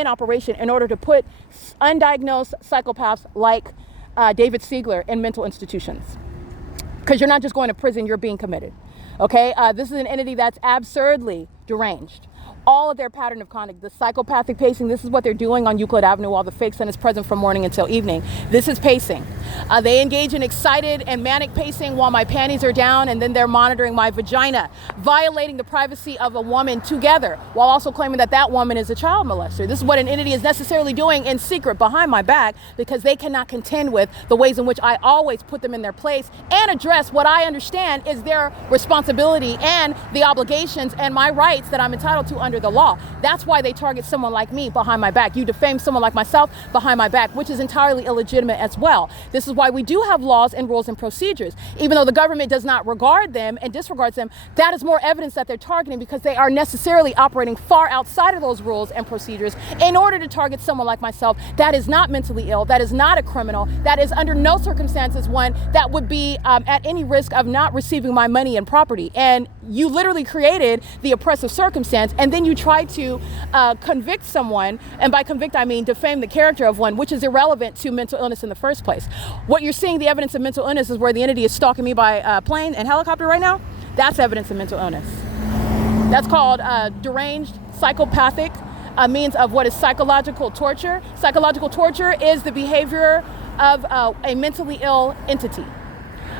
operation in order to put undiagnosed psychopaths like David Siegler in mental institutions. Because you're not just going to prison, you're being committed. Okay, this is an entity that's absurdly deranged. All of their pattern of conduct, the psychopathic pacing, this is what they're doing on Euclid Avenue while the fake sun is present from morning until evening. This is pacing. They engage in excited and manic pacing while my panties are down, and then they're monitoring my vagina, violating the privacy of a woman together, while also claiming that that woman is a child molester. This is what an entity is necessarily doing in secret behind my back, because they cannot contend with the ways in which I always put them in their place and address what I understand is their responsibility and the obligations and my rights that I'm entitled to under the law. That's why they target someone like me behind my back. You defame someone like myself behind my back, which is entirely illegitimate as well. This is why we do have laws and rules and procedures. Even though the government does not regard them and disregards them, that is more evidence that they're targeting, because they are necessarily operating far outside of those rules and procedures in order to target someone like myself that is not mentally ill, that is not a criminal, that is under no circumstances one that would be at any risk of not receiving my money and property. And you literally created the oppressive circumstance, and then you try to convict someone, and by convict I mean defame the character of one, which is irrelevant to mental illness in the first place. What you're seeing, the evidence of mental illness, is where the entity is stalking me by plane and helicopter right now. That's evidence of mental illness. That's called deranged, psychopathic, means of what is psychological torture. Psychological torture is the behavior of a mentally ill entity.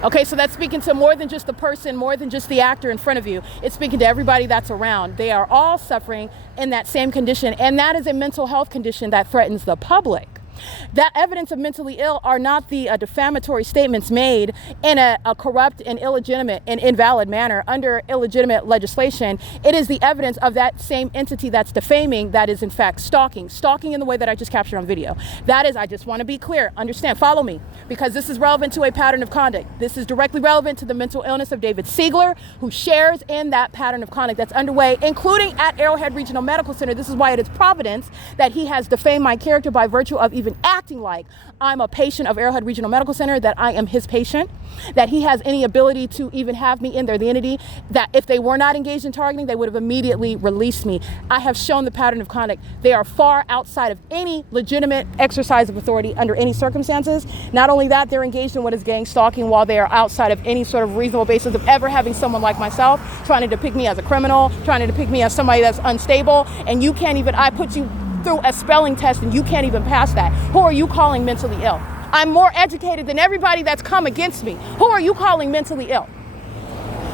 Okay, so that's speaking to more than just the person, more than just the actor in front of you. It's speaking to everybody that's around. They are all suffering in that same condition, and that is a mental health condition that threatens the public. That evidence of mentally ill are not the defamatory statements made in a corrupt and illegitimate and invalid manner under illegitimate legislation. It is the evidence of that same entity that's defaming that is in fact stalking. Stalking in the way that I just captured on video. That is, I just want to be clear, understand, follow me, because this is relevant to a pattern of conduct. This is directly relevant to the mental illness of David Siegler, who shares in that pattern of conduct that's underway, including at Arrowhead Regional Medical Center. This is why it is providence that he has defamed my character by virtue of even acting like I'm a patient of Arrowhead Regional Medical Center, that I am his patient, that he has any ability to even have me in there. The entity that if they were not engaged in targeting, they would have immediately released me. I have shown the pattern of conduct. They are far outside of any legitimate exercise of authority under any circumstances. Not only that, they're engaged in what is gang stalking while they are outside of any sort of reasonable basis of ever having someone like myself trying to depict me as a criminal, trying to depict me as somebody that's unstable, and you can't even, I put you through a spelling test and you can't even pass that. Who are you calling mentally ill? I'm more educated than everybody that's come against me. Who are you calling mentally ill?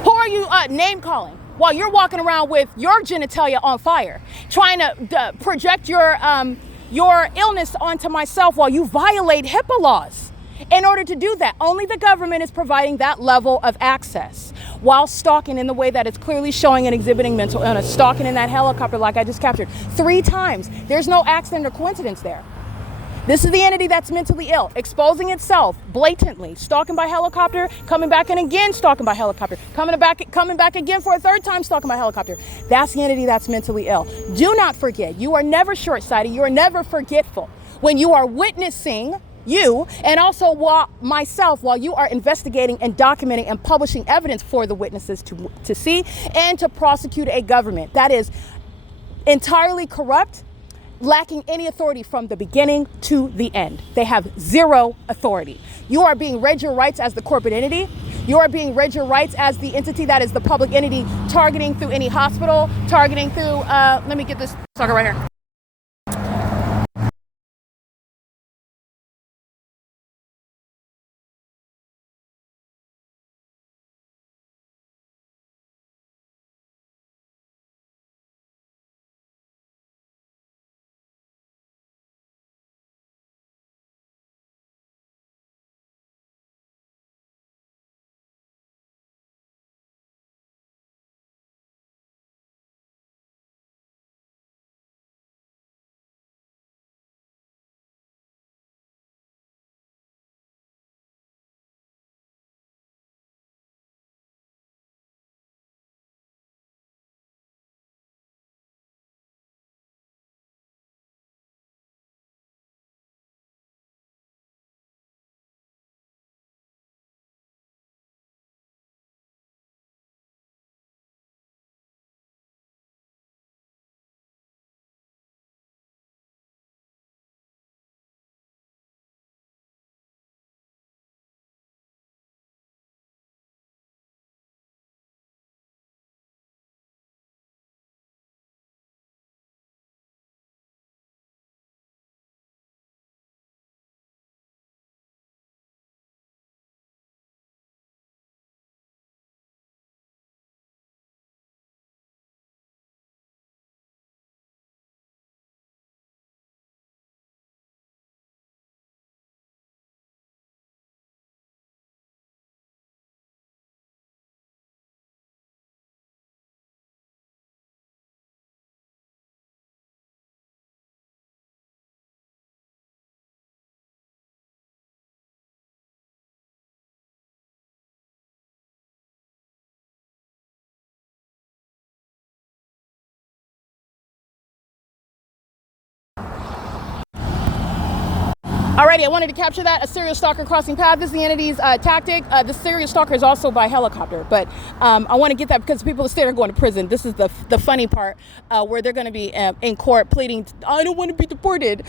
Who are you name calling while you're walking around with your genitalia on fire, trying to project your illness onto myself while you violate HIPAA laws? In order to do that, only the government is providing that level of access while stalking in the way that it's clearly showing and exhibiting mental illness. Stalking in that helicopter like I just captured 3 times. There's no accident or coincidence there. This is the entity that's mentally ill, exposing itself blatantly, stalking by helicopter, coming back and again stalking by helicopter, coming back again for a 3rd time stalking by helicopter. That's the entity that's mentally ill. Do not forget, you are never short-sighted, you are never forgetful. When you are witnessing you, and also while you are investigating and documenting and publishing evidence for the witnesses to see and to prosecute a government that is entirely corrupt, lacking any authority from the beginning to the end. They have 0 authority. You are being read your rights as the corporate entity. You are being read your rights as the entity that is the public entity, targeting through any hospital, targeting through, let me get this sucker right here. Alrighty, I wanted to capture that. A serial stalker crossing path. This is the entity's tactic. The serial stalker is also by helicopter, but I want to get that because people instead are going to prison. This is the funny part where they're going to be in court pleading, I don't want to be deported.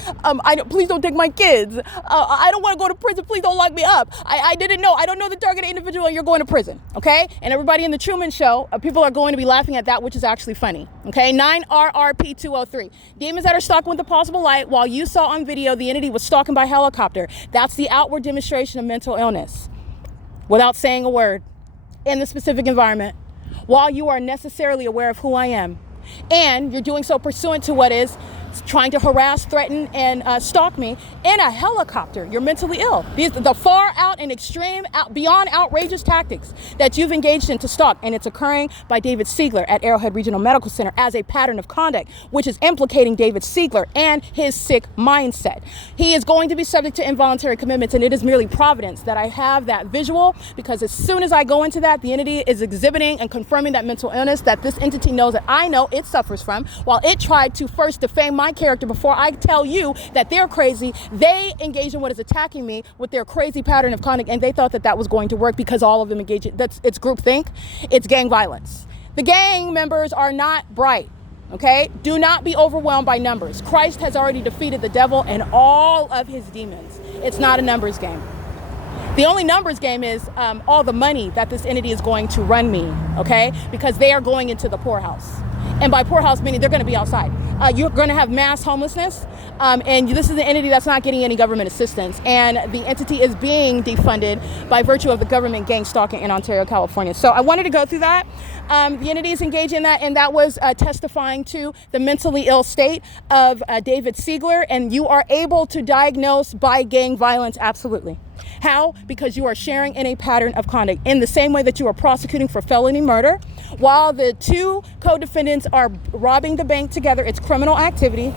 Please don't take my kids. I don't want to go to prison. Please don't lock me up. I didn't know. I don't know the targeted individual and you're going to prison. Okay? And everybody in the Truman Show, people are going to be laughing at that, which is actually funny. Okay? 9RRP 203. Demons that are stalking with the possible light. While you saw on video the entity was stalking by helicopter. That's the outward demonstration of mental illness without saying a word in the specific environment while you are necessarily aware of who I am. And you're doing so pursuant to what is trying to harass, threaten, and stalk me in a helicopter. You're mentally ill. These the far out and extreme, beyond outrageous tactics that you've engaged in to stalk, and it's occurring by David Siegler at Arrowhead Regional Medical Center as a pattern of conduct, which is implicating David Siegler and his sick mindset. He is going to be subject to involuntary commitments, and it is merely providence that I have that visual, because as soon as I go into that, the entity is exhibiting and confirming that mental illness that this entity knows that I know it suffers from, while it tried to first defame my character before I tell you that they're crazy. They engage in what is attacking me with their crazy pattern of conduct, and they thought that that was going to work because all of them engage in it's groupthink, it's gang violence. The gang members are not bright, okay? Do not be overwhelmed by numbers. Christ has already defeated the devil and all of his demons. It's not a numbers game. The only numbers game is all the money that this entity is going to run me, okay? Because they are going into the poorhouse. And by poorhouse, meaning they're going to be outside. You're going to have mass homelessness. And this is the entity that's not getting any government assistance. And the entity is being defunded by virtue of the government gang stalking in Ontario, California. So I wanted to go through that. The entity is engaged in that, and that was testifying to the mentally ill state of David Siegler. And you are able to diagnose by gang violence, absolutely. How? Because you are sharing in a pattern of conduct in the same way that you are prosecuting for felony murder. While the two co-defendants are robbing the bank together, it's criminal activity.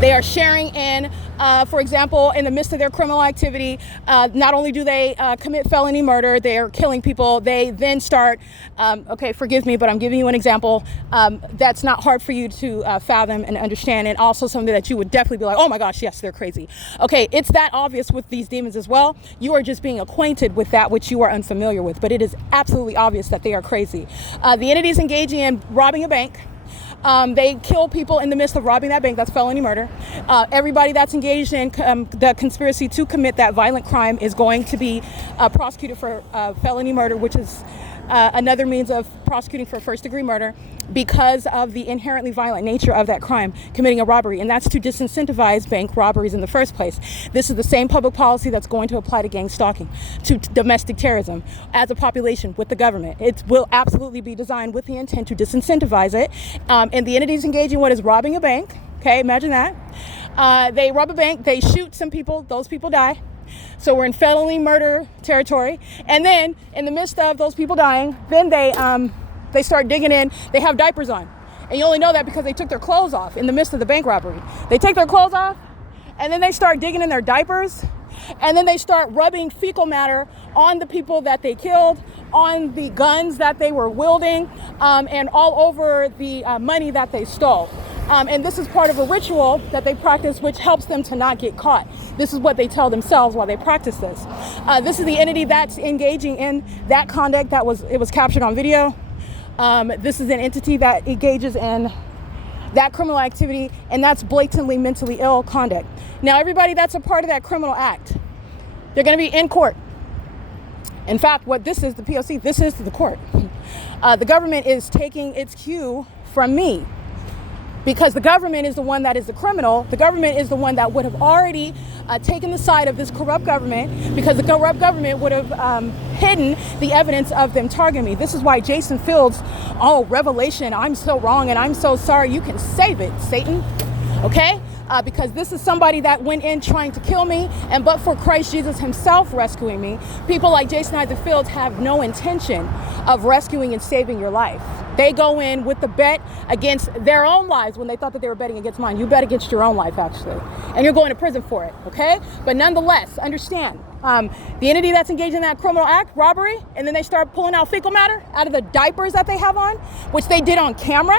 They are sharing in, for example, in the midst of their criminal activity, not only do they commit felony murder, they are killing people, they then start, okay, forgive me, but I'm giving you an example that's not hard for you to fathom and understand, and also something that you would definitely be like, oh my gosh, yes, they're crazy. Okay, it's that obvious with these demons as well. You are just being acquainted with that which you are unfamiliar with, but it is absolutely obvious that they are crazy. The entities engaging in robbing a bank, they kill people in the midst of robbing that bank. That's felony murder. Everybody that's engaged in the conspiracy to commit that violent crime is going to be prosecuted for felony murder, which is another means of prosecuting for first-degree murder because of the inherently violent nature of that crime, committing a robbery, and that's to disincentivize bank robberies in the first place. This is the same public policy that's going to apply to gang stalking, to domestic terrorism, as a population with the government. It will absolutely be designed with the intent to disincentivize it, and the entities engaging what is robbing a bank, okay, imagine that. They rob a bank, they shoot some people, those people die. So we're in felony murder territory, and then in the midst of those people dying, then they start digging in. They have diapers on, and you only know that because they took their clothes off in the midst of the bank robbery. They take their clothes off, and then they start digging in their diapers, and then they start rubbing fecal matter on the people that they killed, on the guns that they were wielding, and all over the money that they stole. And this is part of a ritual that they practice, which helps them to not get caught. This is what they tell themselves while they practice this. This is the entity that's engaging in that conduct that was captured on video. This is an entity that engages in that criminal activity, and that's blatantly mentally ill conduct. Now, everybody that's a part of that criminal act, they're going to be in court. In fact, what this is, the P.O.C., this is the court. The government is taking its cue from me, because the government is the one that is the criminal. The government is the one that would have already taken the side of this corrupt government, because the corrupt government would have hidden the evidence of them targeting me. This is why Jason Fields, oh, revelation, I'm so wrong and I'm so sorry. You can save it, Satan, okay? Because this is somebody that went in trying to kill me, and but for Christ Jesus himself rescuing me, people like Jason Isaac Fields have no intention of rescuing and saving your life. They go in with the bet against their own lives when they thought that they were betting against mine. You bet against your own life, actually, and you're going to prison for it, okay? But nonetheless, understand, the entity that's engaged in that criminal act, robbery, and then they start pulling out fecal matter out of the diapers that they have on, which they did on camera.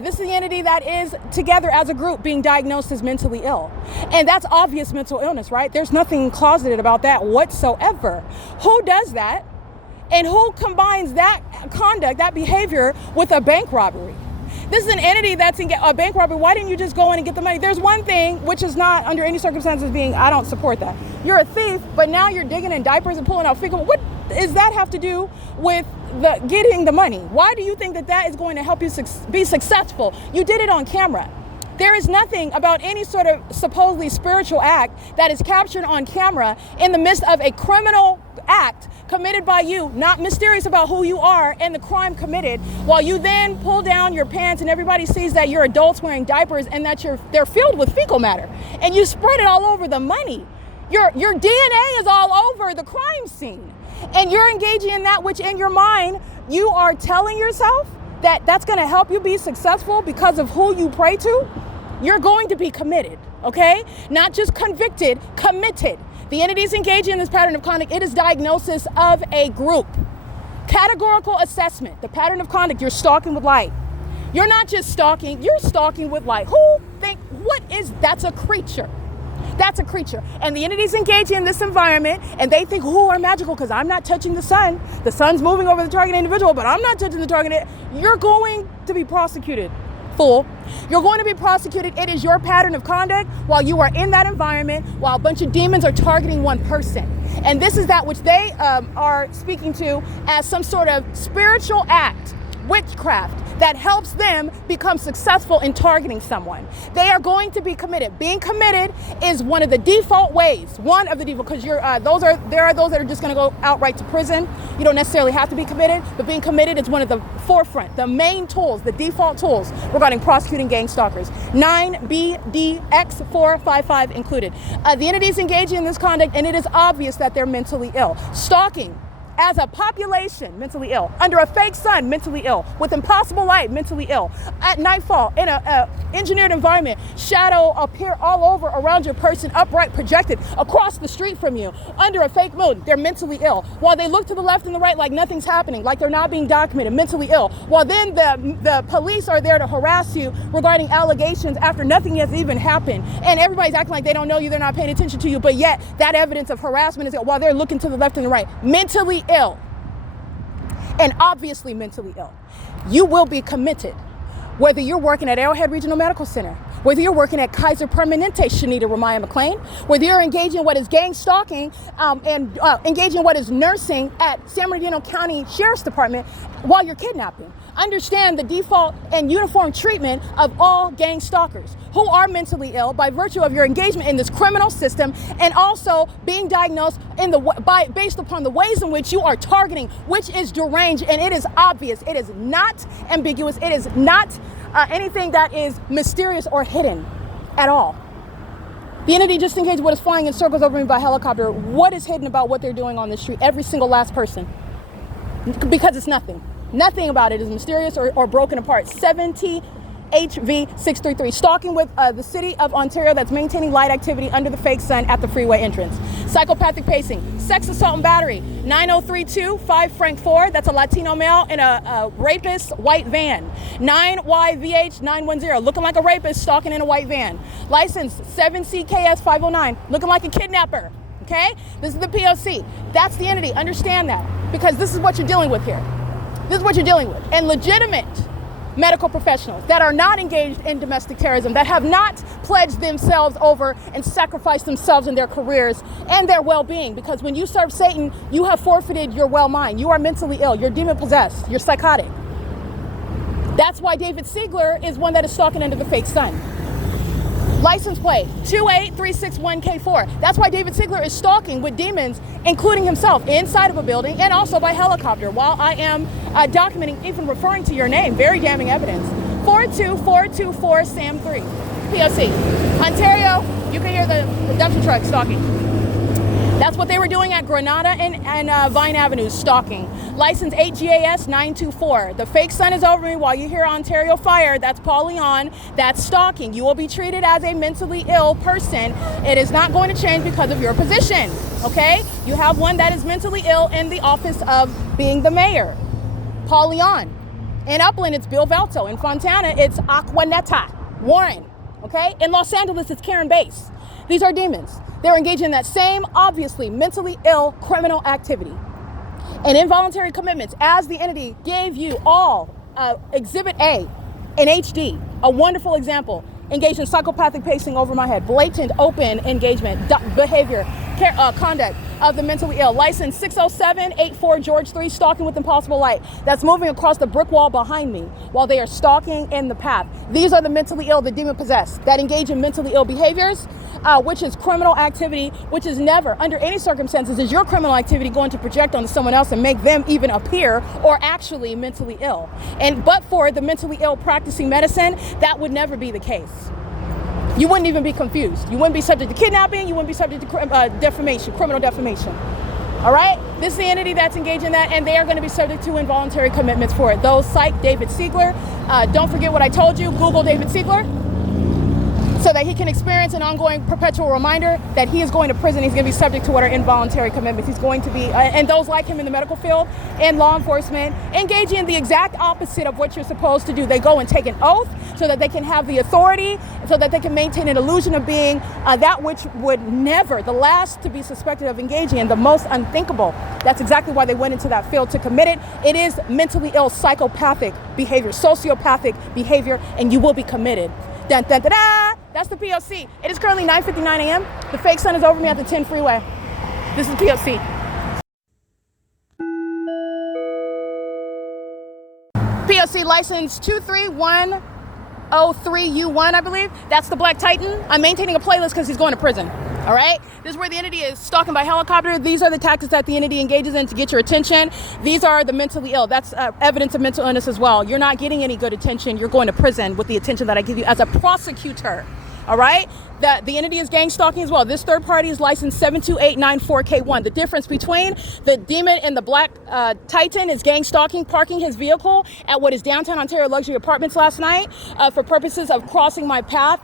This is the entity that is together as a group being diagnosed as mentally ill. And that's obvious mental illness, right? There's nothing closeted about that whatsoever. Who does that? And who combines that conduct, that behavior, with a bank robbery? This is an entity that's in a bank robbery. Why didn't you just go in and get the money? There's one thing which is not under any circumstances being, I don't support that. You're a thief, but now you're digging in diapers and pulling out fecal. What does that have to do with the getting the money? Why do you think that that is going to help you be successful? You did it on camera. There is nothing about any sort of supposedly spiritual act that is captured on camera in the midst of a criminal act committed by you, not mysterious about who you are and the crime committed, while you then pull down your pants and everybody sees that you're adults wearing diapers and that they're filled with fecal matter, and you spread it all over the money. Your DNA is all over the crime scene, and you're engaging in that which in your mind you are telling yourself that that's going to help you be successful because of who you pray to. You're going to be committed, okay? Not just convicted, committed. The entities engaging in this pattern of conduct, it is diagnosis of a group. Categorical assessment, the pattern of conduct, you're stalking with light. You're not just stalking, you're stalking with light. That's a creature. That's a creature. And the entities engaging in this environment, and they think, oh, I'm magical because I'm not touching the sun. The sun's moving over the target individual, but I'm not touching the target. You're going to be prosecuted, fool. You're going to be prosecuted. It is your pattern of conduct while you are in that environment, while a bunch of demons are targeting one person. And this is that which they are speaking to as some sort of spiritual act, witchcraft. that helps them become successful in targeting someone. They are going to be committed. Being committed is one of the default ways, because there are those that are just going to go outright to prison. You don't necessarily have to be committed, but being committed is one of the forefront, the main tools, the default tools regarding prosecuting gang stalkers. 9BDX455 included. The entities engaging in this conduct, and it is obvious that they're mentally ill. Stalking as a population, mentally ill. Under a fake sun, mentally ill. With impossible light, mentally ill. At nightfall, in a engineered environment, shadow appear all over around your person, upright, projected across the street from you. Under a fake moon, they're mentally ill. While they look to the left and the right like nothing's happening, like they're not being documented, mentally ill. While then the police are there to harass you regarding allegations after nothing has even happened. And everybody's acting like they don't know you, they're not paying attention to you, but yet that evidence of harassment is while they're looking to the left and the right. Mentally ill, and obviously mentally ill. You will be committed, whether you're working at Arrowhead Regional Medical Center, whether you're working at Kaiser Permanente, Shanita Ramaya McLean, whether you're engaging in what is gang stalking and engaging in what is nursing at San Bernardino County Sheriff's Department while you're kidnapping. Understand the default and uniform treatment of all gang stalkers who are mentally ill by virtue of your engagement in this criminal system, and also being diagnosed based upon the ways in which you are targeting, which is deranged, and it is obvious. It is not ambiguous. It is not anything that is mysterious or hidden at all. The entity just engaged what is flying in circles over me by helicopter. What is hidden about what they're doing on the street? Every single last person. Because it's nothing. Nothing about it is mysterious or broken apart. 70 HV633, stalking with the city of Ontario that's maintaining light activity under the fake sun at the freeway entrance. Psychopathic pacing, sex assault and battery, 9032 5 Frank 4, that's a Latino male in a rapist white van. 9YVH910, looking like a rapist stalking in a white van. License 7CKS 509, looking like a kidnapper. Okay, this is the P.O.C. That's the entity. Understand that, because this is what you're dealing with here. This is what you're dealing with. And legitimate medical professionals that are not engaged in domestic terrorism, that have not pledged themselves over and sacrificed themselves in their careers and their well-being. Because when you serve Satan, you have forfeited your well-mind. You are mentally ill. You're demon-possessed. You're psychotic. That's why David Siegler is one that is stalking under the fake sun. License plate 28361K4. That's why David Siegler is stalking with demons, including himself, inside of a building and also by helicopter, while I am documenting, even referring to your name. Very damning evidence. 42424 Sam 3. P.O.C. Ontario, you can hear the dumpster truck stalking. That's what they were doing at Granada and Vine Avenue, stalking. License 8GAS924. The fake sun is over me while you hear Ontario fire. That's Paul Leon. That's stalking. You will be treated as a mentally ill person. It is not going to change because of your position, okay? You have one that is mentally ill in the office of being the mayor, Paul Leon. In Upland, it's Bill Valto. In Fontana, it's Aquanetta Warren, okay? In Los Angeles, it's Karen Bass. These are demons. They're engaged in that same, obviously, mentally ill criminal activity. And involuntary commitments, as the entity gave you all Exhibit A in HD, a wonderful example, engaged in psychopathic pacing over my head, blatant open engagement, behavior, conduct of the mentally ill. License 60784 George 3, stalking with impossible light. That's moving across the brick wall behind me while they are stalking in the path. These are the mentally ill, the demon possessed, that engage in mentally ill behaviors, which is criminal activity, which is never, under any circumstances, is your criminal activity going to project onto someone else and make them even appear or actually mentally ill. But for the mentally ill practicing medicine, that would never be the case. You wouldn't even be confused. You wouldn't be subject to kidnapping. You wouldn't be subject to defamation, criminal defamation. All right? This is the entity that's engaged in that, and they are going to be subject to involuntary commitments for it. Those cite David Siegler. Don't forget what I told you. Google David Siegler, so that he can experience an ongoing perpetual reminder that he is going to prison. He's going to be subject to what are involuntary commitments. He's going to be, and those like him in the medical field and law enforcement, engaging in the exact opposite of what you're supposed to do. They go and take an oath so that they can have the authority, so that they can maintain an illusion of being that which would never, the last to be suspected of engaging in, the most unthinkable. That's exactly why they went into that field, to commit it. It is mentally ill, psychopathic behavior, sociopathic behavior, and you will be committed. Dun, dun, dun, dun. That's the P.O.C. It is currently 9:59 a.m. The fake sun is over me at the 10 freeway. This is P.O.C. P.O.C. license 23103U1, I believe. That's the Black Titan. I'm maintaining a playlist because he's going to prison. All right, this is where the entity is stalking by helicopter. These are the tactics that the entity engages in to get your attention. These are the mentally ill. That's evidence of mental illness as well. You're not getting any good attention. You're going to prison with the attention that I give you as a prosecutor. All right, that the entity is gang stalking as well. This third party is license 72894K1. The difference between the demon and the Black Titan is gang stalking, parking his vehicle at what is downtown Ontario luxury apartments last night for purposes of crossing my path.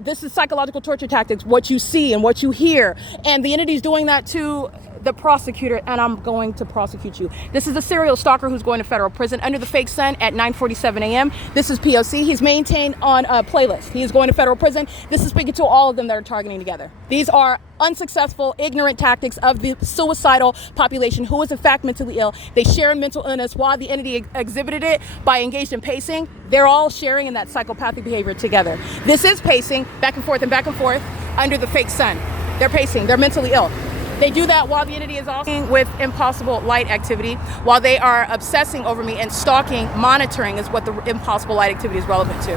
This is psychological torture tactics, what you see and what you hear. And the entity is doing that to the prosecutor, and I'm going to prosecute you. This is a serial stalker who's going to federal prison under the fake sun at 9:47 a.m. This is P.O.C. He's maintained on a playlist. He is going to federal prison. This is speaking to all of them that are targeting together. These are unsuccessful, ignorant tactics of the suicidal population who is in fact mentally ill. They share in mental illness while the entity exhibited it by engaged in pacing. They're all sharing in that psychopathic behavior together. This is pacing back and forth under the fake sun. They're pacing. They're mentally ill. They do that while the entity is also with impossible light activity, while they are obsessing over me and stalking, monitoring is what the impossible light activity is relevant to.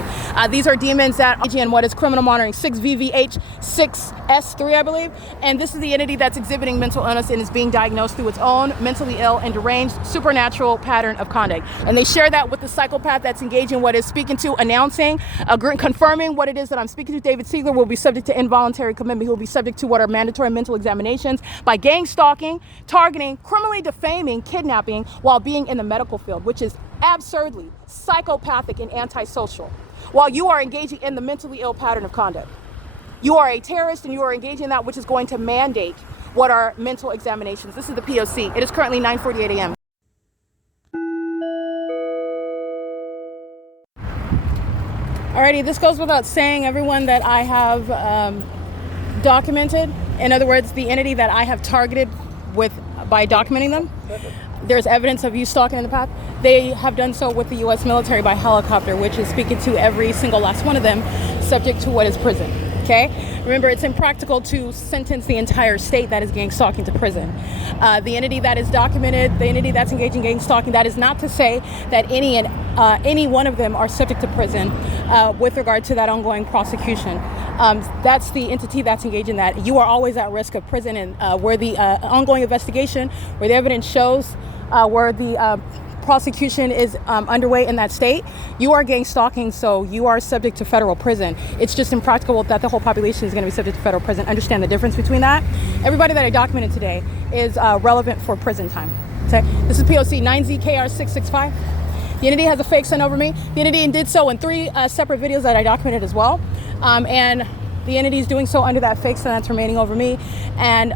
These are demons that are in what is criminal monitoring 6VVH6S3, I believe. And this is the entity that's exhibiting mental illness and is being diagnosed through its own mentally ill and deranged supernatural pattern of conduct. And they share that with the psychopath that's engaging what is speaking to, announcing, confirming what it is that I'm speaking to. David Siegler will be subject to involuntary commitment. He will be subject to what are mandatory mental examinations by gang stalking, targeting, criminally defaming, kidnapping while being in the medical field, which is absurdly psychopathic and antisocial, while you are engaging in the mentally ill pattern of conduct. You are a terrorist and you are engaging in that which is going to mandate what are mental examinations. This is the P.O.C. It is currently 9:48 a.m. Alrighty, this goes without saying, everyone that I have documented. In other words, the entity that I have targeted by documenting them. There's evidence of you stalking in the past. They have done so with the U.S. military by helicopter, which is speaking to every single last one of them, subject to what is prison. Okay? Remember, it's impractical to sentence the entire state that is gang stalking to prison. The entity that is documented, the entity that's engaging in gang stalking, that is not to say that any one of them are subject to prison with regard to that ongoing prosecution. That's the entity that's engaged in that. You are always at risk of prison, and where the ongoing investigation, where the evidence shows where the prosecution is underway in that state, you are gang stalking, so you are subject to federal prison. It's just impractical that the whole population is going to be subject to federal prison. Understand the difference between that. Everybody that I documented today is relevant for prison time. Okay? This is P.O.C. 9ZKR665. The entity has a fake sun over me. The entity did so in 3 separate videos that I documented as well. And the entity is doing so under that fake sun that's remaining over me, and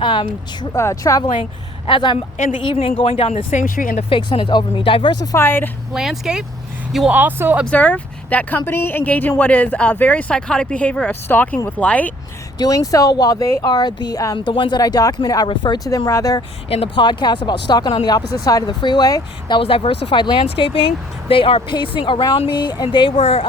traveling as I'm in the evening going down the same street and the fake sun is over me. Diversified landscape. You will also observe that company engaging in what is a very psychotic behavior of stalking with light, doing so while they are the ones that I documented. I referred to them rather in the podcast about stalking on the opposite side of the freeway. That was diversified landscaping. They are pacing around me, and they were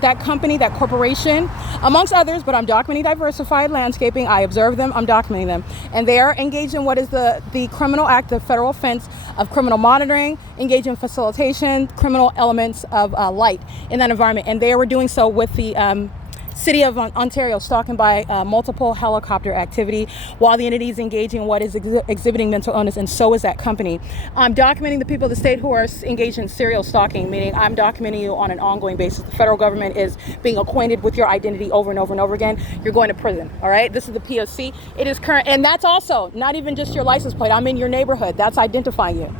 that company, that corporation, amongst others, but I'm documenting diversified landscaping. I observed them, I'm documenting them. And they are engaged in what is the criminal act, the federal offense of criminal monitoring, engaged in facilitation, criminal elements of light in that environment. And they were doing so with the City of Ontario stalking by multiple helicopter activity while the entity is engaging in what is exhibiting mental illness, and so is that company. I'm documenting the people of the state who are engaged in serial stalking, meaning I'm documenting you on an ongoing basis. The federal government is being acquainted with your identity over and over and over again. You're going to prison, all right? This is the P.O.C. It is current, and that's also not even just your license plate. I'm in your neighborhood. That's identifying you.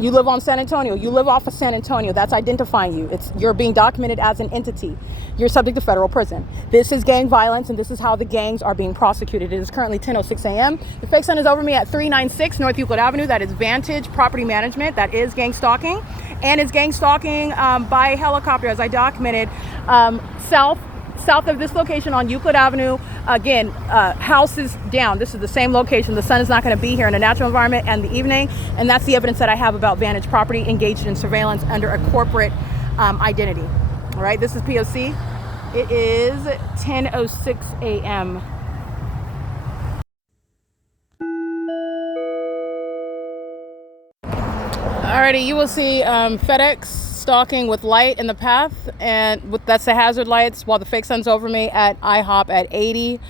You live on San Antonio. You live off of San Antonio. That's identifying you. You're being documented as an entity. You're subject to federal prison. This is gang violence, and this is how the gangs are being prosecuted. It is currently 10:06 a.m. The fake sun is over me at 396 North Euclid Avenue. That is Vantage Property Management. That is gang stalking, and it's gang stalking by helicopter, as I documented, south of this location on Euclid Avenue. Again, houses down. This is the same location. The sun is not going to be here in a natural environment in the evening, and that's the evidence that I have about Vantage Property engaged in surveillance under a corporate identity. All right, this is P.O.C. It is 10:06 a.m. Alrighty, you will see FedEx stalking with light in the path, and that's the hazard lights, while the fake sun's over me at IHOP at 80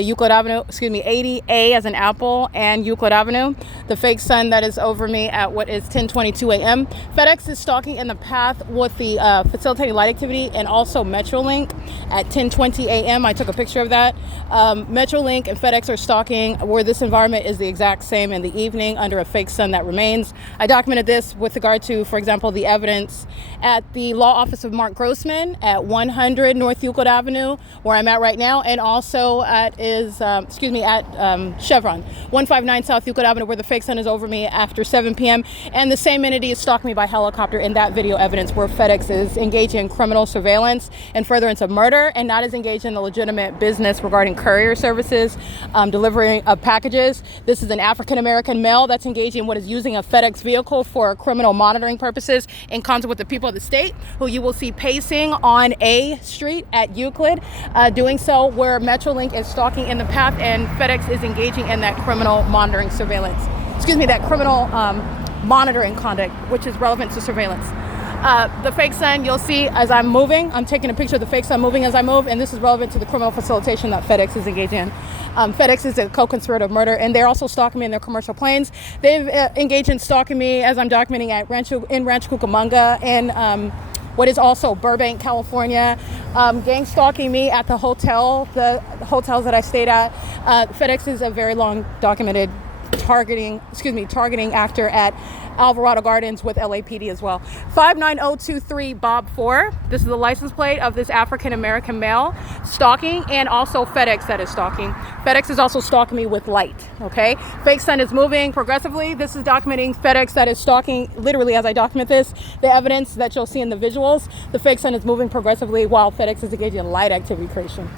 Euclid Avenue, 80A as an apple and Euclid Avenue. The fake sun that is over me at what is 10:22 a.m. FedEx is stalking in the path with the facilitating light activity, and also Metrolink at 10:20 a.m. I took a picture of that. Metrolink and FedEx are stalking where this environment is the exact same in the evening under a fake sun that remains. I documented this with regard to, for example, the evidence at the law office of Mark Grossman at 100 North Euclid Avenue, where I'm at right now, and also at Chevron, 159 South Euclid Avenue, where the fake sun is over me after 7 p.m. And the same entity is stalking me by helicopter in that video evidence, where FedEx is engaging in criminal surveillance and furtherance of murder, and not as engaged in the legitimate business regarding courier services, delivery of packages. This is an African-American male that's engaging in what is using a FedEx vehicle for criminal monitoring purposes in concert with the people of the state, who you will see pacing on A Street at Euclid, doing so where Metrolink is stalking in the path, and FedEx is engaging in that criminal monitoring surveillance. That criminal monitoring conduct, which is relevant to surveillance. The fake sun, you'll see as I'm moving, I'm taking a picture of the fake sun moving as I move, and this is relevant to the criminal facilitation that FedEx is engaging in. FedEx is a co-conspirator of murder, and they're also stalking me in their commercial planes. They've engaged in stalking me as I'm documenting at Rancho Cucamonga and what is also Burbank, California. Gang stalking me at the hotels that I stayed at. FedEx is a very long documented targeting actor at Alvarado Gardens with LAPD as well. 59023 Bob 4. This is the license plate of this African-American male stalking, and also FedEx that is stalking. FedEx is also stalking me with light, okay? Fake sun is moving progressively. This is documenting FedEx that is stalking, literally as I document this, the evidence that you'll see in the visuals. The fake sun is moving progressively while FedEx is engaging in light activity creation,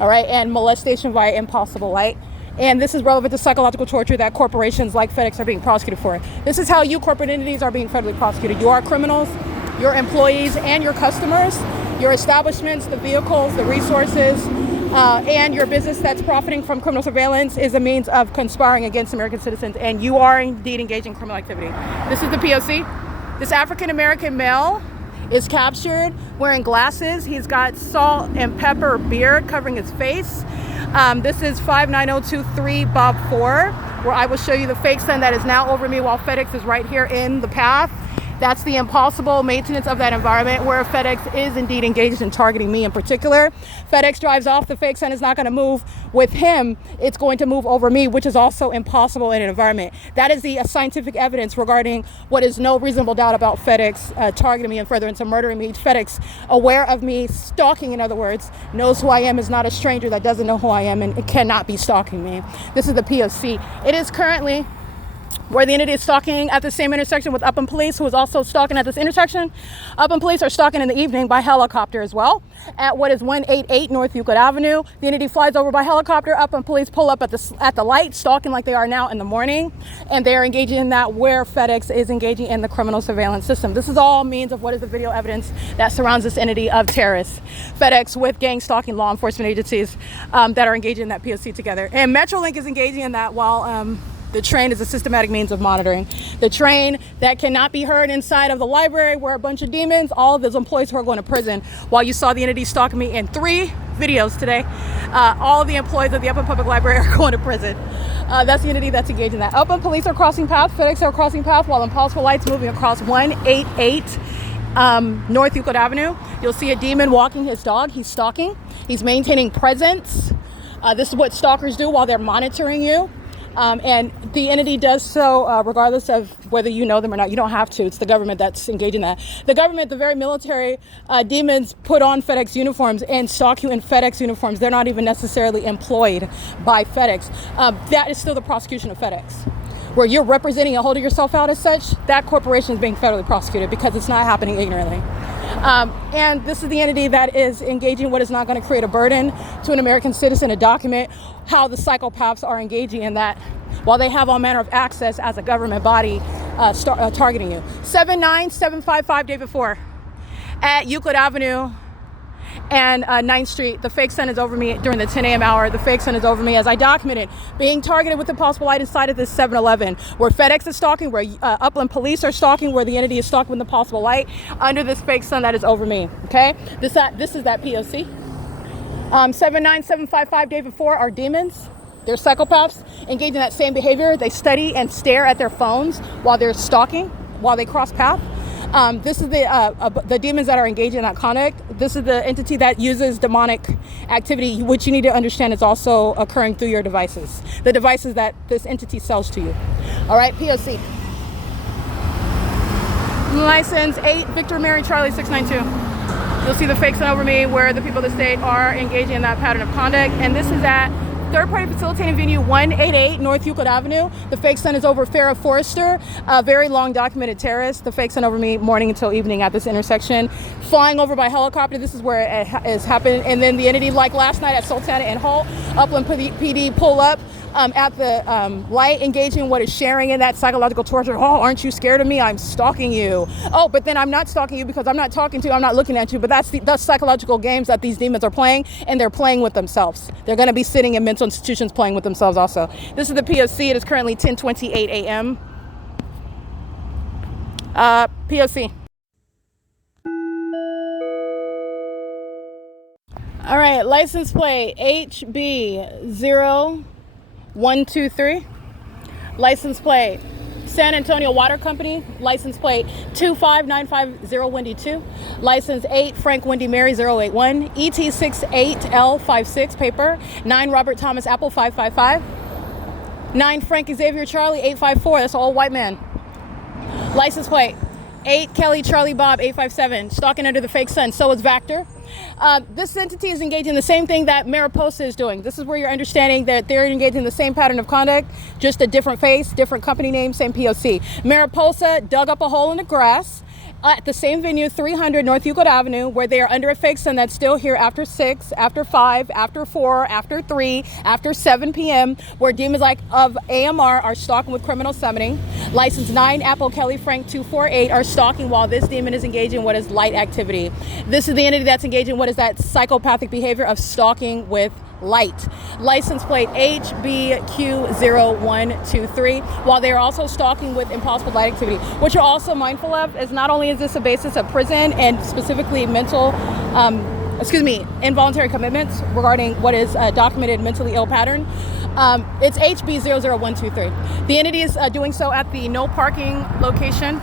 all right? And molestation via impossible light. And this is relevant to psychological torture that corporations like FedEx are being prosecuted for. This is how you corporate entities are being federally prosecuted. You are criminals, your employees and your customers, your establishments, the vehicles, the resources, and your business that's profiting from criminal surveillance is a means of conspiring against American citizens, and you are indeed engaged in criminal activity. This is the P.O.C. This African-American male is captured wearing glasses. He's got salt and pepper beard covering his face. This is 59023 Bob 4, where I will show you the fake sun that is now over me while FedEx is right here in the path. That's the impossible maintenance of that environment where FedEx is indeed engaged in targeting me in particular. FedEx drives off. The fake sun is not going to move with him. It's going to move over me, which is also impossible in an environment. That is the scientific evidence regarding what is no reasonable doubt about FedEx targeting me and furtherance of murdering me. FedEx, aware of me stalking, in other words, knows who I am, is not a stranger that doesn't know who I am and cannot be stalking me. This is the P.O.C. It is currently where the entity is stalking at the same intersection with Upland Police, who is also stalking at this intersection. Upland Police are stalking in the evening by helicopter as well at what is 188 North Euclid Avenue. The entity flies over by helicopter. Upland Police pull up at the light, stalking like they are now in the morning, and they are engaging in that where FedEx is engaging in the criminal surveillance system. This is all means of what is the video evidence that surrounds this entity of terrorists. FedEx with gang stalking law enforcement agencies that are engaging in that POC together. And Metrolink is engaging in that while the train is a systematic means of monitoring. The train that cannot be heard inside of the library where a bunch of demons, all of those employees who are going to prison. While you saw the entity stalking me in 3 videos today, all of the employees of the Upland Public Library are going to prison. That's the entity that's engaged in that. Upland Police are crossing path, FedEx are crossing path, while Impossible Lights moving across 188 North Euclid Avenue. You'll see a demon walking his dog. He's stalking. He's maintaining presence. This is what stalkers do while they're monitoring you. And the entity does so regardless of whether you know them or not. You don't have to. It's the government that's engaged in that. The government, the very military demons put on FedEx uniforms and stalk you in FedEx uniforms. They're not even necessarily employed by FedEx. That is still the prosecution of FedEx. Where you're representing and holding yourself out as such, that corporation is being federally prosecuted because it's not happening ignorantly. And this is the entity that is engaging what is not going to create a burden to an American citizen to document how the psychopaths are engaging in that while they have all manner of access as a government body targeting you. 79755 David 4 at Euclid Avenue and 9th Street. The fake sun is over me during the 10 a.m. hour. The fake sun is over me as I documented being targeted with impossible light inside of this 7-Eleven, where FedEx is stalking, where Upland police are stalking, where the entity is stalking with impossible light under this fake sun that is over me. Okay, this is that P.O.C. 79755 David 4 are demons. They're psychopaths engaged in that same behavior. They study and stare at their phones while they're stalking, while they cross path. This is the demons that are engaged in that conduct. This is the entity that uses demonic activity, which you need to understand is also occurring through your devices, the devices that this entity sells to you. All right, P.O.C. License 8 Victor Mary Charlie 692. You'll see the fake sun over me where the people of the state are engaging in that pattern of conduct, and this is at third-party facilitating venue 188 North Euclid Avenue. The fake sun is over Farrah Forrester, a very long documented terrorist. The fake sun over me morning until evening at this intersection. Flying over by helicopter, this is where it has happened. And then the entity, like last night at Sultana and Holt, Upland PD pull up at the light, engaging what is sharing in that psychological torture. Oh, aren't you scared of me? I'm stalking you. Oh, but then I'm not stalking you because I'm not talking to you, I'm not looking at you. But that's the psychological games that these demons are playing, and they're playing with themselves. They're going to be sitting in mental institutions playing with themselves also. This is the P.O.C. It is currently 10:28 a.m. P.O.C. All right, license plate HB0123. License plate San Antonio Water Company. License plate 25950 Wendy 2. License 8 Frank Wendy Mary 081. ET68L56 paper. 9 Robert Thomas Apple 555. 9 Frank Xavier Charlie 854. That's an old white man. License plate 8 Kelly Charlie Bob 857. Stalking under the fake sun. So is Vector. This entity is engaging in the same thing that Mariposa is doing. This is where you're understanding that they're engaging in the same pattern of conduct, just a different face, different company name, same P.O.C. Mariposa dug up a hole in the grass at the same venue, 300 North Euclid Avenue, where they are under a fake sun that's still here after 6, after 5, after 4, after 3, after 7 p.m., where demons like of AMR are stalking with criminal summoning. License 9 Apple Kelly Frank 248 are stalking while this demon is engaging in what is light activity. This is the entity that's engaging in what is that psychopathic behavior of stalking with light. License plate HBQ0123, while they are also stalking with impossible light activity. What you're also mindful of is not only is this a basis of prison and specifically involuntary commitments regarding what is a documented mentally ill pattern. It's HB00123. The entity is doing so at the no parking location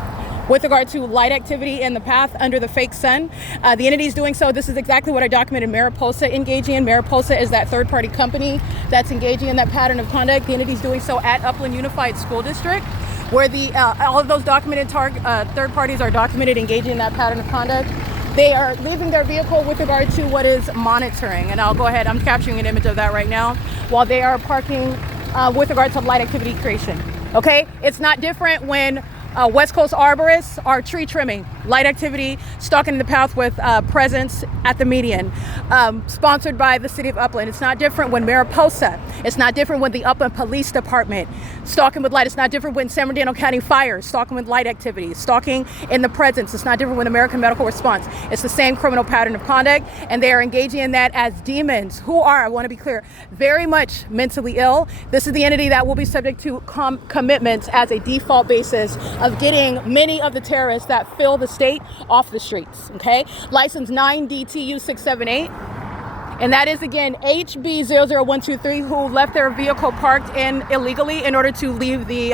with regard to light activity in the path under the fake sun. The entity is doing so. This is exactly what I documented Mariposa engaging in. Mariposa is that third-party company that's engaging in that pattern of conduct. The entity is doing so at Upland Unified School District, where all of those documented third parties are documented engaging in that pattern of conduct. They are leaving their vehicle with regard to what is monitoring, and I'll go ahead. I'm capturing an image of that right now, while they are parking with regard to light activity creation. Okay, it's not different when West Coast arborists are tree trimming, light activity, stalking the path with presence at the median, sponsored by the city of Upland. It's not different when Mariposa. It's not different when the Upland Police Department stalking with light. It's not different when San Bernardino County Fire stalking with light activity, stalking in the presence. It's not different when American Medical Response. It's the same criminal pattern of conduct, and they are engaging in that as demons who are, I want to be clear, very much mentally ill. This is the entity that will be subject to commitments as a default basis of getting many of the terrorists that fill the state off the streets. Okay, license 9DTU678, and that is again HB00123, who left their vehicle parked in illegally in order to leave the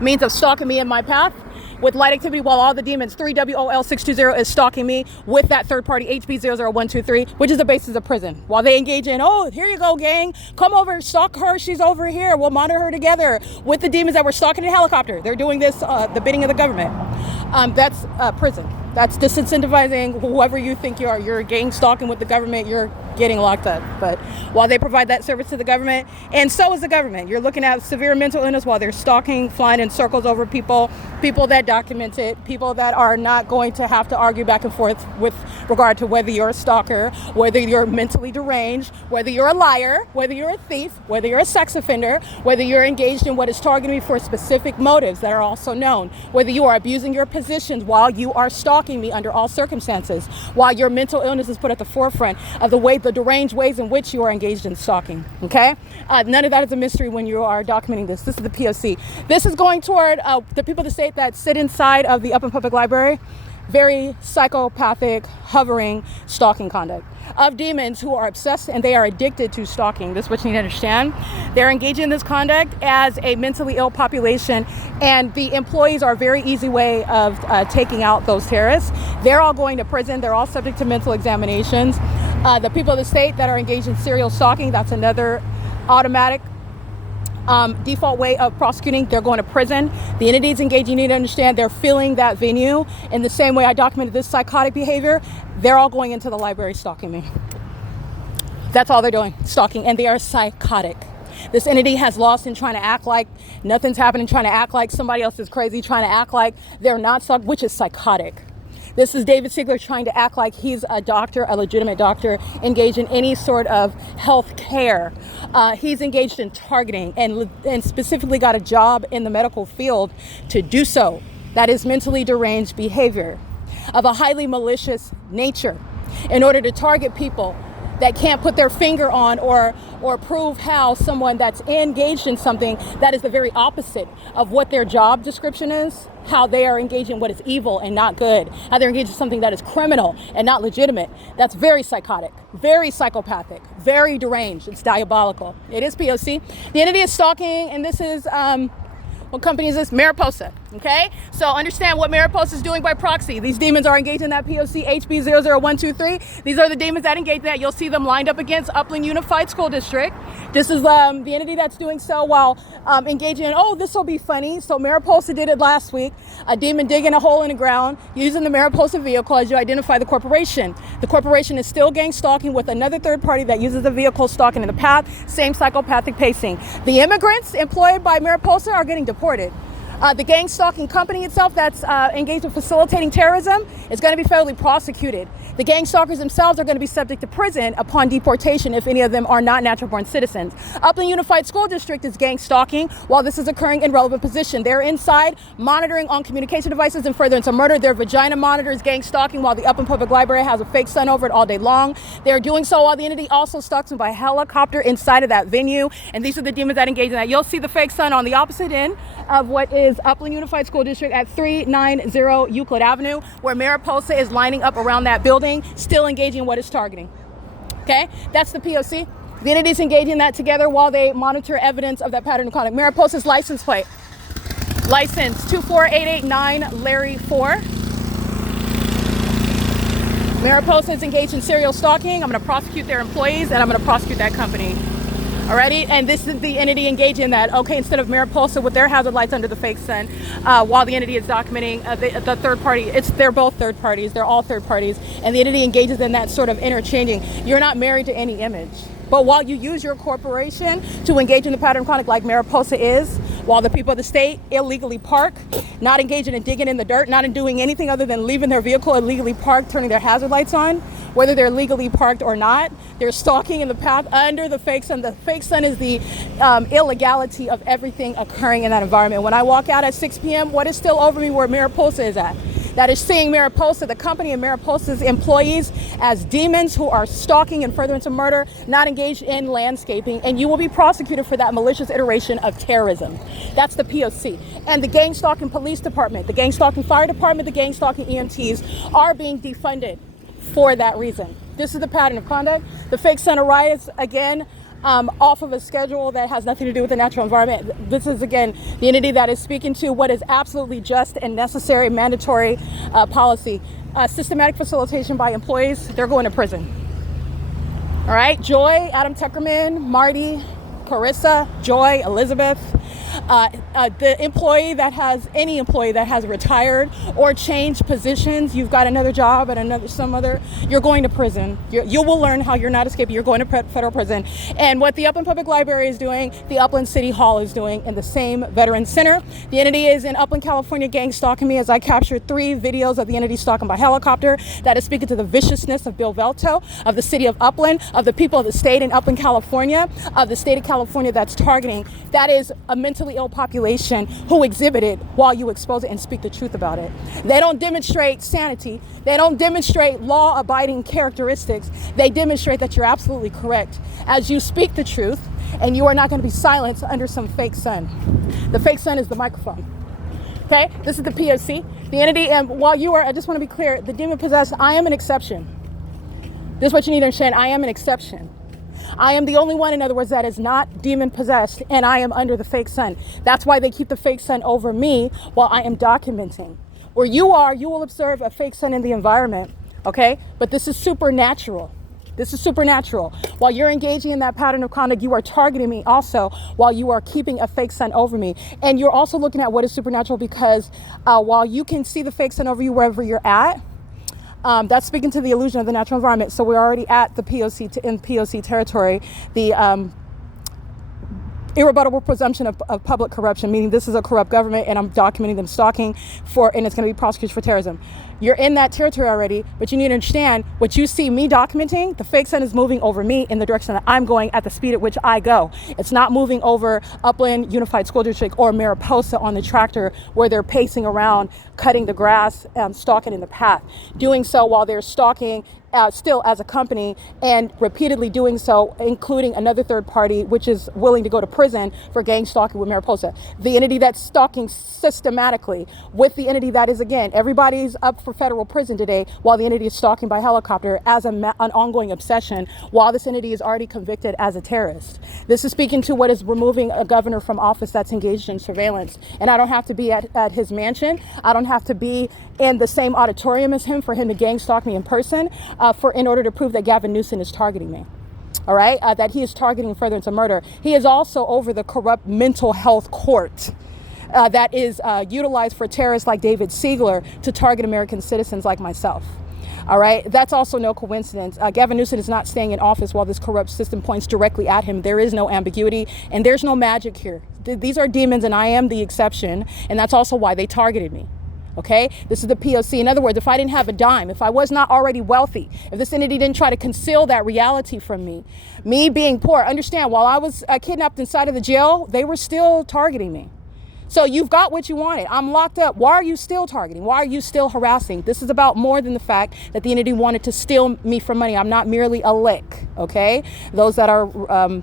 means of stalking me in my path with light activity, while all the demons 3WOL620 is stalking me with that third party HB00123, which is the basis of prison, while they engage in, oh, here you go, gang, come over, stalk her, she's over here, we'll monitor her together with the demons that were stalking in a helicopter. They're doing this the bidding of the government. That's prison. That's disincentivizing whoever you think you are. You're gang stalking with the government. You're getting locked up. But while they provide that service to the government, and so is the government, you're looking at severe mental illness while they're stalking, flying in circles over people that document it, people that are not going to have to argue back and forth with regard to whether you're a stalker, whether you're mentally deranged, whether you're a liar, whether you're a thief, whether you're a sex offender, whether you're engaged in what is targeting me for specific motives that are also known, whether you are abusing your positions while you are stalking me under all circumstances, while your mental illness is put at the forefront of the deranged ways in which you are engaged in stalking, okay? None of that is a mystery when you are documenting this. This is the P.O.C. This is going toward the people of the state that sit inside of the Upland Public Library. Very psychopathic, hovering stalking conduct of demons who are obsessed and they are addicted to stalking. This is what you need to understand. They're engaging in this conduct as a mentally ill population, and the employees are a very easy way of taking out those terrorists. They're all going to prison. They're all subject to mental examinations. The people of the state that are engaged in serial stalking, that's another automatic default way of prosecuting. They're going to prison. The entities engaged, you need to understand, they're filling that venue in the same way I documented this psychotic behavior. They're all going into the library stalking me. That's all they're doing, stalking, and they are psychotic. This entity has lost in trying to act like nothing's happening, trying to act like somebody else is crazy, trying to act like they're not stalking, which is psychotic. This is David Siegler trying to act like he's a doctor, a legitimate doctor, engaged in any sort of health care. He's engaged in targeting and specifically got a job in the medical field to do so. That is mentally deranged behavior of a highly malicious nature in order to target people that can't put their finger on or prove how someone that's engaged in something that is the very opposite of what their job description is, how they are engaged in what is evil and not good, how they're engaged in something that is criminal and not legitimate. That's very psychotic, very psychopathic, very deranged. It's diabolical. It is P.O.C. The entity is stalking, and this is, what company is this? Mariposa, okay? So understand what Mariposa is doing by proxy. These demons are engaged in that P.O.C. HB00123. These are the demons that engage in that. You'll see them lined up against Upland Unified School District. This is the entity that's doing so while engaging in, oh, this will be funny. So Mariposa did it last week. A demon digging a hole in the ground using the Mariposa vehicle as you identify the corporation. The corporation is still gang stalking with another third party that uses the vehicle stalking in the path. Same psychopathic pacing. The immigrants employed by Mariposa are getting deported. The gang stalking company itself that's engaged in facilitating terrorism is going to be federally prosecuted. The gang stalkers themselves are going to be subject to prison upon deportation if any of them are not natural-born citizens. Upland Unified School District is gang stalking while this is occurring in relevant position. They're inside monitoring on communication devices and furtherance of murder. Their vagina monitor is gang stalking while the Upland Public Library has a fake sun over it all day long. They're doing so while the entity also stalks them by helicopter inside of that venue. And these are the demons that engage in that. You'll see the fake sun on the opposite end of what is Upland Unified School District at 390 Euclid Avenue, where Mariposa is lining up around that building, still engaging in what it's targeting. Okay, that's the P.O.C. The entities engaging in that together while they monitor evidence of that pattern of conduct. Mariposa's license plate. License 24889 Larry 4. Mariposa is engaged in serial stalking. I'm going to prosecute their employees and I'm going to prosecute that company. Alrighty, and this is the entity engaged in that. Okay, instead of Mariposa with their hazard lights under the fake sun, while the entity is documenting the third party, they're both third parties. They're all third parties, and the entity engages in that sort of interchanging. You're not married to any image, but while you use your corporation to engage in the pattern of conduct like Mariposa is, while the people of the state illegally park, not engaging in digging in the dirt, not in doing anything other than leaving their vehicle illegally parked, turning their hazard lights on, whether they're legally parked or not, they're stalking in the path under the fake sun. The fake sun is the illegality of everything occurring in that environment. When I walk out at 6 p.m., what is still over me where Mariposa is at? That is seeing Mariposa, the company and Mariposa's employees as demons who are stalking and furtherance of murder, not engaged in landscaping, and you will be prosecuted for that malicious iteration of terrorism. That's the P.O.C. And the gang stalking police department, the gang stalking fire department, the gang stalking EMTs are being defunded for that reason. This is the pattern of conduct. The fake sun arrives again off of a schedule that has nothing to do with the natural environment. This is, again, the entity that is speaking to what is absolutely just and necessary mandatory policy. Systematic facilitation by employees, they're going to prison. All right, Joy, Adam Tuckerman, Marty, Carissa, Joy, Elizabeth, The employee that has, any employee that has retired or changed positions, you've got another job at you're going to prison. You will learn how you're not escaping. You're going to federal prison. And what the Upland Public Library is doing, the Upland City Hall is doing in the same Veterans Center. The entity is in Upland, California, gang stalking me as I captured 3 videos of the entity stalking by helicopter. That is speaking to the viciousness of Bill Velto, of the city of Upland, of the people of the state in Upland, California, of the state of California that's targeting. That is a mentally ill population who exhibit it while you expose it and speak the truth about it. They don't demonstrate sanity. They don't demonstrate law-abiding characteristics. They demonstrate that you're absolutely correct as you speak the truth, and you are not going to be silenced under some fake sun. The fake sun is the microphone. Okay, this is the P.O.C, the entity, and while you are, I just want to be clear, the demon possessed, I am an exception. This is what you need to understand, I am an exception. I am the only one, in other words, that is not demon possessed, and I am under the fake sun. That's why they keep the fake sun over me while I am documenting. Where you are, you will observe a fake sun in the environment, okay? But this is supernatural. This is supernatural. While you're engaging in that pattern of conduct, you are targeting me also while you are keeping a fake sun over me. And you're also looking at what is supernatural because while you can see the fake sun over you wherever you're at, that's speaking to the illusion of the natural environment. So we're already at the P.O.C. in P.O.C. territory. The irrebuttable presumption of public corruption, meaning this is a corrupt government and I'm documenting them stalking and it's going to be prosecuted for terrorism. You're in that territory already, but you need to understand what you see me documenting, the fake sun is moving over me in the direction that I'm going at the speed at which I go. It's not moving over Upland Unified School District or Mariposa on the tractor where they're pacing around, cutting the grass, stalking in the path. Doing so while they're stalking still as a company and repeatedly doing so, including another third party, which is willing to go to prison for gang stalking with Mariposa. The entity that's stalking systematically with the entity that is, again, everybody's up for federal prison today while the entity is stalking by helicopter as an ongoing obsession while this entity is already convicted as a terrorist. This is speaking to what is removing a governor from office that's engaged in surveillance. And I don't have to be at his mansion. I don't have to be in the same auditorium as him for him to gang stalk me in person in order to prove that Gavin Newsom is targeting me. All right, that he is targeting furtherance of murder. He is also over the corrupt mental health court that is utilized for terrorists like David Siegler to target American citizens like myself. All right, that's also no coincidence. Gavin Newsom is not staying in office while this corrupt system points directly at him. There is no ambiguity and there's no magic here. These are demons and I am the exception, and that's also why they targeted me. Okay, this is the P.O.C. In other words, if I didn't have a dime, if I was not already wealthy, if this entity didn't try to conceal that reality from me being poor, understand, while I was kidnapped inside of the jail, they were still targeting me. So you've got what you wanted. I'm locked up. Why are you still targeting? Why are you still harassing? This is about more than the fact that the entity wanted to steal me for money. I'm not merely a lick, okay? Those that are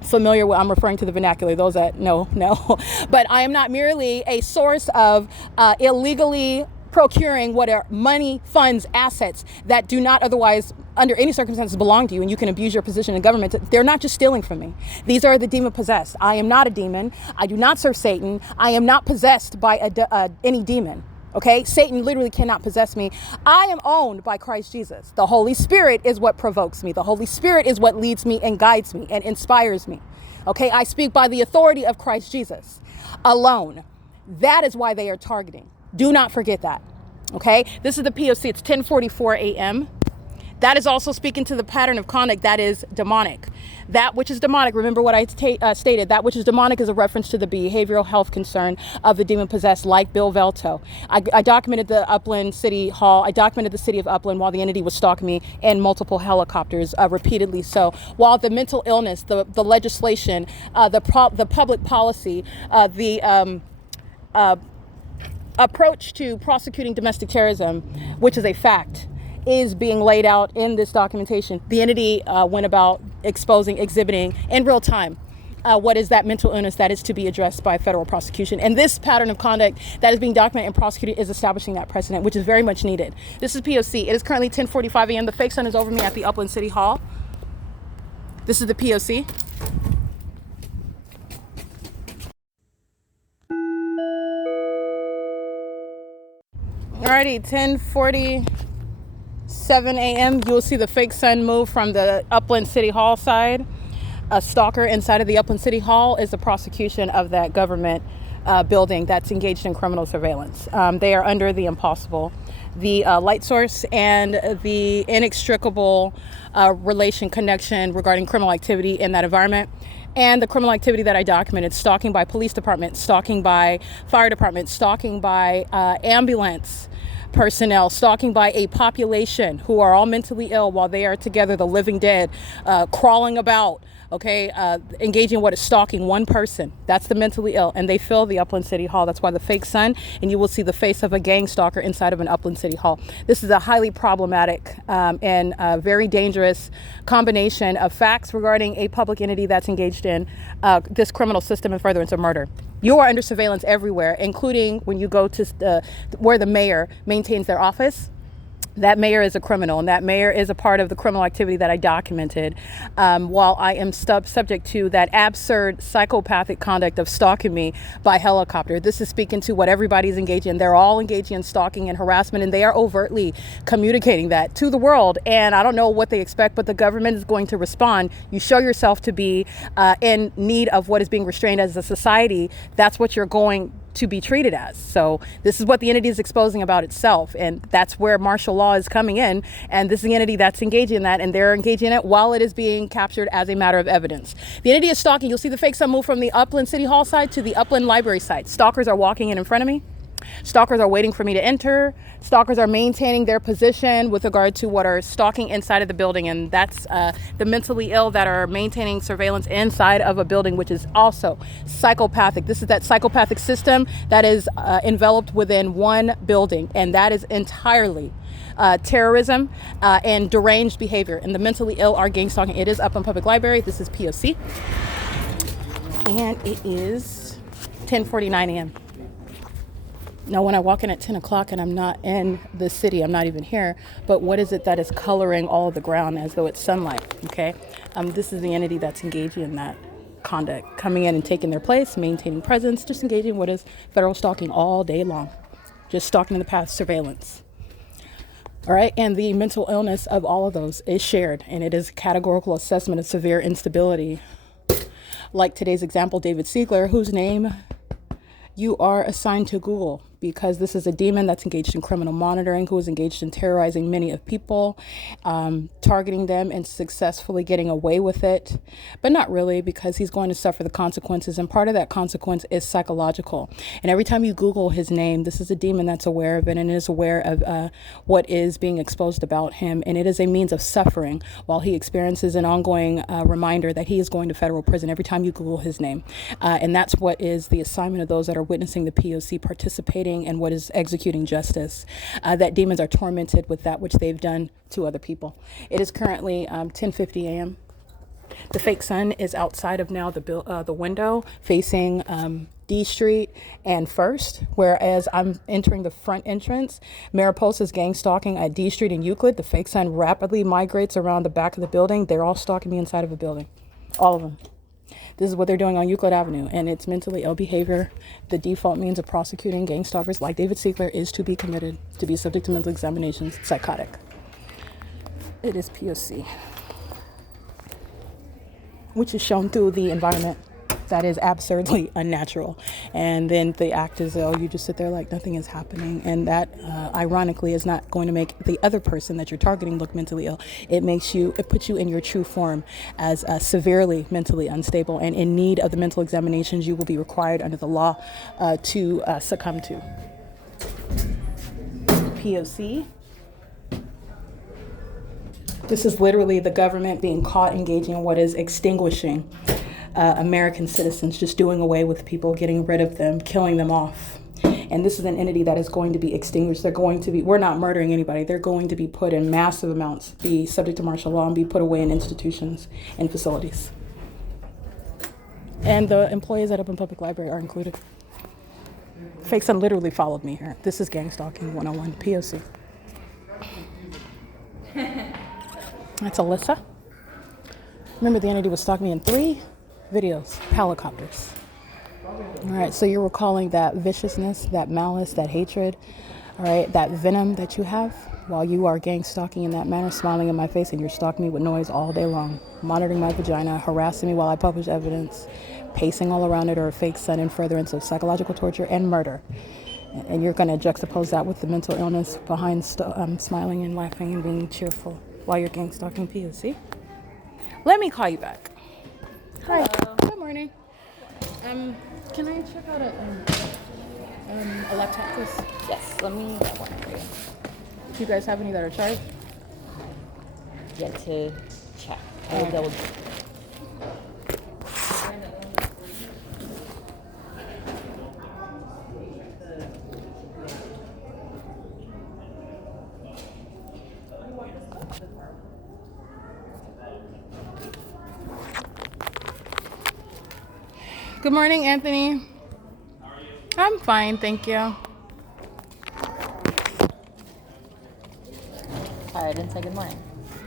familiar with, I'm referring to the vernacular, those that no, but I am not merely a source of illegally procuring what are money, funds, assets that do not otherwise under any circumstances belong to you, and you can abuse your position in government. They're not just stealing from me. These are the demon possessed. I am not a demon. I do not serve Satan. I am not possessed by any demon. Okay, Satan literally cannot possess me. I am owned by Christ Jesus. The Holy Spirit is what provokes me. The Holy Spirit is what leads me and guides me and inspires me. Okay, I speak by the authority of Christ Jesus alone. That is why they are targeting. Do not forget that. Okay, this is the P.O.C. It's 10:44 a.m. That is also speaking to the pattern of conduct that is demonic. That which is demonic, remember what I stated, that which is demonic is a reference to the behavioral health concern of the demon possessed, like Bill Velto. I documented the Upland City Hall. I documented the city of Upland while the entity was stalking me in multiple helicopters repeatedly. So while the mental illness, the legislation, the public policy, the approach to prosecuting domestic terrorism, which is a fact, is being laid out in this documentation. The entity went about exhibiting in real time what is that mental illness that is to be addressed by federal prosecution. And this pattern of conduct that is being documented and prosecuted is establishing that precedent, which is very much needed. This is P.O.C. It is currently 10:45 a.m. The fake sun is over me at the Upland City Hall. This is the P.O.C. Alrighty, 10:47 a.m. You'll see the fake sun move from the Upland City Hall side. a stalker inside of the Upland City Hall is the prosecution of that government building that's engaged in criminal surveillance. They are under the impossible, the light source, and the inextricable relation connection regarding criminal activity in that environment. And the criminal activity that I documented: stalking by police department, stalking by fire department, stalking by ambulance personnel, stalking by a population who are all mentally ill while they are together, the living dead, crawling about, okay, engaging in what is stalking one person. That's the mentally ill, and they fill the Upland City Hall. That's why the fake sun, and you will see the face of a gang stalker inside of an Upland City Hall. This is a highly problematic and very dangerous combination of facts regarding a public entity that's engaged in this criminal system in furtherance of murder. You are under surveillance everywhere, including when you go to where the mayor maintains their office. That mayor is a criminal, and that mayor is a part of the criminal activity that I documented, while I am subject to that absurd psychopathic conduct of stalking me by helicopter. This is speaking to what everybody's engaged in. They're all engaging in stalking and harassment, and they are overtly communicating that to the world. And I don't know what they expect, but the government is going to respond. You show yourself to be in need of what is being restrained as a society. That's what you're going to be treated as. So this is what the entity is exposing about itself, and that's where martial law is coming in, and this is the entity that's engaging in that, and they're engaging in it while it is being captured as a matter of evidence. The entity is stalking. You'll see the fake sun move from the Upland City Hall side to the Upland Library side. Stalkers are walking in front of me. Stalkers are waiting for me to enter. Stalkers are maintaining their position with regard to what are stalking inside of the building, and that's the mentally ill that are maintaining surveillance inside of a building, which is also psychopathic. This is that psychopathic system that is enveloped within one building, and that is entirely terrorism and deranged behavior. And the mentally ill are gang stalking. It is up on Public Library. This is P.O.C. and it is 10:49 a.m. Now, when I walk in at 10 o'clock and I'm not in the city, I'm not even here, but what is it that is coloring all of the ground as though it's sunlight, okay? This is the entity that's engaging in that conduct, coming in and taking their place, maintaining presence, just engaging in what is federal stalking all day long, just stalking in the path, surveillance. All right, and the mental illness of all of those is shared, and it is a categorical assessment of severe instability. Like today's example, David Siegler, whose name you are assigned to Google, because this is a demon that's engaged in criminal monitoring, who is engaged in terrorizing many of people, targeting them and successfully getting away with it, but not really, because he's going to suffer the consequences, and part of that consequence is psychological. And every time you Google his name, this is a demon that's aware of it and is aware of what is being exposed about him, and it is a means of suffering while he experiences an ongoing reminder that he is going to federal prison every time you Google his name. And that's what is the assignment of those that are witnessing the P.O.C. participating and what is executing justice, that demons are tormented with that which they've done to other people. It is currently 10:50 a.m. The fake sun is outside of now the window facing D Street and First, whereas I'm entering the front entrance. Mariposa's gang stalking at D Street and Euclid. The fake sun rapidly migrates around the back of the building. They're all stalking me inside of a building, all of them. This is what they're doing on Euclid Avenue, and it's mentally ill behavior. The default means of prosecuting gang stalkers like David Siegler is to be committed, to be subject to mental examinations, psychotic. It is P.O.C., which is shown through the environment that is absurdly unnatural. And then the act is, oh, you just sit there like nothing is happening. And that, ironically, is not going to make the other person that you're targeting look mentally ill. It puts you in your true form as severely mentally unstable and in need of the mental examinations you will be required under the law to succumb to. P.O.C. This is literally the government being caught engaging in what is extinguishing American citizens, just doing away with people, getting rid of them, killing them off. And this is an entity that is going to be extinguished. We're not murdering anybody. They're going to be put in massive amounts, be subject to martial law, and be put away in institutions and facilities. And the employees at Open Public Library are included. Fake Sun literally followed me here. This is gang stalking 101, P.O.C. That's Alyssa. Remember, the entity was stalking me in 3 videos, helicopters. All right, so you're recalling that viciousness, that malice, that hatred, all right, that venom that you have. while you are gang stalking in that manner, smiling in my face, and you're stalking me with noise all day long, monitoring my vagina, harassing me while I publish evidence, pacing all around it, or a fake son in furtherance of psychological torture and murder. And you're going to juxtapose that with the mental illness behind smiling and laughing and being cheerful while you're gang stalking P.O.C. Let me call you back. Hi. Good morning. Can I check out a laptop, please? Yes, let me get one for you. Do you guys have any that are charged? Yet to check. I will double check. Good morning, Anthony. How are you? I'm fine, thank you. Sorry, I didn't say good morning.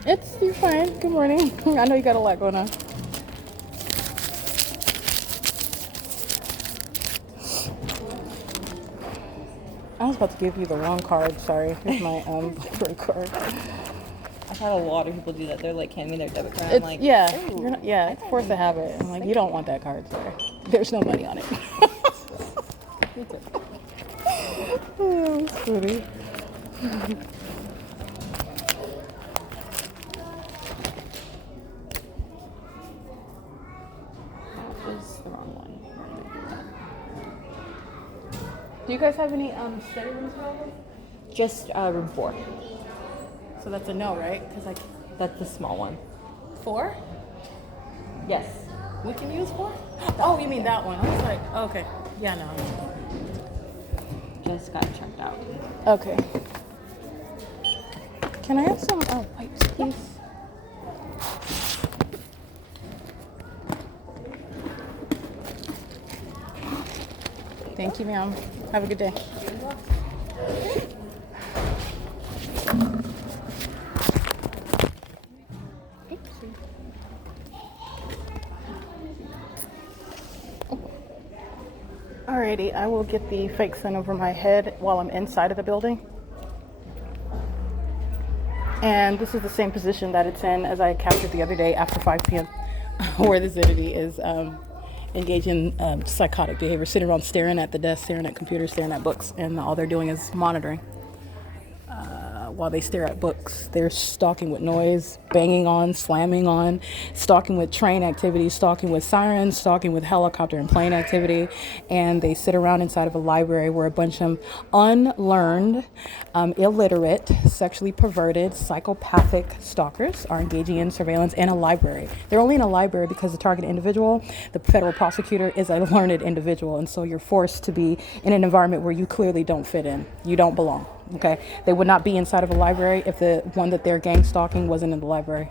You're fine. Good morning. I know you got a lot going on. I was about to give you the wrong card. Sorry. Here's my credit card. I've had a lot of people do that. They're like, hand me their debit card. I'm like, yeah, ooh, you're not, yeah, it's force of habit. I'm like, you don't want that card, sorry. There's no money on it. Oh, that's funny. that was the wrong one. Do you guys have any study rooms available? Just room 4. So that's a no, right? Because That's the small one. 4? Yes. We can use 4? Oh, you mean that one? I was like, okay. Yeah, no. Just got checked out. Okay. Can I have some pipes, please? Thank you, ma'am. Have a good day. Alrighty, I will get the fake sun over my head while I'm inside of the building. And this is the same position that it's in as I captured the other day after 5 p.m. where this entity is engaged in psychotic behavior, sitting around staring at the desk, staring at computers, staring at books, and all they're doing is monitoring. While they stare at books, they're stalking with noise, banging on, slamming on, stalking with train activity, stalking with sirens, stalking with helicopter and plane activity, and they sit around inside of a library where a bunch of unlearned, illiterate, sexually perverted, psychopathic stalkers are engaging in surveillance in a library. They're only in a library because the target individual, the federal prosecutor, is a learned individual, and so you're forced to be in an environment where you clearly don't fit in. You don't belong. Okay, they would not be inside of a library if the one that they're gang stalking wasn't in the library.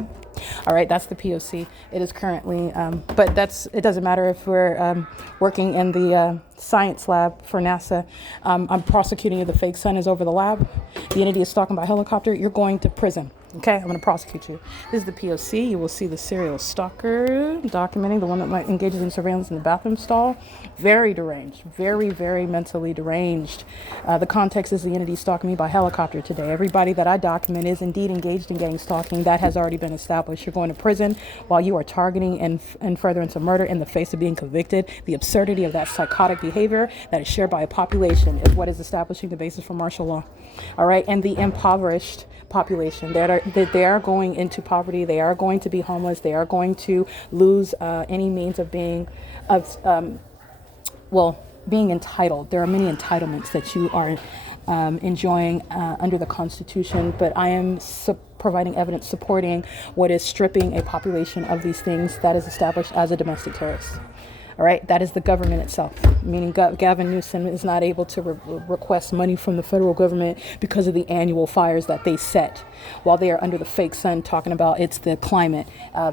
All right, that's the P.O.C. It is currently, but it doesn't matter if we're working in the science lab for NASA. I'm prosecuting you. The fake sun is over the lab. The entity is stalking by helicopter. You're going to prison. Okay, I'm going to prosecute you. This is the P.O.C. You will see the serial stalker documenting the one that engages in surveillance in the bathroom stall. Very deranged, very, very mentally deranged. The context is the entity stalking me by helicopter today. Everybody that I document is indeed engaged in gang stalking. That has already been established. You're going to prison while you are targeting and furtherance of murder in the face of being convicted. The absurdity of that psychotic behavior that is shared by a population is what is establishing the basis for martial law. All right, and the impoverished population that they are going into poverty, they are going to be homeless, they are going to lose any means of being being entitled. There are many entitlements that you are enjoying under the Constitution, but I am providing evidence supporting what is stripping a population of these things that is established as a domestic terrorist. All right, that is the government itself, meaning Gavin Newsom is not able to request money from the federal government because of the annual fires that they set while they are under the fake sun talking about it's the climate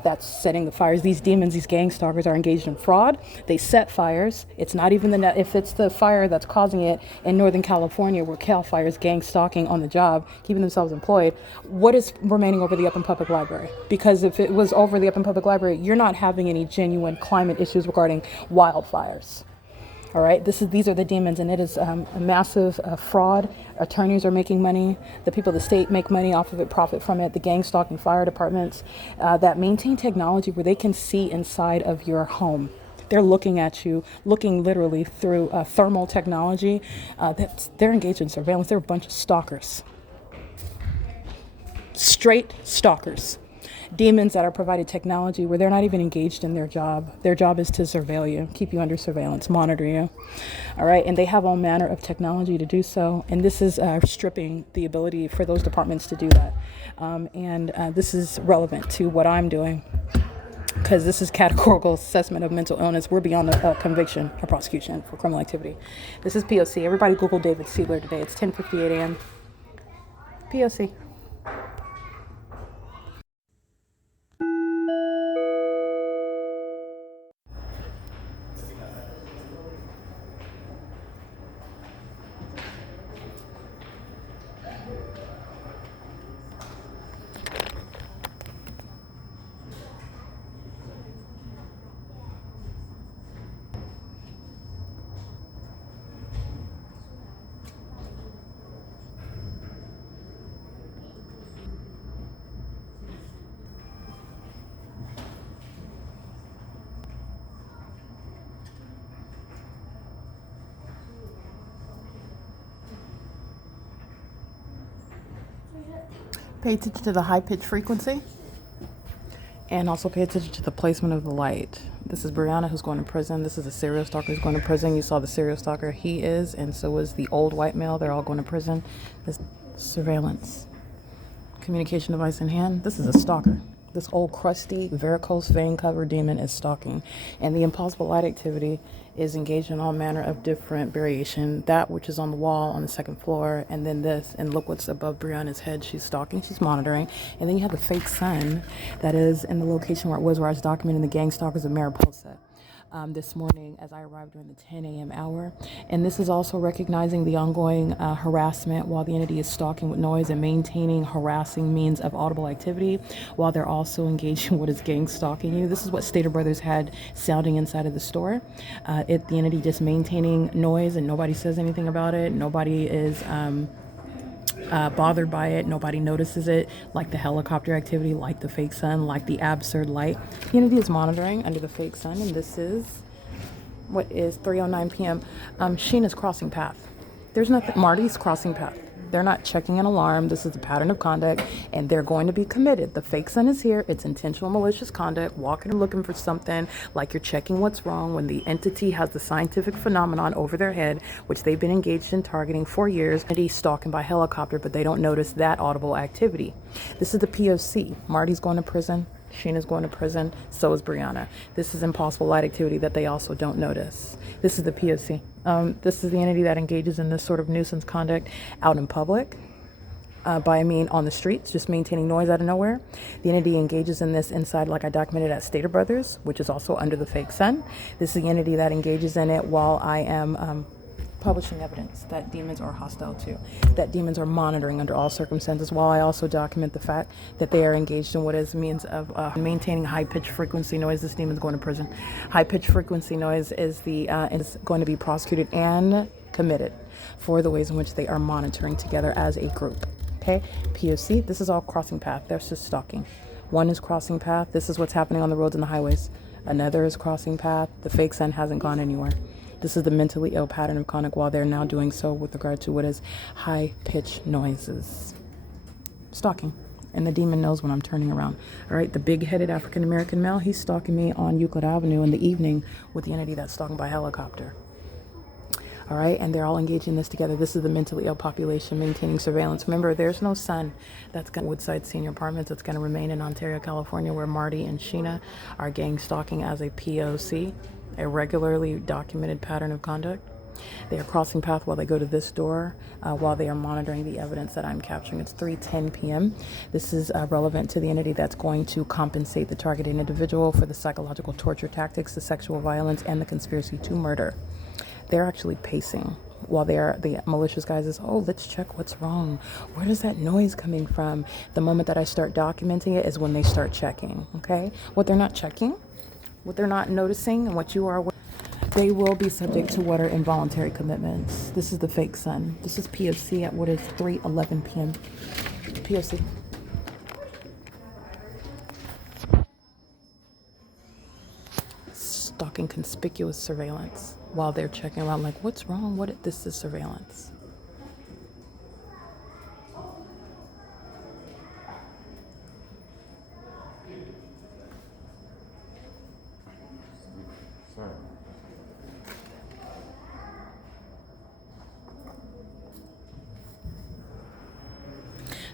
that's setting the fires. These demons, these gang stalkers are engaged in fraud. They set fires. It's not even if it's the fire that's causing it in Northern California where Cal Fire is gang stalking on the job, keeping themselves employed. What is remaining over the Upland Public Library? Because if it was over the Upland Public Library, you're not having any genuine climate issues regarding wildfires. All right, these are the demons, and it is a massive fraud. Attorneys are making money. The people of the state make money off of it, profit from it. The gang stalking fire departments that maintain technology where they can see inside of your home. They're looking at you, looking literally through thermal technology. They're engaged in surveillance. They're a bunch of stalkers. Straight stalkers. Demons that are provided technology where they're not even engaged in their job. Their job is to surveil you, keep you under surveillance, monitor you. All right, and they have all manner of technology to do so. And this is stripping the ability for those departments to do that. This is relevant to what I'm doing, because this is categorical assessment of mental illness. We're beyond the conviction or prosecution for criminal activity. This is P.O.C. Everybody Google David Siegler today. It's 10:58 a.m. P.O.C. Pay attention to the high pitch frequency, and also pay attention to the placement of the light. This is Brianna, who's going to prison. This is a serial stalker who's going to prison. You saw the serial stalker. He is, and so is the old white male. They're all going to prison. This surveillance. Communication device in hand. This is a stalker. This old crusty varicose vein covered demon is stalking. And the impossible light activity is engaged in all manner of different variation. That which is on the wall on the second floor, and then this, and look what's above Brianna's head. She's stalking, she's monitoring. And then you have the fake sun that is in the location where it was, where I was documenting the gang stalkers of Mariposa. This morning as I arrived during the 10 a.m. hour. And this is also recognizing the ongoing harassment while the entity is stalking with noise and maintaining harassing means of audible activity while they're also engaged in what is gang stalking you. This is what Stater Brothers had sounding inside of the store. The entity just maintaining noise, and nobody says anything about it. Nobody is bothered by it. Nobody notices it, like the helicopter activity, like the fake sun, like the absurd light. The entity is monitoring under the fake sun, and this is what is 3:09 p.m. Sheena's crossing path. There's nothing. Marty's crossing path. They're not checking an alarm. This is a pattern of conduct, and they're going to be committed. The fake sun is here. It's intentional malicious conduct, walking and looking for something, like you're checking what's wrong when the entity has the scientific phenomenon over their head, which they've been engaged in targeting for years, and he's stalking by helicopter, but they don't notice that audible activity. This is the P.O.C. Marty's going to prison. Sheena's going to prison. So is Brianna. This is impossible light activity that they also don't notice. This is the P.O.C. This is the entity that engages in this sort of nuisance conduct out in public. By I mean on the streets, just maintaining noise out of nowhere. The entity engages in this inside, like I documented at Stater Brothers, which is also under the fake sun. This is the entity that engages in it while I am publishing evidence that demons are hostile to, that demons are monitoring under all circumstances, while I also document the fact that they are engaged in what is means of maintaining high-pitched frequency noise. This demon's going to prison. High-pitched frequency noise is is going to be prosecuted and committed for the ways in which they are monitoring together as a group. Okay, P.O.C. This is all crossing path. There's just stalking. One is crossing path. This is what's happening on the roads and the highways. Another is crossing path. The fake sun hasn't gone anywhere. This is the mentally ill pattern of conduct while they're now doing so with regard to what is high-pitched noises. Stalking. And the demon knows when I'm turning around. All right, the big-headed African-American male, he's stalking me on Euclid Avenue in the evening with the entity that's stalking by helicopter. All right, and they're all engaging this together. This is the mentally ill population maintaining surveillance. Remember, there's no sun that's going to Woodside Senior Apartments. It's going to remain in Ontario, California, where Marty and Sheena are gang stalking as a P.O.C., a regularly documented pattern of conduct. They are crossing path while they go to this door, while they are monitoring the evidence that I'm capturing. It's 3:10 p.m. This is relevant to the entity that's going to compensate the targeted individual for the psychological torture tactics, the sexual violence, and the conspiracy to murder. They're actually pacing while the malicious guys is, oh, let's check what's wrong. Where is that noise coming from? The moment that I start documenting it is when they start checking, okay? What they're not checking, what they're not noticing, and what you are They will be subject to what are involuntary commitments. This is the fake sun. This is P.O.C. at what is 3:11 p.m. P.O.C. Stalking conspicuous surveillance while they're checking around like, what's wrong? This is surveillance.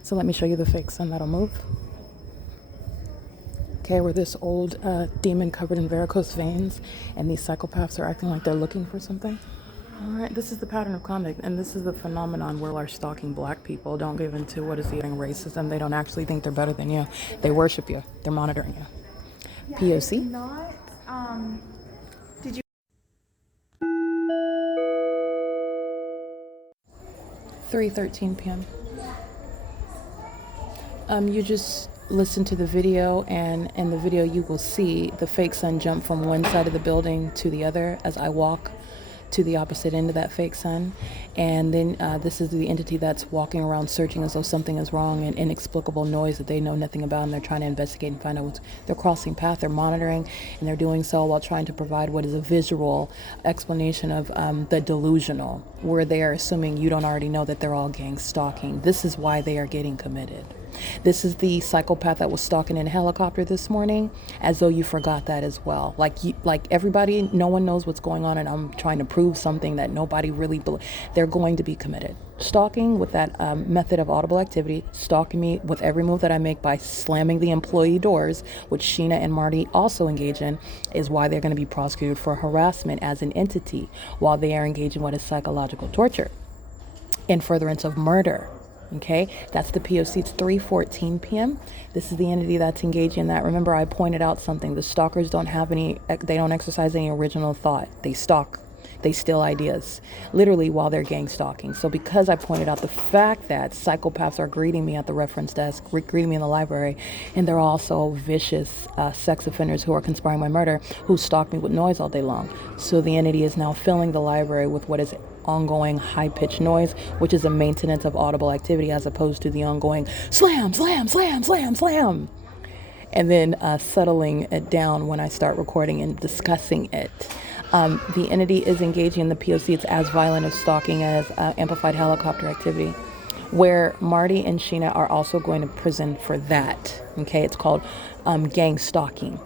So let me show you the fake sun that'll move. Okay, where this old demon covered in varicose veins and these psychopaths are acting like they're looking for something. All right, this is the pattern of conduct, and this is the phenomenon where are stalking black people don't give into what is the racism. They don't actually think they're better than you. They worship you. They're monitoring you. Yeah, POC? it's not, did you? 3:13 p.m. You just listen to the video, and in the video you will see the fake sun jump from one side of the building to the other as I walk to the opposite end of that fake sun. And then this is the entity that's walking around searching as though something is wrong, and inexplicable noise that they know nothing about, and they're trying to investigate and find out what's, they're crossing path, they're monitoring, and they're doing so while trying to provide what is a visual explanation of the delusional, where they are assuming you don't already know that they're all gang stalking. This is why they are getting committed. This is the psychopath that was stalking in a helicopter this morning, as though you forgot that as well. Like everybody, no one knows what's going on, and I'm trying to prove something that nobody really believes. They're going to be committed. Stalking with that method of audible activity, stalking me with every move that I make by slamming the employee doors, which Sheena and Marty also engage in, is why they're going to be prosecuted for harassment as an entity, while they are engaged in what is psychological torture in furtherance of murder. Okay, that's the POC. It's 3:14 p.m. This is the entity that's engaging in that. Remember, I pointed out something. The stalkers don't exercise any original thought. They stalk. They steal ideas, literally, while they're gang stalking. So because I pointed out the fact that psychopaths are greeting me at the reference desk, greeting me in the library, and they're also vicious sex offenders who are conspiring my murder, who stalk me with noise all day long. So the entity is now filling the library with what is ongoing high-pitched noise, which is a maintenance of audible activity, as opposed to the ongoing slam, slam, slam, slam, slam, and then settling it down when I start recording and discussing it. The entity is engaging in the POC. It's as violent as stalking as amplified helicopter activity, where Marty and Sheena are also going to prison for that. Okay, it's called gang stalking.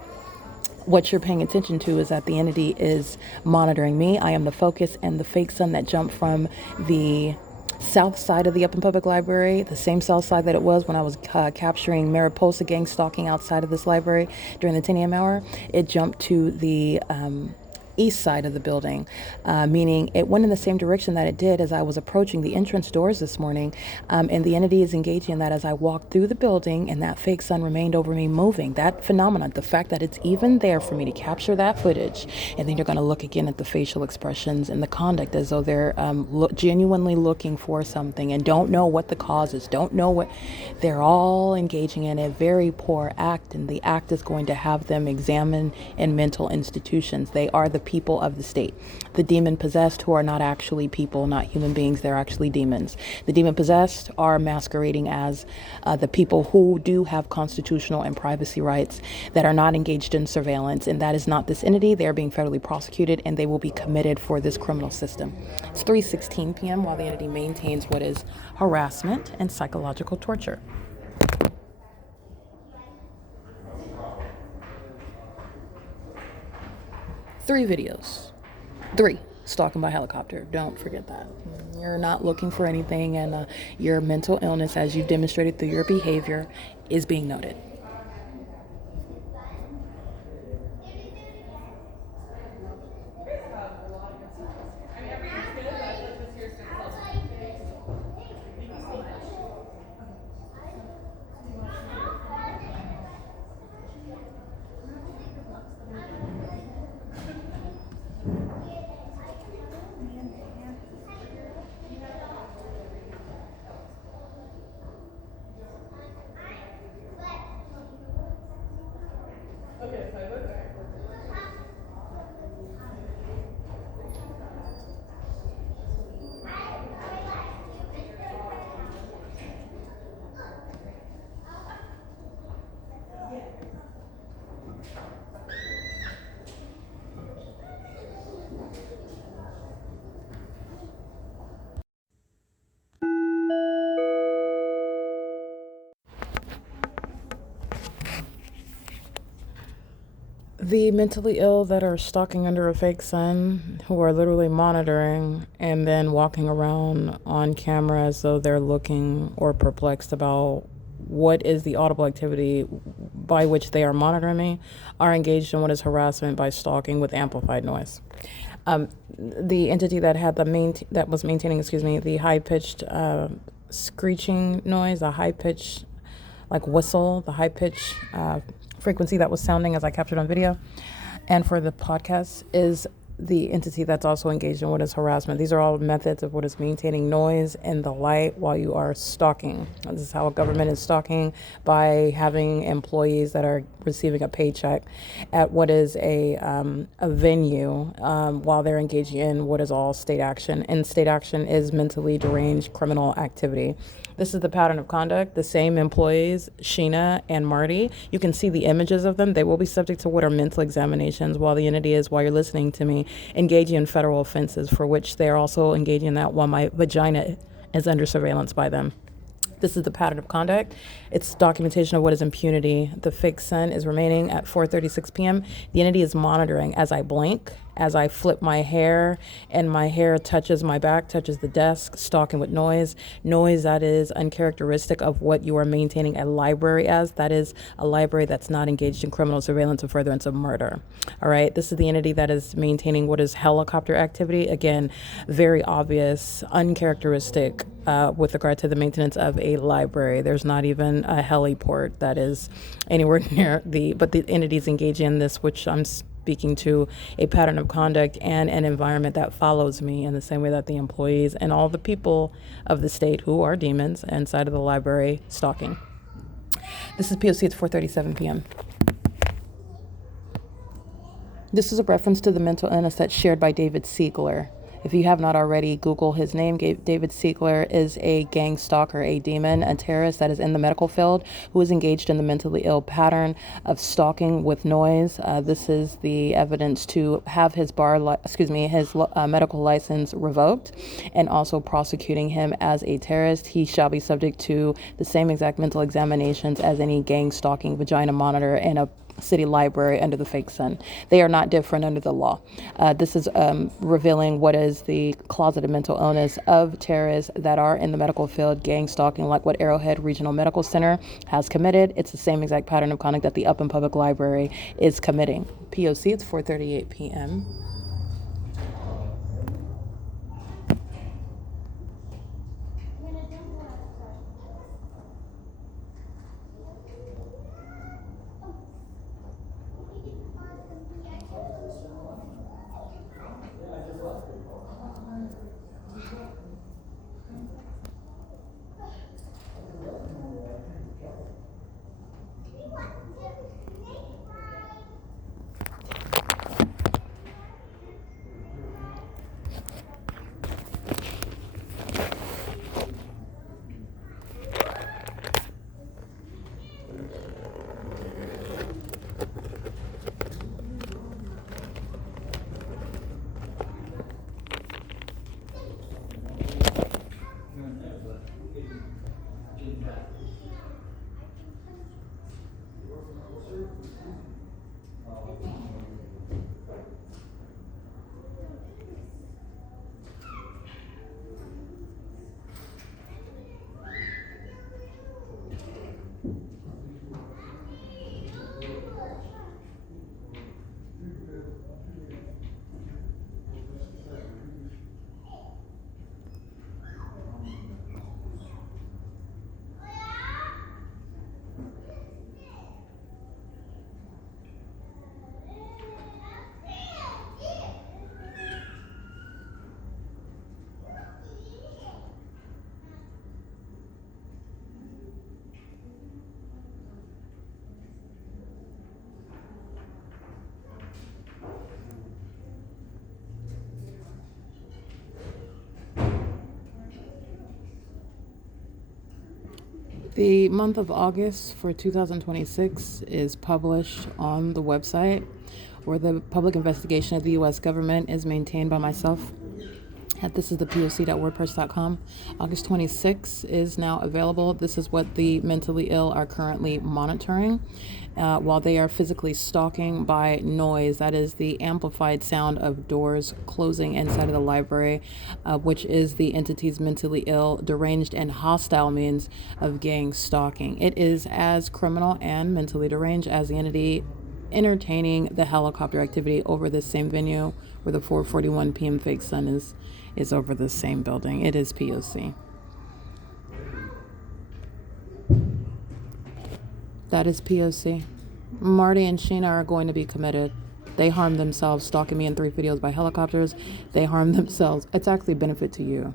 What you're paying attention to is that the entity is monitoring me. I am the focus, and the fake sun that jumped from the south side of the Upland Public Library, the same south side that it was when I was capturing Mariposa gang stalking outside of this library during the 10 a.m. hour, it jumped to the east side of the building, meaning it went in the same direction that it did as I was approaching the entrance doors this morning, and the entity is engaging in that as I walked through the building, and that fake sun remained over me moving. That phenomenon, the fact that it's even there for me to capture that footage, and then you're going to look again at the facial expressions and the conduct as though they're genuinely looking for something and don't know what the cause is, don't know what, they're all engaging in a very poor act, and the act is going to have them examined in mental institutions. They are the people of the state. The demon possessed, who are not actually people, not human beings, they're actually demons. The demon possessed are masquerading as the people who do have constitutional and privacy rights, that are not engaged in surveillance, and that is not this entity. They are being federally prosecuted, and they will be committed for this criminal system. It's 3:16 p.m. while the entity maintains what is harassment and psychological torture. Three videos. 3, stalking by helicopter. Don't forget that. You're not looking for anything, and your mental illness, as you've demonstrated through your behavior, is being noted. The mentally ill that are stalking under a fake sun, who are literally monitoring and then walking around on camera as though they're looking or perplexed about what is the audible activity by which they are monitoring me, are engaged in what is harassment by stalking with amplified noise. The entity that had that was maintaining, the high pitched screeching noise, a high pitched like whistle, the high pitch frequency that was sounding as I captured on video, and for the podcast is the entity that's also engaged in what is harassment. These are all methods of what is maintaining noise in the light while you are stalking. This is how a government is stalking, by having employees that are receiving a paycheck at what is a venue while they're engaging in what is all state action. And state action is mentally deranged criminal activity. This is the pattern of conduct. The same employees, Sheena and Marty, you can see the images of them. They will be subject to what are mental examinations while the entity is, while you're listening to me, engaging in federal offenses for which they are also engaging in that while my vagina is under surveillance by them. This is the pattern of conduct. It's documentation of what is impunity. The fake sun is remaining at 4:36 p.m. The entity is monitoring as I blink, as I flip my hair, and my hair touches my back, touches the desk, stalking with noise. Noise that is uncharacteristic of what you are maintaining a library as. That is a library that's not engaged in criminal surveillance or furtherance of murder. All right. This is the entity that is maintaining what is helicopter activity. Again, very obvious, uncharacteristic with regard to the maintenance of a library. There's not even a heliport that is anywhere near but the entities engaging in this, which I'm speaking to, a pattern of conduct and an environment that follows me in the same way that the employees and all the people of the state who are demons inside of the library stalking. This is P.O.C. It's 4:37 p.m. This is a reference to the mental illness that's shared by David Siegler. If you have not already, Google his name. David Siegler is a gang stalker, a demon, a terrorist that is in the medical field who is engaged in the mentally ill pattern of stalking with noise. This is the evidence to have his medical license revoked, and also prosecuting him as a terrorist. He shall be subject to the same exact mental examinations as any gang stalking vagina monitor in a city library under the fake sun. They are not different under the law. This is revealing what is the closeted mental illness of terrorists that are in the medical field, gang stalking, like what Arrowhead Regional Medical Center has committed. It's the same exact pattern of conduct that the Upland Public Library is committing. P.O.C. It's 4:38 p.m. The month of August for 2026 is published on the website, where the public investigation of the U.S. government is maintained by myself This is the P.O.C.wordpress.com. August 26 is now available. This is what the mentally ill are currently monitoring while they are physically stalking by noise. That is the amplified sound of doors closing inside of the library, which is the entity's mentally ill, deranged, and hostile means of gang stalking. It is as criminal and mentally deranged as the entity entertaining the helicopter activity over this same venue where the 4:41 p.m. fake sun is over the same building. It is P.O.C. That is P.O.C. Marty and Sheena are going to be committed. They harmed themselves stalking me in 3 videos by helicopters. They harmed themselves. It's actually a benefit to you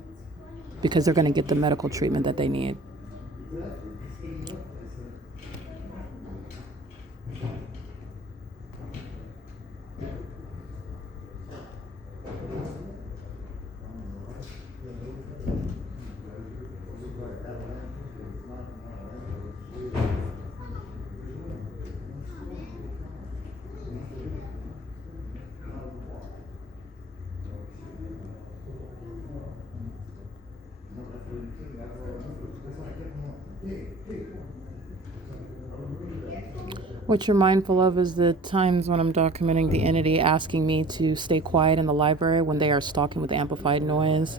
because they're going to get the medical treatment that they need. What you're mindful of is the times when I'm documenting the entity asking me to stay quiet in the library when they are stalking with amplified noise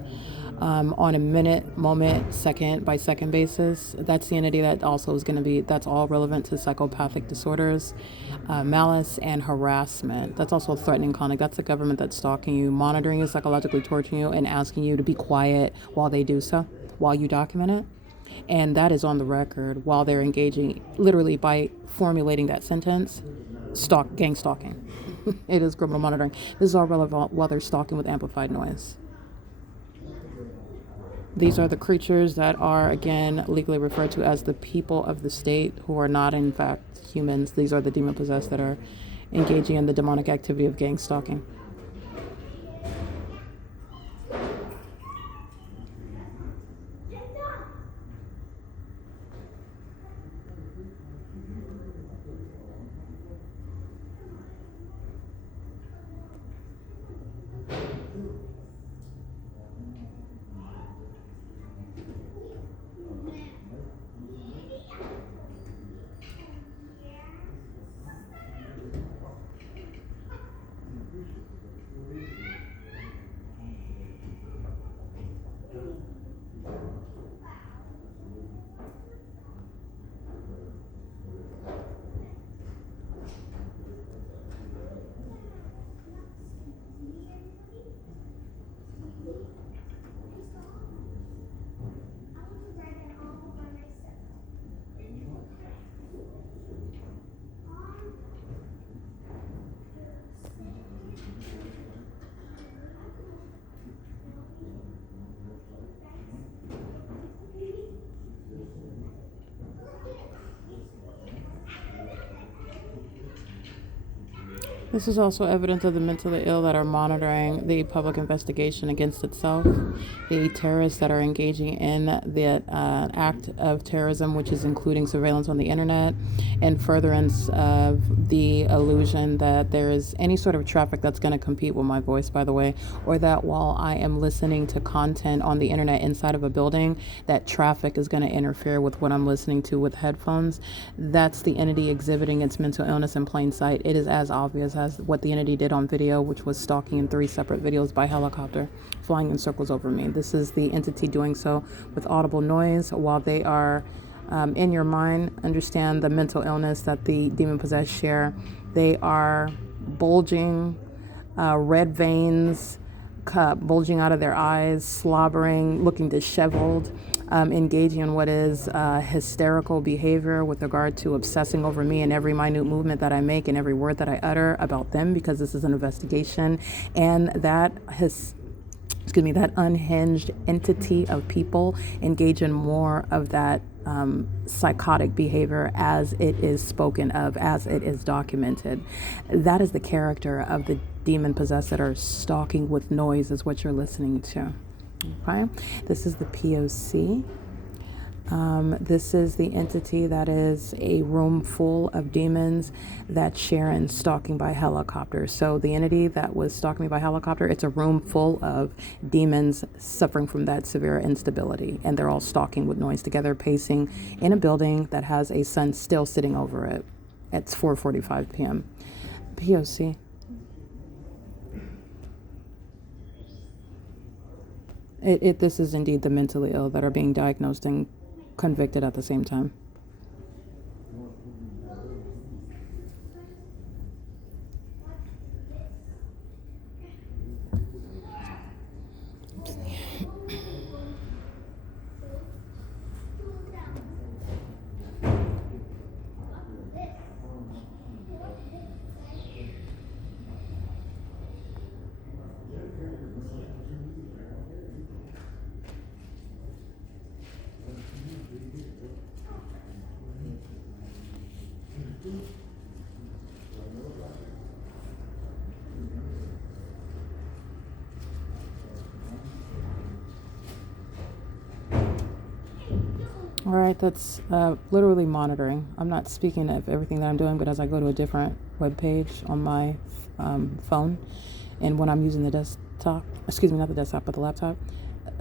on a minute, moment, second by second basis. That's the entity that also is going to be, that's all relevant to psychopathic disorders, malice, and harassment. That's also threatening conduct. That's the government that's stalking you, monitoring you, psychologically torturing you, and asking you to be quiet while they do so, while you document it. And that is on the record while they're engaging, literally by formulating that sentence, gang stalking. It is criminal monitoring. This is all relevant while they're stalking with amplified noise. These are the creatures that are, again, legally referred to as the people of the state, who are not, in fact, humans. These are the demon-possessed that are engaging in the demonic activity of gang stalking. This is also evidence of the mentally ill that are monitoring the public investigation against itself, the terrorists that are engaging in the act of terrorism, which is including surveillance on the internet, and furtherance of the illusion that there is any sort of traffic that's going to compete with my voice, by the way, or that while I am listening to content on the internet inside of a building, that traffic is going to interfere with what I'm listening to with headphones. That's the entity exhibiting its mental illness in plain sight. It is as obvious as what the entity did on video, which was stalking in 3 separate videos by helicopter, flying in circles over me. This is the entity doing so with audible noise while they are in your mind. Understand the mental illness that the demon-possessed share. They are bulging, red veins, bulging out of their eyes, slobbering, looking disheveled, engaging in what is hysterical behavior with regard to obsessing over me and every minute movement that I make and every word that I utter about them, because this is an investigation. And that that unhinged entity of people engage in more of that psychotic behavior as it is spoken of, as it is documented. That is the character of the demon-possessed that are stalking with noise, is what you're listening to. Okay, this is the P.O.C. This is the entity that is a room full of demons that Sharon stalking by helicopter. So the entity that was stalking me by helicopter, it's a room full of demons suffering from that severe instability. And they're all stalking with noise together, pacing in a building that has a sun still sitting over it. It's 4:45 p.m. P.O.C. This is indeed the mentally ill that are being diagnosed and convicted at the same time. All right, that's literally monitoring. I'm not speaking of everything that I'm doing, but as I go to a different web page on my phone, and when I'm using the desktop, excuse me, not the desktop, but the laptop,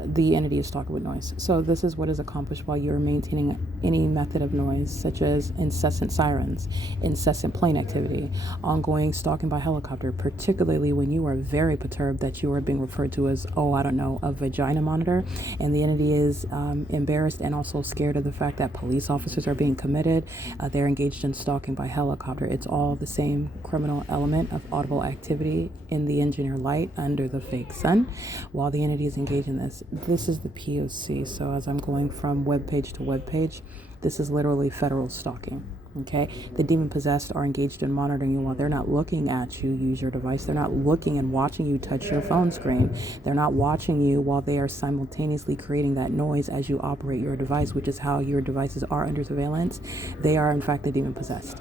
the entity is talking with noise. So this is what is accomplished while you're maintaining any method of noise, such as incessant sirens, incessant plane activity, ongoing stalking by helicopter, particularly when you are very perturbed that you are being referred to as, oh, I don't know, a vagina monitor, and the entity is embarrassed and also scared of the fact that police officers are being committed. They're engaged in stalking by helicopter. It's all the same criminal element of audible activity in the engineer light under the fake sun while the entity is engaged in this. This is the P.O.C. So as I'm going from web page to web page, this is literally federal stalking. Okay, the demon possessed are engaged in monitoring you while they're not looking at you use your device. They're not looking and watching you touch your phone screen. They're not watching you while they are simultaneously creating that noise as you operate your device, which is how your devices are under surveillance. They are in fact the demon possessed.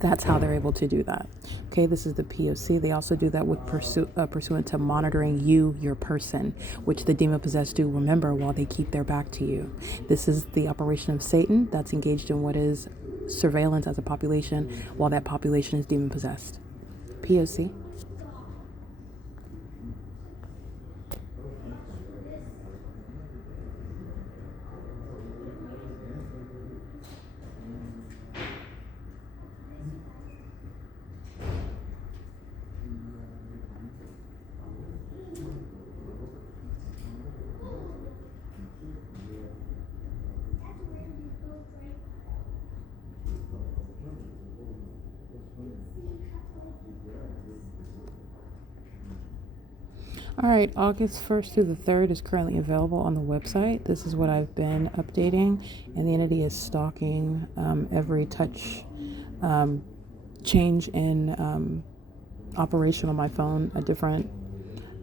That's how they're able to do that. Okay, this is the P.O.C. They also do that with pursuant to monitoring you, your person, which the demon-possessed do, remember, while they keep their back to you. This is the operation of Satan that's engaged in what is surveillance as a population while that population is demon-possessed. P.O.C. All right, August 1st through the 3rd is currently available on the website. This is what I've been updating, and the entity is stalking every touch change in operation on my phone, a different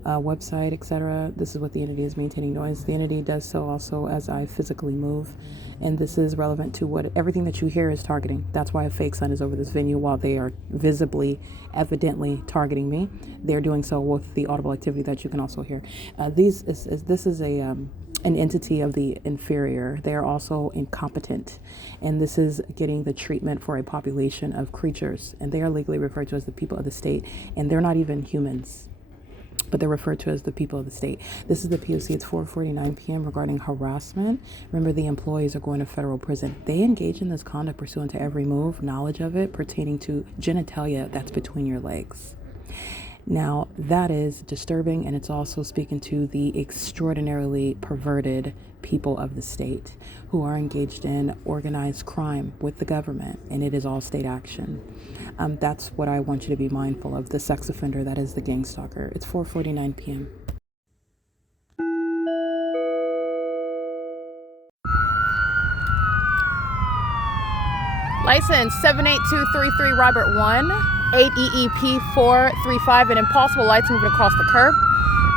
website, etc. This is what the entity is maintaining noise. The entity does so also as I physically move, and this is relevant to what everything that you hear is targeting. That's why a fake sun is over this venue while they are visibly, evidently targeting me. They're doing so with the audible activity that you can also hear. This is an entity of the inferior. They are also incompetent, and this is getting the treatment for a population of creatures, and they are legally referred to as the people of the state, and they're not even humans, but they're referred to as the people of the state. This is the P.O.C. It's 4:49 p.m. regarding harassment. Remember, the employees are going to federal prison. They engage in this conduct pursuant to every move, knowledge of it, pertaining to genitalia that's between your legs. Now, that is disturbing, and it's also speaking to the extraordinarily perverted people of the state who are engaged in organized crime with the government, and it is all state action. That's what I want you to be mindful of, the sex offender that is the gang stalker. It's 4:49 p.m. License 78233 Robert 1, 8 EEP 435, and impossible lights moving across the curb.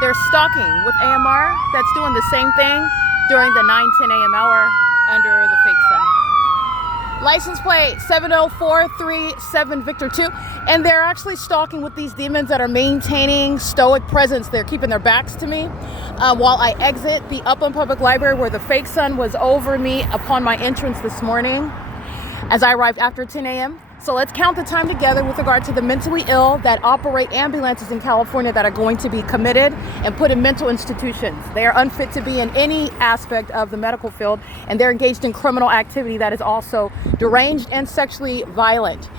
They're stalking with AMR that's doing the same thing during the 9-10 a.m. hour under the fake sun. license plate 70437 Victor 2. And they're actually stalking with these demons that are maintaining stoic presence. They're keeping their backs to me while I exit the Upland Public Library, where the fake sun was over me upon my entrance this morning as I arrived after 10 a.m. So let's count the time together with regard to the mentally ill that operate ambulances in California that are going to be committed and put in mental institutions. They are unfit to be in any aspect of the medical field, and they're engaged in criminal activity that is also deranged and sexually violent.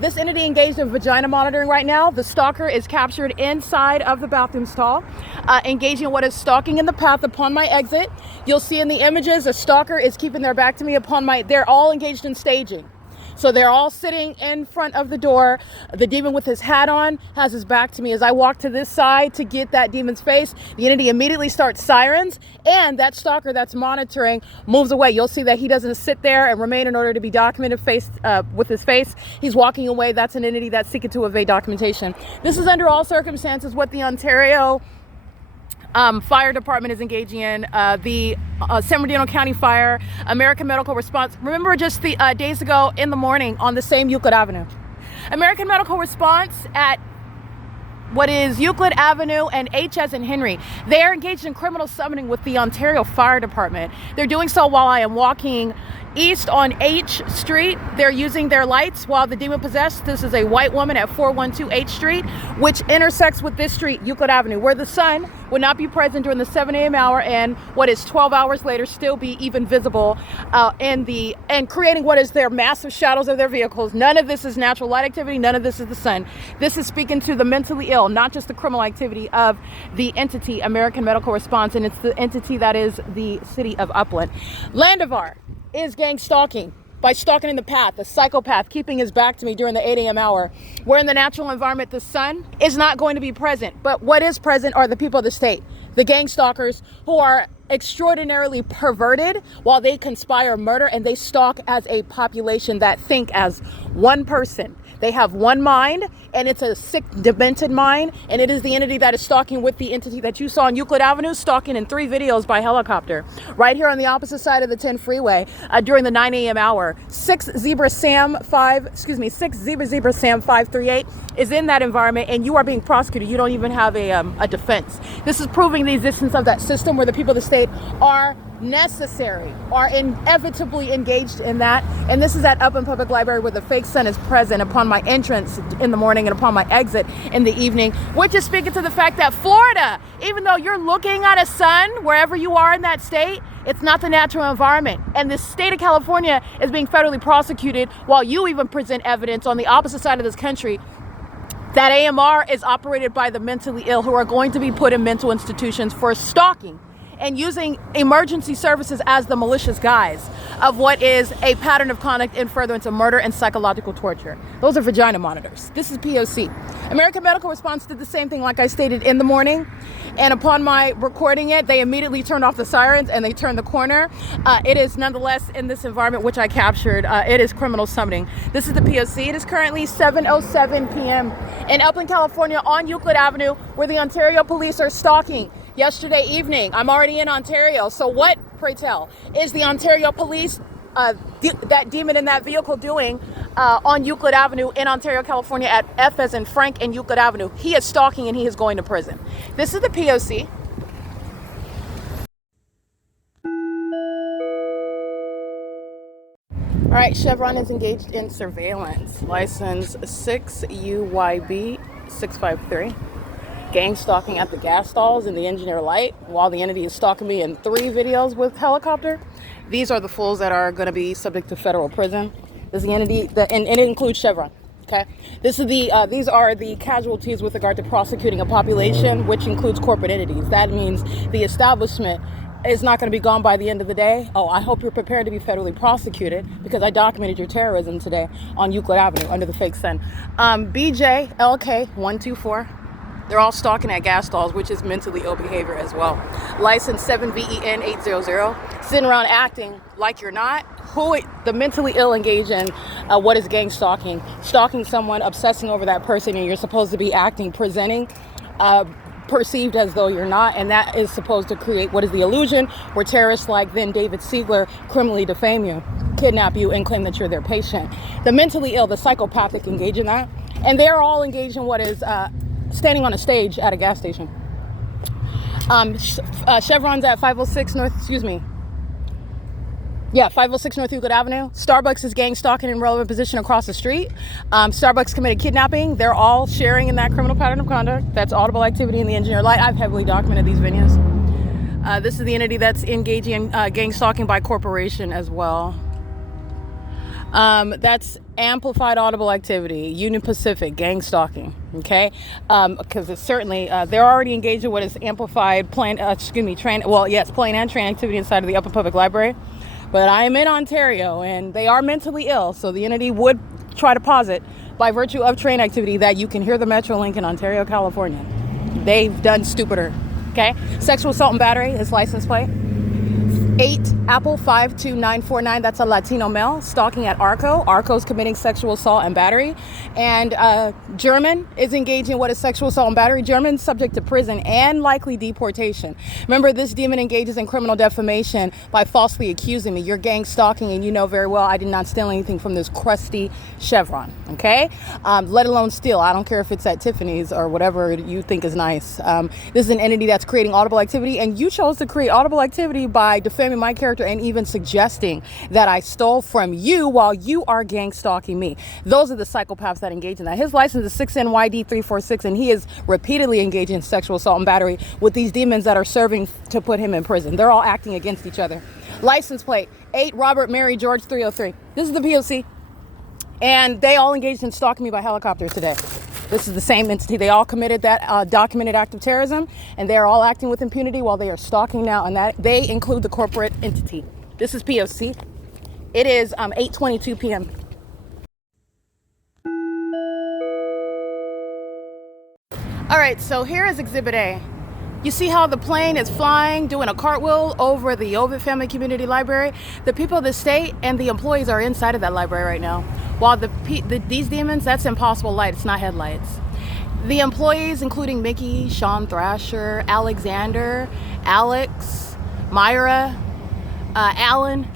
This entity engaged in vagina monitoring right now. The stalker is captured inside of the bathroom stall, engaging in what is stalking in the path upon my exit. You'll see in the images, a stalker is keeping their back to me they're all engaged in staging. So they're all sitting in front of the door. The demon with his hat on has his back to me. As I walk to this side to get that demon's face, the entity immediately starts sirens, and that stalker that's monitoring moves away. You'll see that he doesn't sit there and remain in order to be documented with his face. He's walking away. That's an entity that's seeking to evade documentation. This is under all circumstances what the Ontario fire department is engaging in. The San Bernardino County Fire, American Medical Response. Remember just the days ago in the morning on the same Euclid Avenue. American Medical Response at what is Euclid Avenue and HS and Henry. They are engaged in criminal summoning with the Ontario Fire Department. They're doing so while I am walking east on H Street. They're using their lights while the demon possessed. This is a white woman at 412 H Street, which intersects with this street, Euclid Avenue, where the sun would not be present during the 7 a.m. hour, and what is 12 hours later still be even visible and creating what is their massive shadows of their vehicles. None of this is natural light activity. None of this is the sun. This is speaking to the mentally ill, not just the criminal activity of the entity American Medical Response, and it's the entity that is the city of Upland. Landivar is gang stalking by stalking in the path, a psychopath keeping his back to me during the 8 a.m. hour, where in the natural environment the sun is not going to be present. But what is present are the people of the state, the gang stalkers who are extraordinarily perverted while they conspire murder, and they stalk as a population that think as one person. They have one mind, and it's a sick, demented mind, and it is the entity that is stalking with the entity that you saw on Euclid Avenue, stalking in 3 videos by helicopter. Right here on the opposite side of the 10 freeway during the 9 a.m. hour. 6 Zebra Sam 538 is in that environment, and you are being prosecuted. You don't even have a defense. This is proving the existence of that system where the people of the state are necessary, are inevitably engaged in that. And this is at Upland Public Library, where the fake sun is present upon my entrance in the morning and upon my exit in the evening, which is speaking to the fact that Florida, even though you're looking at a sun wherever you are in that state, it's not the natural environment. And the state of California is being federally prosecuted while you even present evidence on the opposite side of this country that AMR is operated by the mentally ill, who are going to be put in mental institutions for stalking and using emergency services as the malicious guise of what is a pattern of conduct in furtherance of murder and psychological torture. Those are vagina monitors. This is P.O.C. American Medical Response did the same thing, like I stated, in the morning. And upon my recording it, they immediately turned off the sirens and they turned the corner. It is nonetheless in this environment, which I captured. It is criminal summoning. This is the P.O.C. It is currently 7:07 p.m. in Upland, California on Euclid Avenue, where the Ontario police are stalking. Yesterday evening, I'm already in Ontario. So what, pray tell, is the Ontario police, that demon in that vehicle doing on Euclid Avenue in Ontario, California at F as in Frank and Euclid Avenue? He is stalking and he is going to prison. This is the P.O.C. All right, Chevron is engaged in surveillance. License 6 UYB 653. Gang stalking at the gas stalls in the engineer light while the entity is stalking me in 3 videos with helicopter. These are the fools that are going to be subject to federal prison. This is the entity, and it includes Chevron. Okay, these are the casualties with regard to prosecuting a population, which includes corporate entities. That means the establishment is not going to be gone by the end of the day. Oh, I hope you're prepared to be federally prosecuted, because I documented your terrorism today on Euclid Avenue under the fake sun. BJ LK 124. They're all stalking at gas stalls, which is mentally ill behavior as well. License 7VEN 800. Sitting around acting like you're not. The mentally ill engage in what is gang stalking? Stalking someone, obsessing over that person, and you're supposed to be acting, presenting perceived as though you're not, and that is supposed to create what is the illusion where terrorists like then David Siegler criminally defame you, kidnap you, and claim that you're their patient. The mentally ill, the psychopathic engage in that, and they're all engaged in what is standing on a stage at a gas station. Chevron's at 506 North, 506 North Euclid Avenue. Starbucks is gang stalking in relevant position across the street. Starbucks committed kidnapping. They're all sharing in that criminal pattern of conduct. That's audible activity in the engineer light. I've heavily documented these venues. This is the entity that's engaging in gang stalking by corporation as well. That's amplified audible activity, Union Pacific, gang stalking, okay? Because it's certainly, they're already engaged in what is amplified plain and train activity inside of the Upper Public Library. But I am in Ontario, and they are mentally ill, so the entity would try to posit, by virtue of train activity, that you can hear the Metrolink in Ontario, California. They've done stupider, okay? Sexual assault and battery, his license plate. 8 Apple 52949, that's a Latino male, stalking at Arco. Arco's committing sexual assault and battery. And German is engaging in what is sexual assault and battery. German's subject to prison and likely deportation. Remember, this demon engages in criminal defamation by falsely accusing me. You're gang stalking, and you know very well I did not steal anything from this crusty Chevron, okay? Let alone steal. I don't care if it's at Tiffany's or whatever you think is nice. This is an entity that's creating audible activity, and you chose to create audible activity by defaming my character and even suggesting that I stole from you while you are gang stalking me. Those are the psychopaths that engage in that. His license is 6NYD346, and he is repeatedly engaging in sexual assault and battery with these demons that are serving to put him in prison. They're all acting against each other. License plate 8 Robert Mary George 303. This is the P.O.C. And they all engaged in stalking me by helicopter today. This is the same entity. They all committed that documented act of terrorism, and they're all acting with impunity while they are stalking now, and that they include the corporate entity. This is P.O.C. It is 8:22 p.m. All right, so here is Exhibit A. You see how the plane is flying, doing a cartwheel over the Ovid Family Community Library? The people of the state and the employees are inside of that library right now. While these demons, that's impossible light, it's not headlights. The employees, including Mickey, Sean Thrasher, Alexander, Alex, Myra, Alan,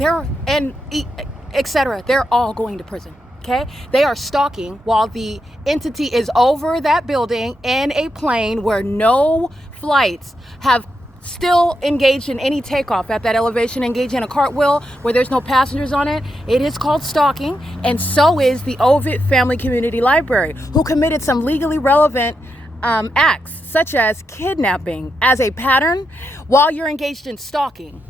etc. They're all going to prison. Okay, they are stalking while the entity is over that building in a plane where no flights have still engaged in any takeoff at that elevation, engaged in a cartwheel where there's no passengers on it. It is called stalking, and so is the Ovid Family Community Library, who committed some legally relevant acts, such as kidnapping as a pattern while you're engaged in stalking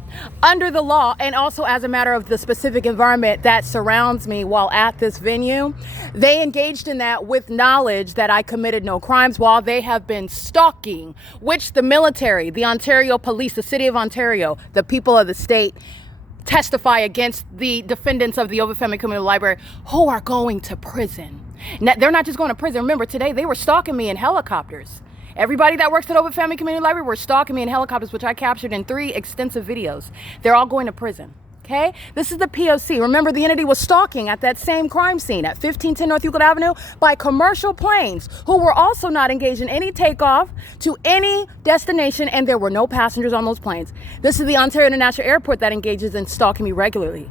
under the law, and also as a matter of the specific environment that surrounds me while at this venue. They engaged in that with knowledge that I committed no crimes while they have been stalking, which the military, the Ontario Police, the City of Ontario, the people of the state testify against the defendants of the Ovid Family Community Library, who are going to prison. Now, they're not just going to prison. Remember, today they were stalking me in helicopters. Everybody that works at Ovid Family Community Library were stalking me in helicopters, which I captured in 3 extensive videos. They're all going to prison. Okay, this is the P.O.C. Remember, the entity was stalking at that same crime scene at 1510 North Euclid Avenue by commercial planes who were also not engaged in any takeoff to any destination, and there were no passengers on those planes. This is the Ontario International Airport that engages in stalking me regularly.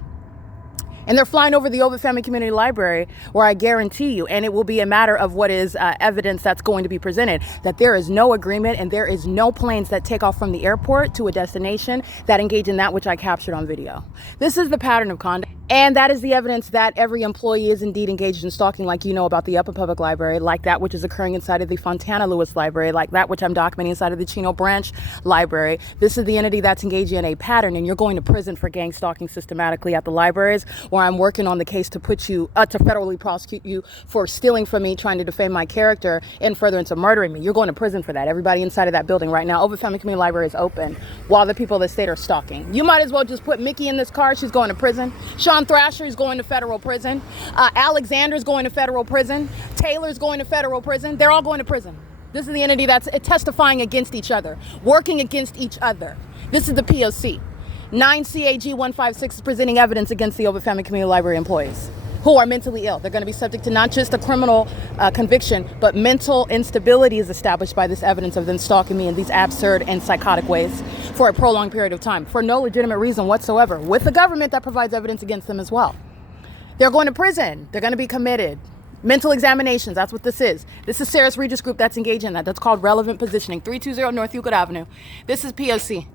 And they're flying over the Ovid Family Community Library, where I guarantee you, and it will be a matter of what is evidence that's going to be presented, that there is no agreement and there is no planes that take off from the airport to a destination that engage in that which I captured on video. This is the pattern of conduct. And that is the evidence that every employee is indeed engaged in stalking, like you know about the Upper Public Library, like that which is occurring inside of the Fontana Lewis Library, like that which I'm documenting inside of the Chino Branch Library. This is the entity that's engaging in a pattern, and you're going to prison for gang stalking systematically at the libraries, where I'm working on the case to put you, to federally prosecute you for stealing from me, trying to defame my character in furtherance of murdering me. You're going to prison for that. Everybody inside of that building right now, Ovid Family Community Library is open while the people of the state are stalking. You might as well just put Mickey in this car. She's going to prison. Sean Thrasher is going to federal prison. Alexander's going to federal prison. Taylor's going to federal prison. They're all going to prison. This is the entity that's testifying against each other, working against each other. This is the P.O.C. 9 CAG 156 is presenting evidence against the Ovid Family Community Library employees. who are mentally ill. They're going to be subject to not just a criminal conviction, but mental instability is established by this evidence of them stalking me in these absurd and psychotic ways for a prolonged period of time for no legitimate reason whatsoever, with the government that provides evidence against them as well. They're going to prison. They're going to be committed. Mental examinations, that's what this is. This is Sarah's Regis Group that's engaged in that. That's called relevant positioning. 320 North Euclid Avenue. This is P.O.C.